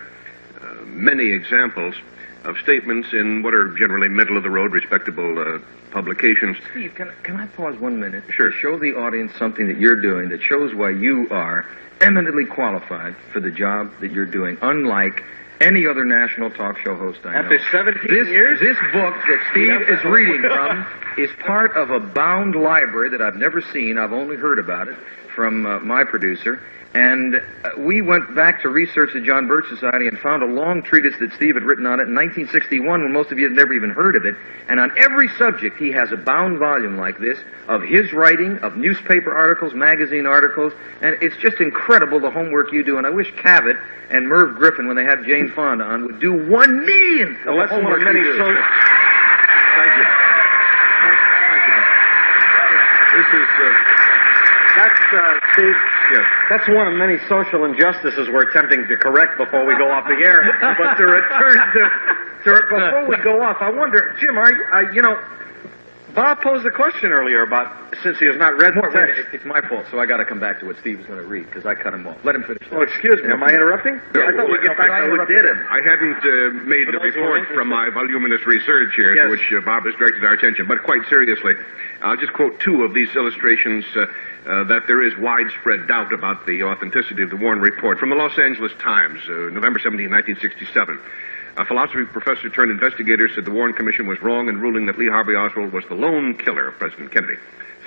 many examples of statements in what are generally middle-of-the-road, respectable publications. Steve, can I pause 1 minute? Sure. To show the audience something that you're doing that shows why you are eminently qualified for the job that you're doing, unlike any other national talk show host I know. After 17 years? This book that Steve is reading from is part of a bound library that I've never seen. I've only heard about it from my producer. And we went back to research the John Birch Society and found a long treatise that Steve had written on it in 1961 when most of you had never even heard of it. And on every subject, he has a bound volume like this of his writing, of newspaper articles, magazine articles. And it's just incredible the homework you do. And I wish Cavett and Merv Griffin, when they have Jane Fonda on, would do 1 million of the homework you do. Thank you. Thank you. This is... Steve, yes. That's one of many social injustices we're attempting to correct before we go off the air. But to return to before we go off, I wonder, Jim, Bob posed a question earlier about, since he has not read the text. It's my fault, so I got to come back to what Steve was going to read, because I cut him off. Let him finish. Oh, excuse me, am I interrupting? I thought we'd get back to who did it. I hadn't made the report from my voluminous research here, to which Bob has directed our attention. But quite seriously, I'll just quote two of these illustrations that there is widespread doubt about the authenticity of the Warren Report. From the Los Angeles Times, November 17, 1967. A philosophy professor turned investigator said the Warren Commission was wrong in ruling that Lee Harvey Oswald was the lone killer of President Kennedy.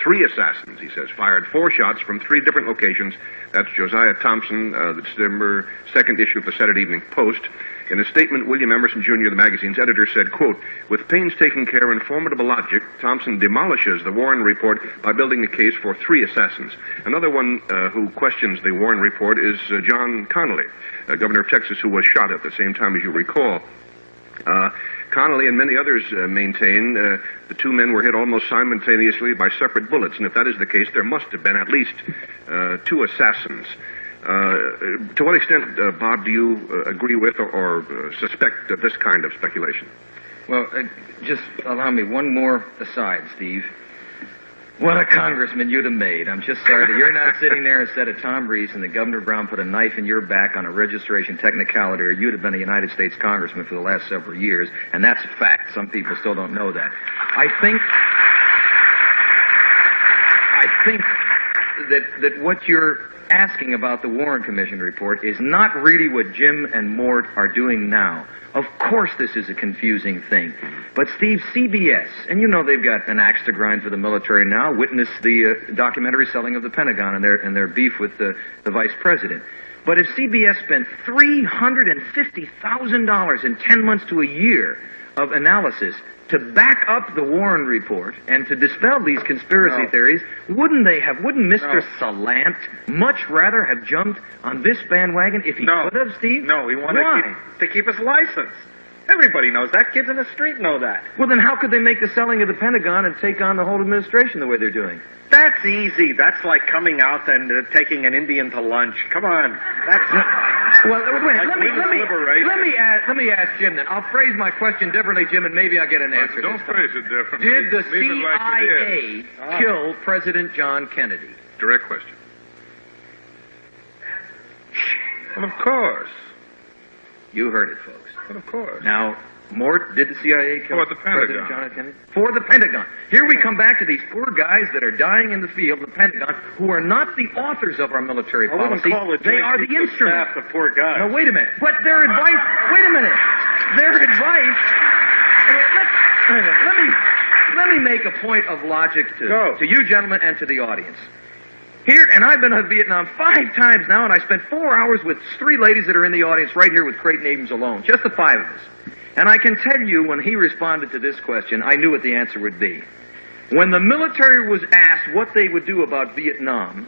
3 assassins, he says, fired 4 shots from 3 different locations. That's Josiah Thompson, the December 2nd issue of the Saturday Evening Post. In a statement, William Emerson, Jr., the magazine's editor, said, quote, with painstaking care and formidable logic, Thompson demolishes the Warren Report by building a case for 3 assassins. Another one who questions the Warren Report is John Connally, governor of Texas, who was shot at the same time, as you recall. Connally and many others maintain the 2 men were hit almost simultaneously by separate bullets, and if that is the case, there must have been at least 2 assassins. To what extent, Bob, do you agree with or suspect this kind of speculation? Well, just allow me one more aside, Steve. What a congressman you'd have made. I'm just sorry that you're not sitting there instead of Tom Reese and that Governor Brown put a knife in your back on a registration technicality, or you'd have been a United States congressman for the last several years, and that's a fact. Some people still don't know that. I think that what you're asking about the Warren Commission report is not really what Jim and Mort are doing now. Of course this is a confusing thing. But Steve, CBS, and you know they've got an axe to grind for the military now, witness the documentary Selling of the Pentagon and their beef with the vice president. But if CBS spent $350,000 in 10 months to a year of analysis to back up the Warren report and to dispel these conspiracy theories, wouldn't Mr. Salant much rather have jumped on this bandwagon if he could have, Steve? No, he wanted to keep his license. Everybody knows that. Kids in the street know that. Well, then how could they make the selling of the Pentagon and take on the whole administration the way they're doing? That's easy. That's like coming out and taking an Indian to lunch. Come on. That's... Well, wait, let me ask Jim then. I'll phrase my question differently, Jim, and maybe I'll get an answer. Don't phrase it differently. Did the Leave it like it CIA kill President John Kennedy? Direct question. Well, of course. You heard it, folks. Well, of course. Now, Mort, did the CIA kill For the President Pentagon. John F. Kennedy? For the Pentagon. Here we come back to these poor guys that are dying in the field, the Pentagon, who are not the authors of our military policy. They are the instrument. The poor guys. Now, wait a minute. But their advice... Wait a minute. Their advice... Let me make a point of logic to you gentlemen and to the audience. Here, and I've been to Vietnam 5 times now, and I spent 4 hours with 3 ladies that are in the audience right here with Creighton Abrams alone, just the 5 of us. And I can tell you, when he responded to this question, I knew what the answer would be. When the military was asked what they would do about Vietnam,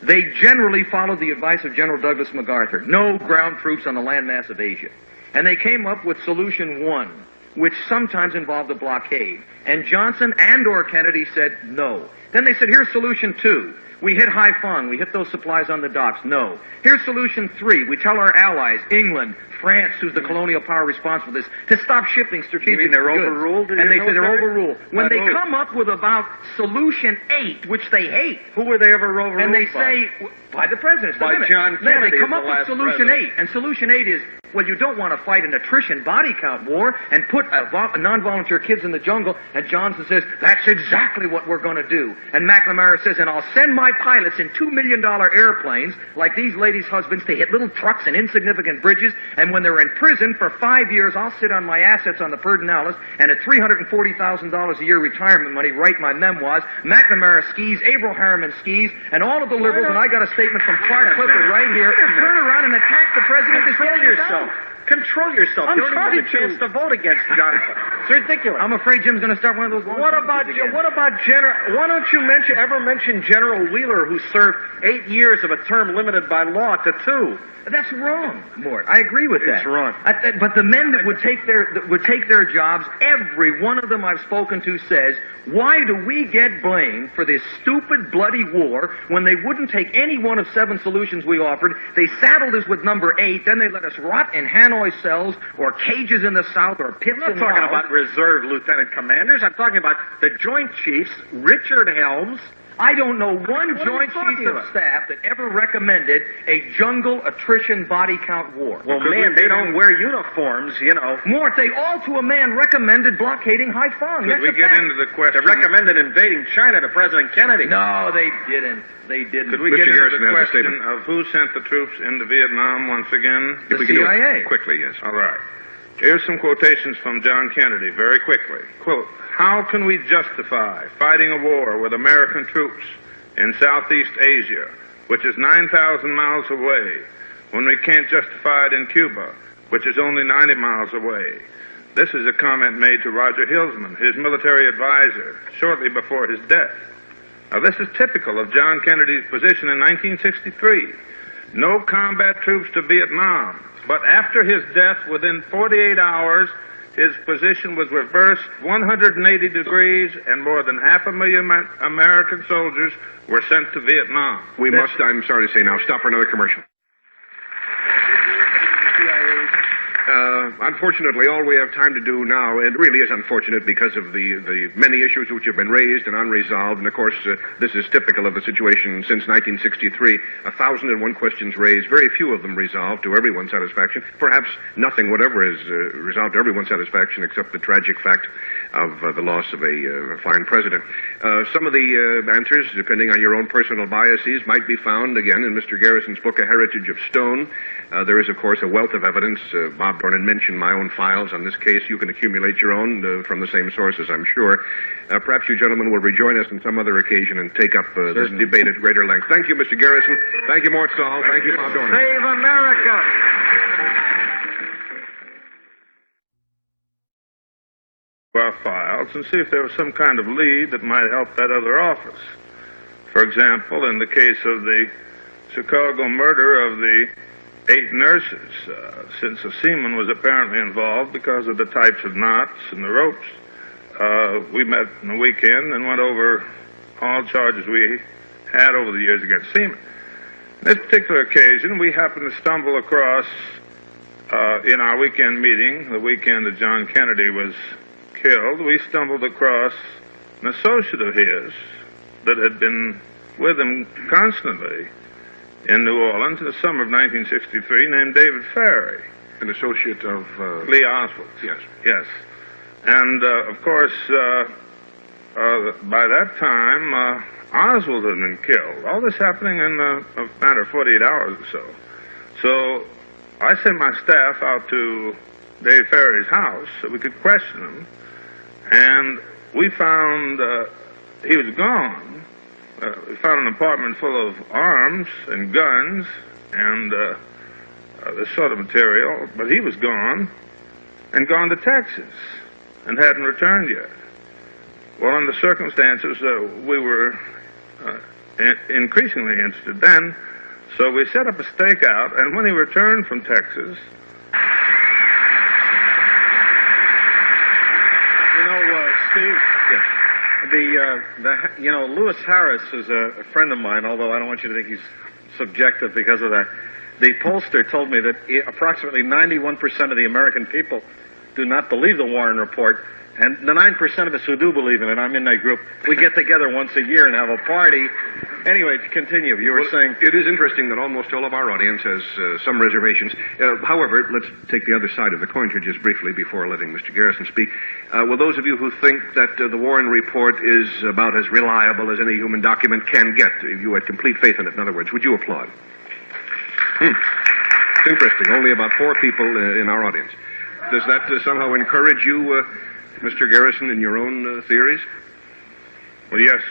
they generally followed the advice of General Douglas MacArthur. No ground troops on the landmass of Asia. And they came up with Solution 1, which sometimes involved a blockade. And Johnson and or Kennedy said no. Then they said, here's Solution 2. We hit Haiphong. We hit those supplies on the docks. No. Here's Solution 3. We tell our allies, England, France, who's the colonial power responsible for this, to stop shipping strategic goods. They're overruled? And they say they're overruled. When they come up with about Solution 8, which they hate. Who were they ever overruled And they say, by the president. By John Kennedy. They come up with Solution 8. And Solution 8 is, well, you don't want to fight an attrition body count war and put non-volunteer kids in the jungle. And Johnson says, that's exactly what we're going to do. And McNamara says, and I'll send my pilots in $2 million airplanes, like these ladies' husbands, to hit little trucks and insignificant bridges. And when they're in prison for 5 years, I'll sit on my assets on the Pedernales and at $340,000 a year retirement money write my memoirs. McNamara skis, Averell Harriman skis, and all of the liberals, and I got a statement from Clark Clifford right here, turn around and attack the president. Control yourself. Control yourself. You don't even have a chance to vote against Johnson. It's ridiculous. I'm afraid Jim's going to start one of those. Why don't you ever mention General Wheeler, who served 8 years of a term limited by law to 2? That's wrong, Mort. I agree with that. It's wrong. But the men that would take their jobs, every one of them I've spoken to says, why do we get blamed for this stupid, bloody war when they wouldn't take any one of 7 solutions we offered? They saddled us with number 8, then they let us rot in Hanoi cells or cages in the South or pits in I'm not talking about reserve lieutenant commanders. commanders. I'm talking about the Joint Chiefs, Richard Helms. I don't know one What are Joint you talking Chiefs of about? Staff that ever recommended a jungle attrition body count war. Well, man, they don't wear uniforms, you know. Mort, they all to a man recommended blockading Haiphong. Could we get into the question? They recommended invading China to President Kennedy. No, they didn't. They didn't. Could we Mr. get into Garrison the has a question statement. of who sent the troops into Vietnam once again? The CIA. Quickly, yes. All right. Here's some quotations from John Kennedy, very quickly. Quote, "How can we justify fighting a war with American troops in Southeast Asia, which is 9,000 miles away, when we can't justify it in Cuba, which is only 90 miles away?" This is a comment made to Roger Hilsman, his military advisor, shortly before his death. Now, this is typical of John Kennedy's position in 1963. No combat troops to Vietnam. But after his death, within 48 hours, his position was reversed 180 degrees, and more than 500,000 American soldiers were sent to Vietnam. We must, I'm sorry to say now, stop for another commercial. Unfortunately, all we have time to do now, it really is unfortunate because of the many issues which have been raised and unresolved, and of course, this is typical of the situation since 1963. 1,001 questions raised, very few of them resolved to everyone's satisfaction. Perhaps nothing whatever is resolved to everyone's satisfaction except the tragic fact of the loss of a fine president. Some of the answers, depending on your own personal biases, might be found, again, in Mr. Garrison's book, A Heritage of Stone. There is, of course, a wealth of evidence. Bob Dornan mentioned my own files on this case. You can accumulate your own from the same sources, I'm sure. Perhaps you gentlemen will rejoin us on some other occasion and take up this debate at greater length. Thank you, Mr. Garrison. Thank you, Mort Saul. Thank you, Bob Dornan. Save America! Our files and see if there was some kind of lead that might help that other office. For example, in the case of the Chicago murder of the 8 nurses, since a seaman was apparently involved because of the types of knots and the ropes, we met in the weekend and went over all charges we had over the years against seamen. This particular occasion, we happened to stumble across, in our weekend meeting, the weekend that John Kennedy was killed, we stumbled across an associate of his that had been with him constantly in New Orleans in the summer of 1963, named David Ferry. An associate of... Lee Oswald. Yes. Yes. And, of course, by that time, Oswald had been killed. All this happening in a matter of 48 hours or so. So I sent my staff out to Dave Ferry's house so we could question him. And we found he was gone. We found an apartment full of arms and guns and this sort of material, but he was gone and gone to Texas and hadn't returned yet. Well, under the circumstances, we were increasingly interested then, so we set up a stakeout, and when he returned from Texas, Steve, Lewis Harris is a friend of mine, although I don't want you to think he's subjective because of that. The pollster told me that approximately 91% of the American people do not believe the Warren Report, and the 9% of us who do believe in it, I'm in that group, we get together once a year and have a party. Anyway, to continue, you were saying... It is interesting that almost all of our audience has some reservations. However, let's take the other side of the coin here just briefly before letting Mr. Garrison speak. Will those of you who think that the Warren Report is about as reliable as any human document can get, if you had complete faith in it, in other words, would you applaud? It's interesting. Only about 4 people in our audience. Does that somehow encourage you, Mr. Garrison, in your own theories? Well, yes,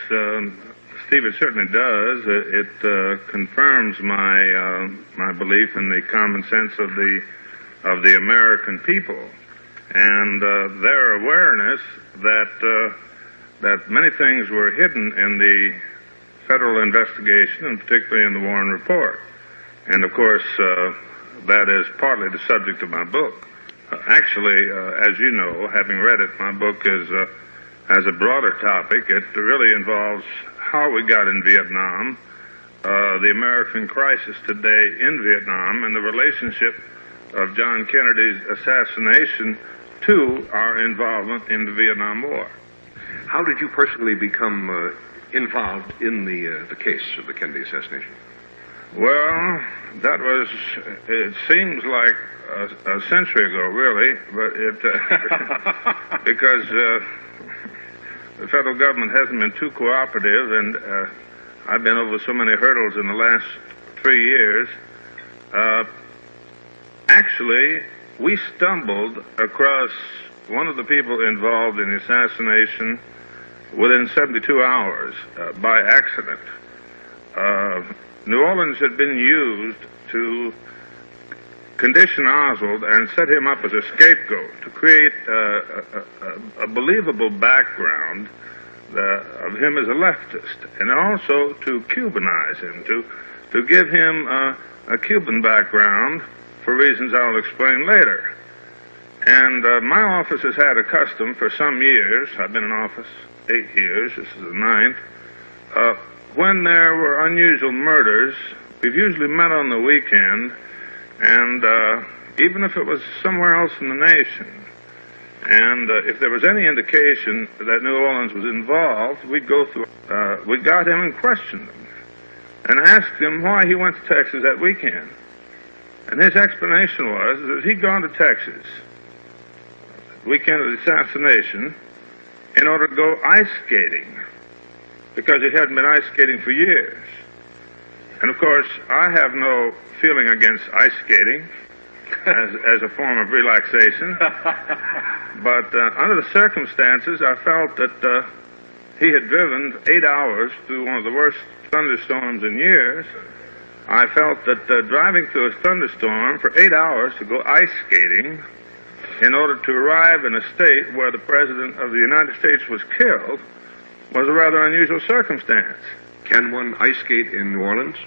Steve, it certainly does. It confirms my belief in the common sense of the American people and their awareness that many things were hidden in the federal investigation, and particularly in the Warren Report. And of course, that is partly the subject of my book. Actually, as you know, having read it, my book has a broader topic. It really involves how we got in Vietnam, the American crisis today in Vietnam, and the relationship of John Kennedy's assassination to our involvement in the Vietnam War. How did you personally become involved in the case of the Kennedy assassination? Well, that was, it seems like a century ago, really, but it, because the federal government hasn't been too cooperative, and I've been over so many hurdles in the last 3 years. Actually, we stumbled across one of the people involved in the assassination within 72 hours by accident. New Orleans had been used to condition Oswald and set him up as a scapegoat to create a believable background of him as a leftist, and also to Cubanize him, to give him a Cuban background for reasons I'll explain later. And my office has had a custom for some years. I've been in office 8 years. This is the 9th. When there were unusual murders, we've usually met on the weekend, and even if it was somewhere else in the nation, and if there was any indication that New Orleans was involved, we'd go through, we got him and questioned him, and asked him why he went to Texas that weekend. And his explanation was that he'd gone to Texas the weekend of the assassination in order to go ice skating, because he hadn't been ice skating for years. And of course, I have no feeling against ice skating as a form of relaxation. But under the circumstances, I felt that he had driven 8 hours through one of the worst thunderstorms in years. I felt that driving through a thunderstorm for 8 hours to go ice skating in order to arrive in a state where the President of the United States was killed was a rather unusual circumstance. Can one ice skate in New Orleans?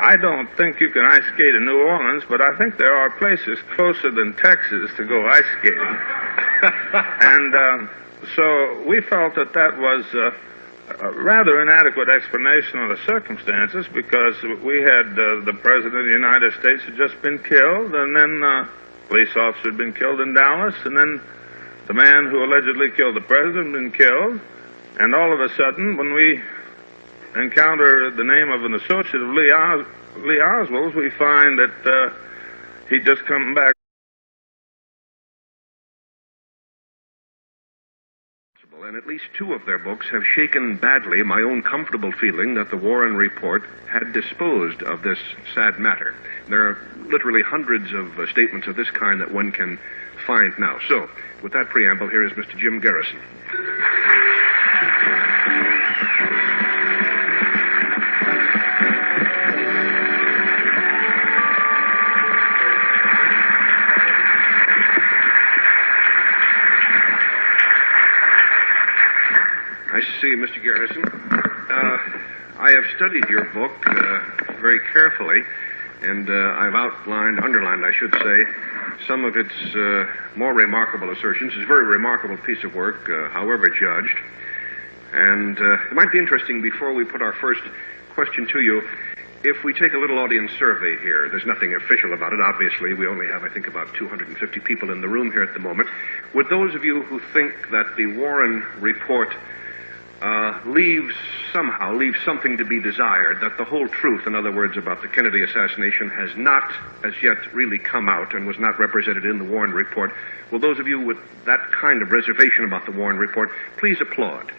I don't think you can ice skate in New Orleans, but I think there are places closer than Texas to go ice skating. And so we felt that that was a rather inadequate explanation of the circumstances, because we had the President of the United States had just been killed, and then a police officer had been killed in Dallas, and then the man who allegedly killed the President had been killed, and all of a sudden, when we encounter the name of an associate of Lee Oswald's, we find that he'd just come back. And at least 2 of their books have shaken badly my own comfortable feeling that the Warren Report had disposed of this sad matter. There are literally hundreds of statements of this kind that one can find now. So, with that preamble, here is Mr. Jim Garrison. Nice to see you, Mr. Garrison. I have studied your book very carefully, and I've underlined, I should say, some of its more remarkable assertions. It's a very remarkable piece of work, however judged. And it might be interesting, before we put our first question to you, if we take a little audience survey here. There's nothing official about it, obviously. We only have, I think, about 250 people in the room here at the moment. Would those of you who think that the Warren Report leaves something to be desired, that the whole truth, in other words, about the Kennedy assassination has not as yet really come out and was not represented in the Warren Report, will those of you with that kind of reservation about the Warren Report please applaud?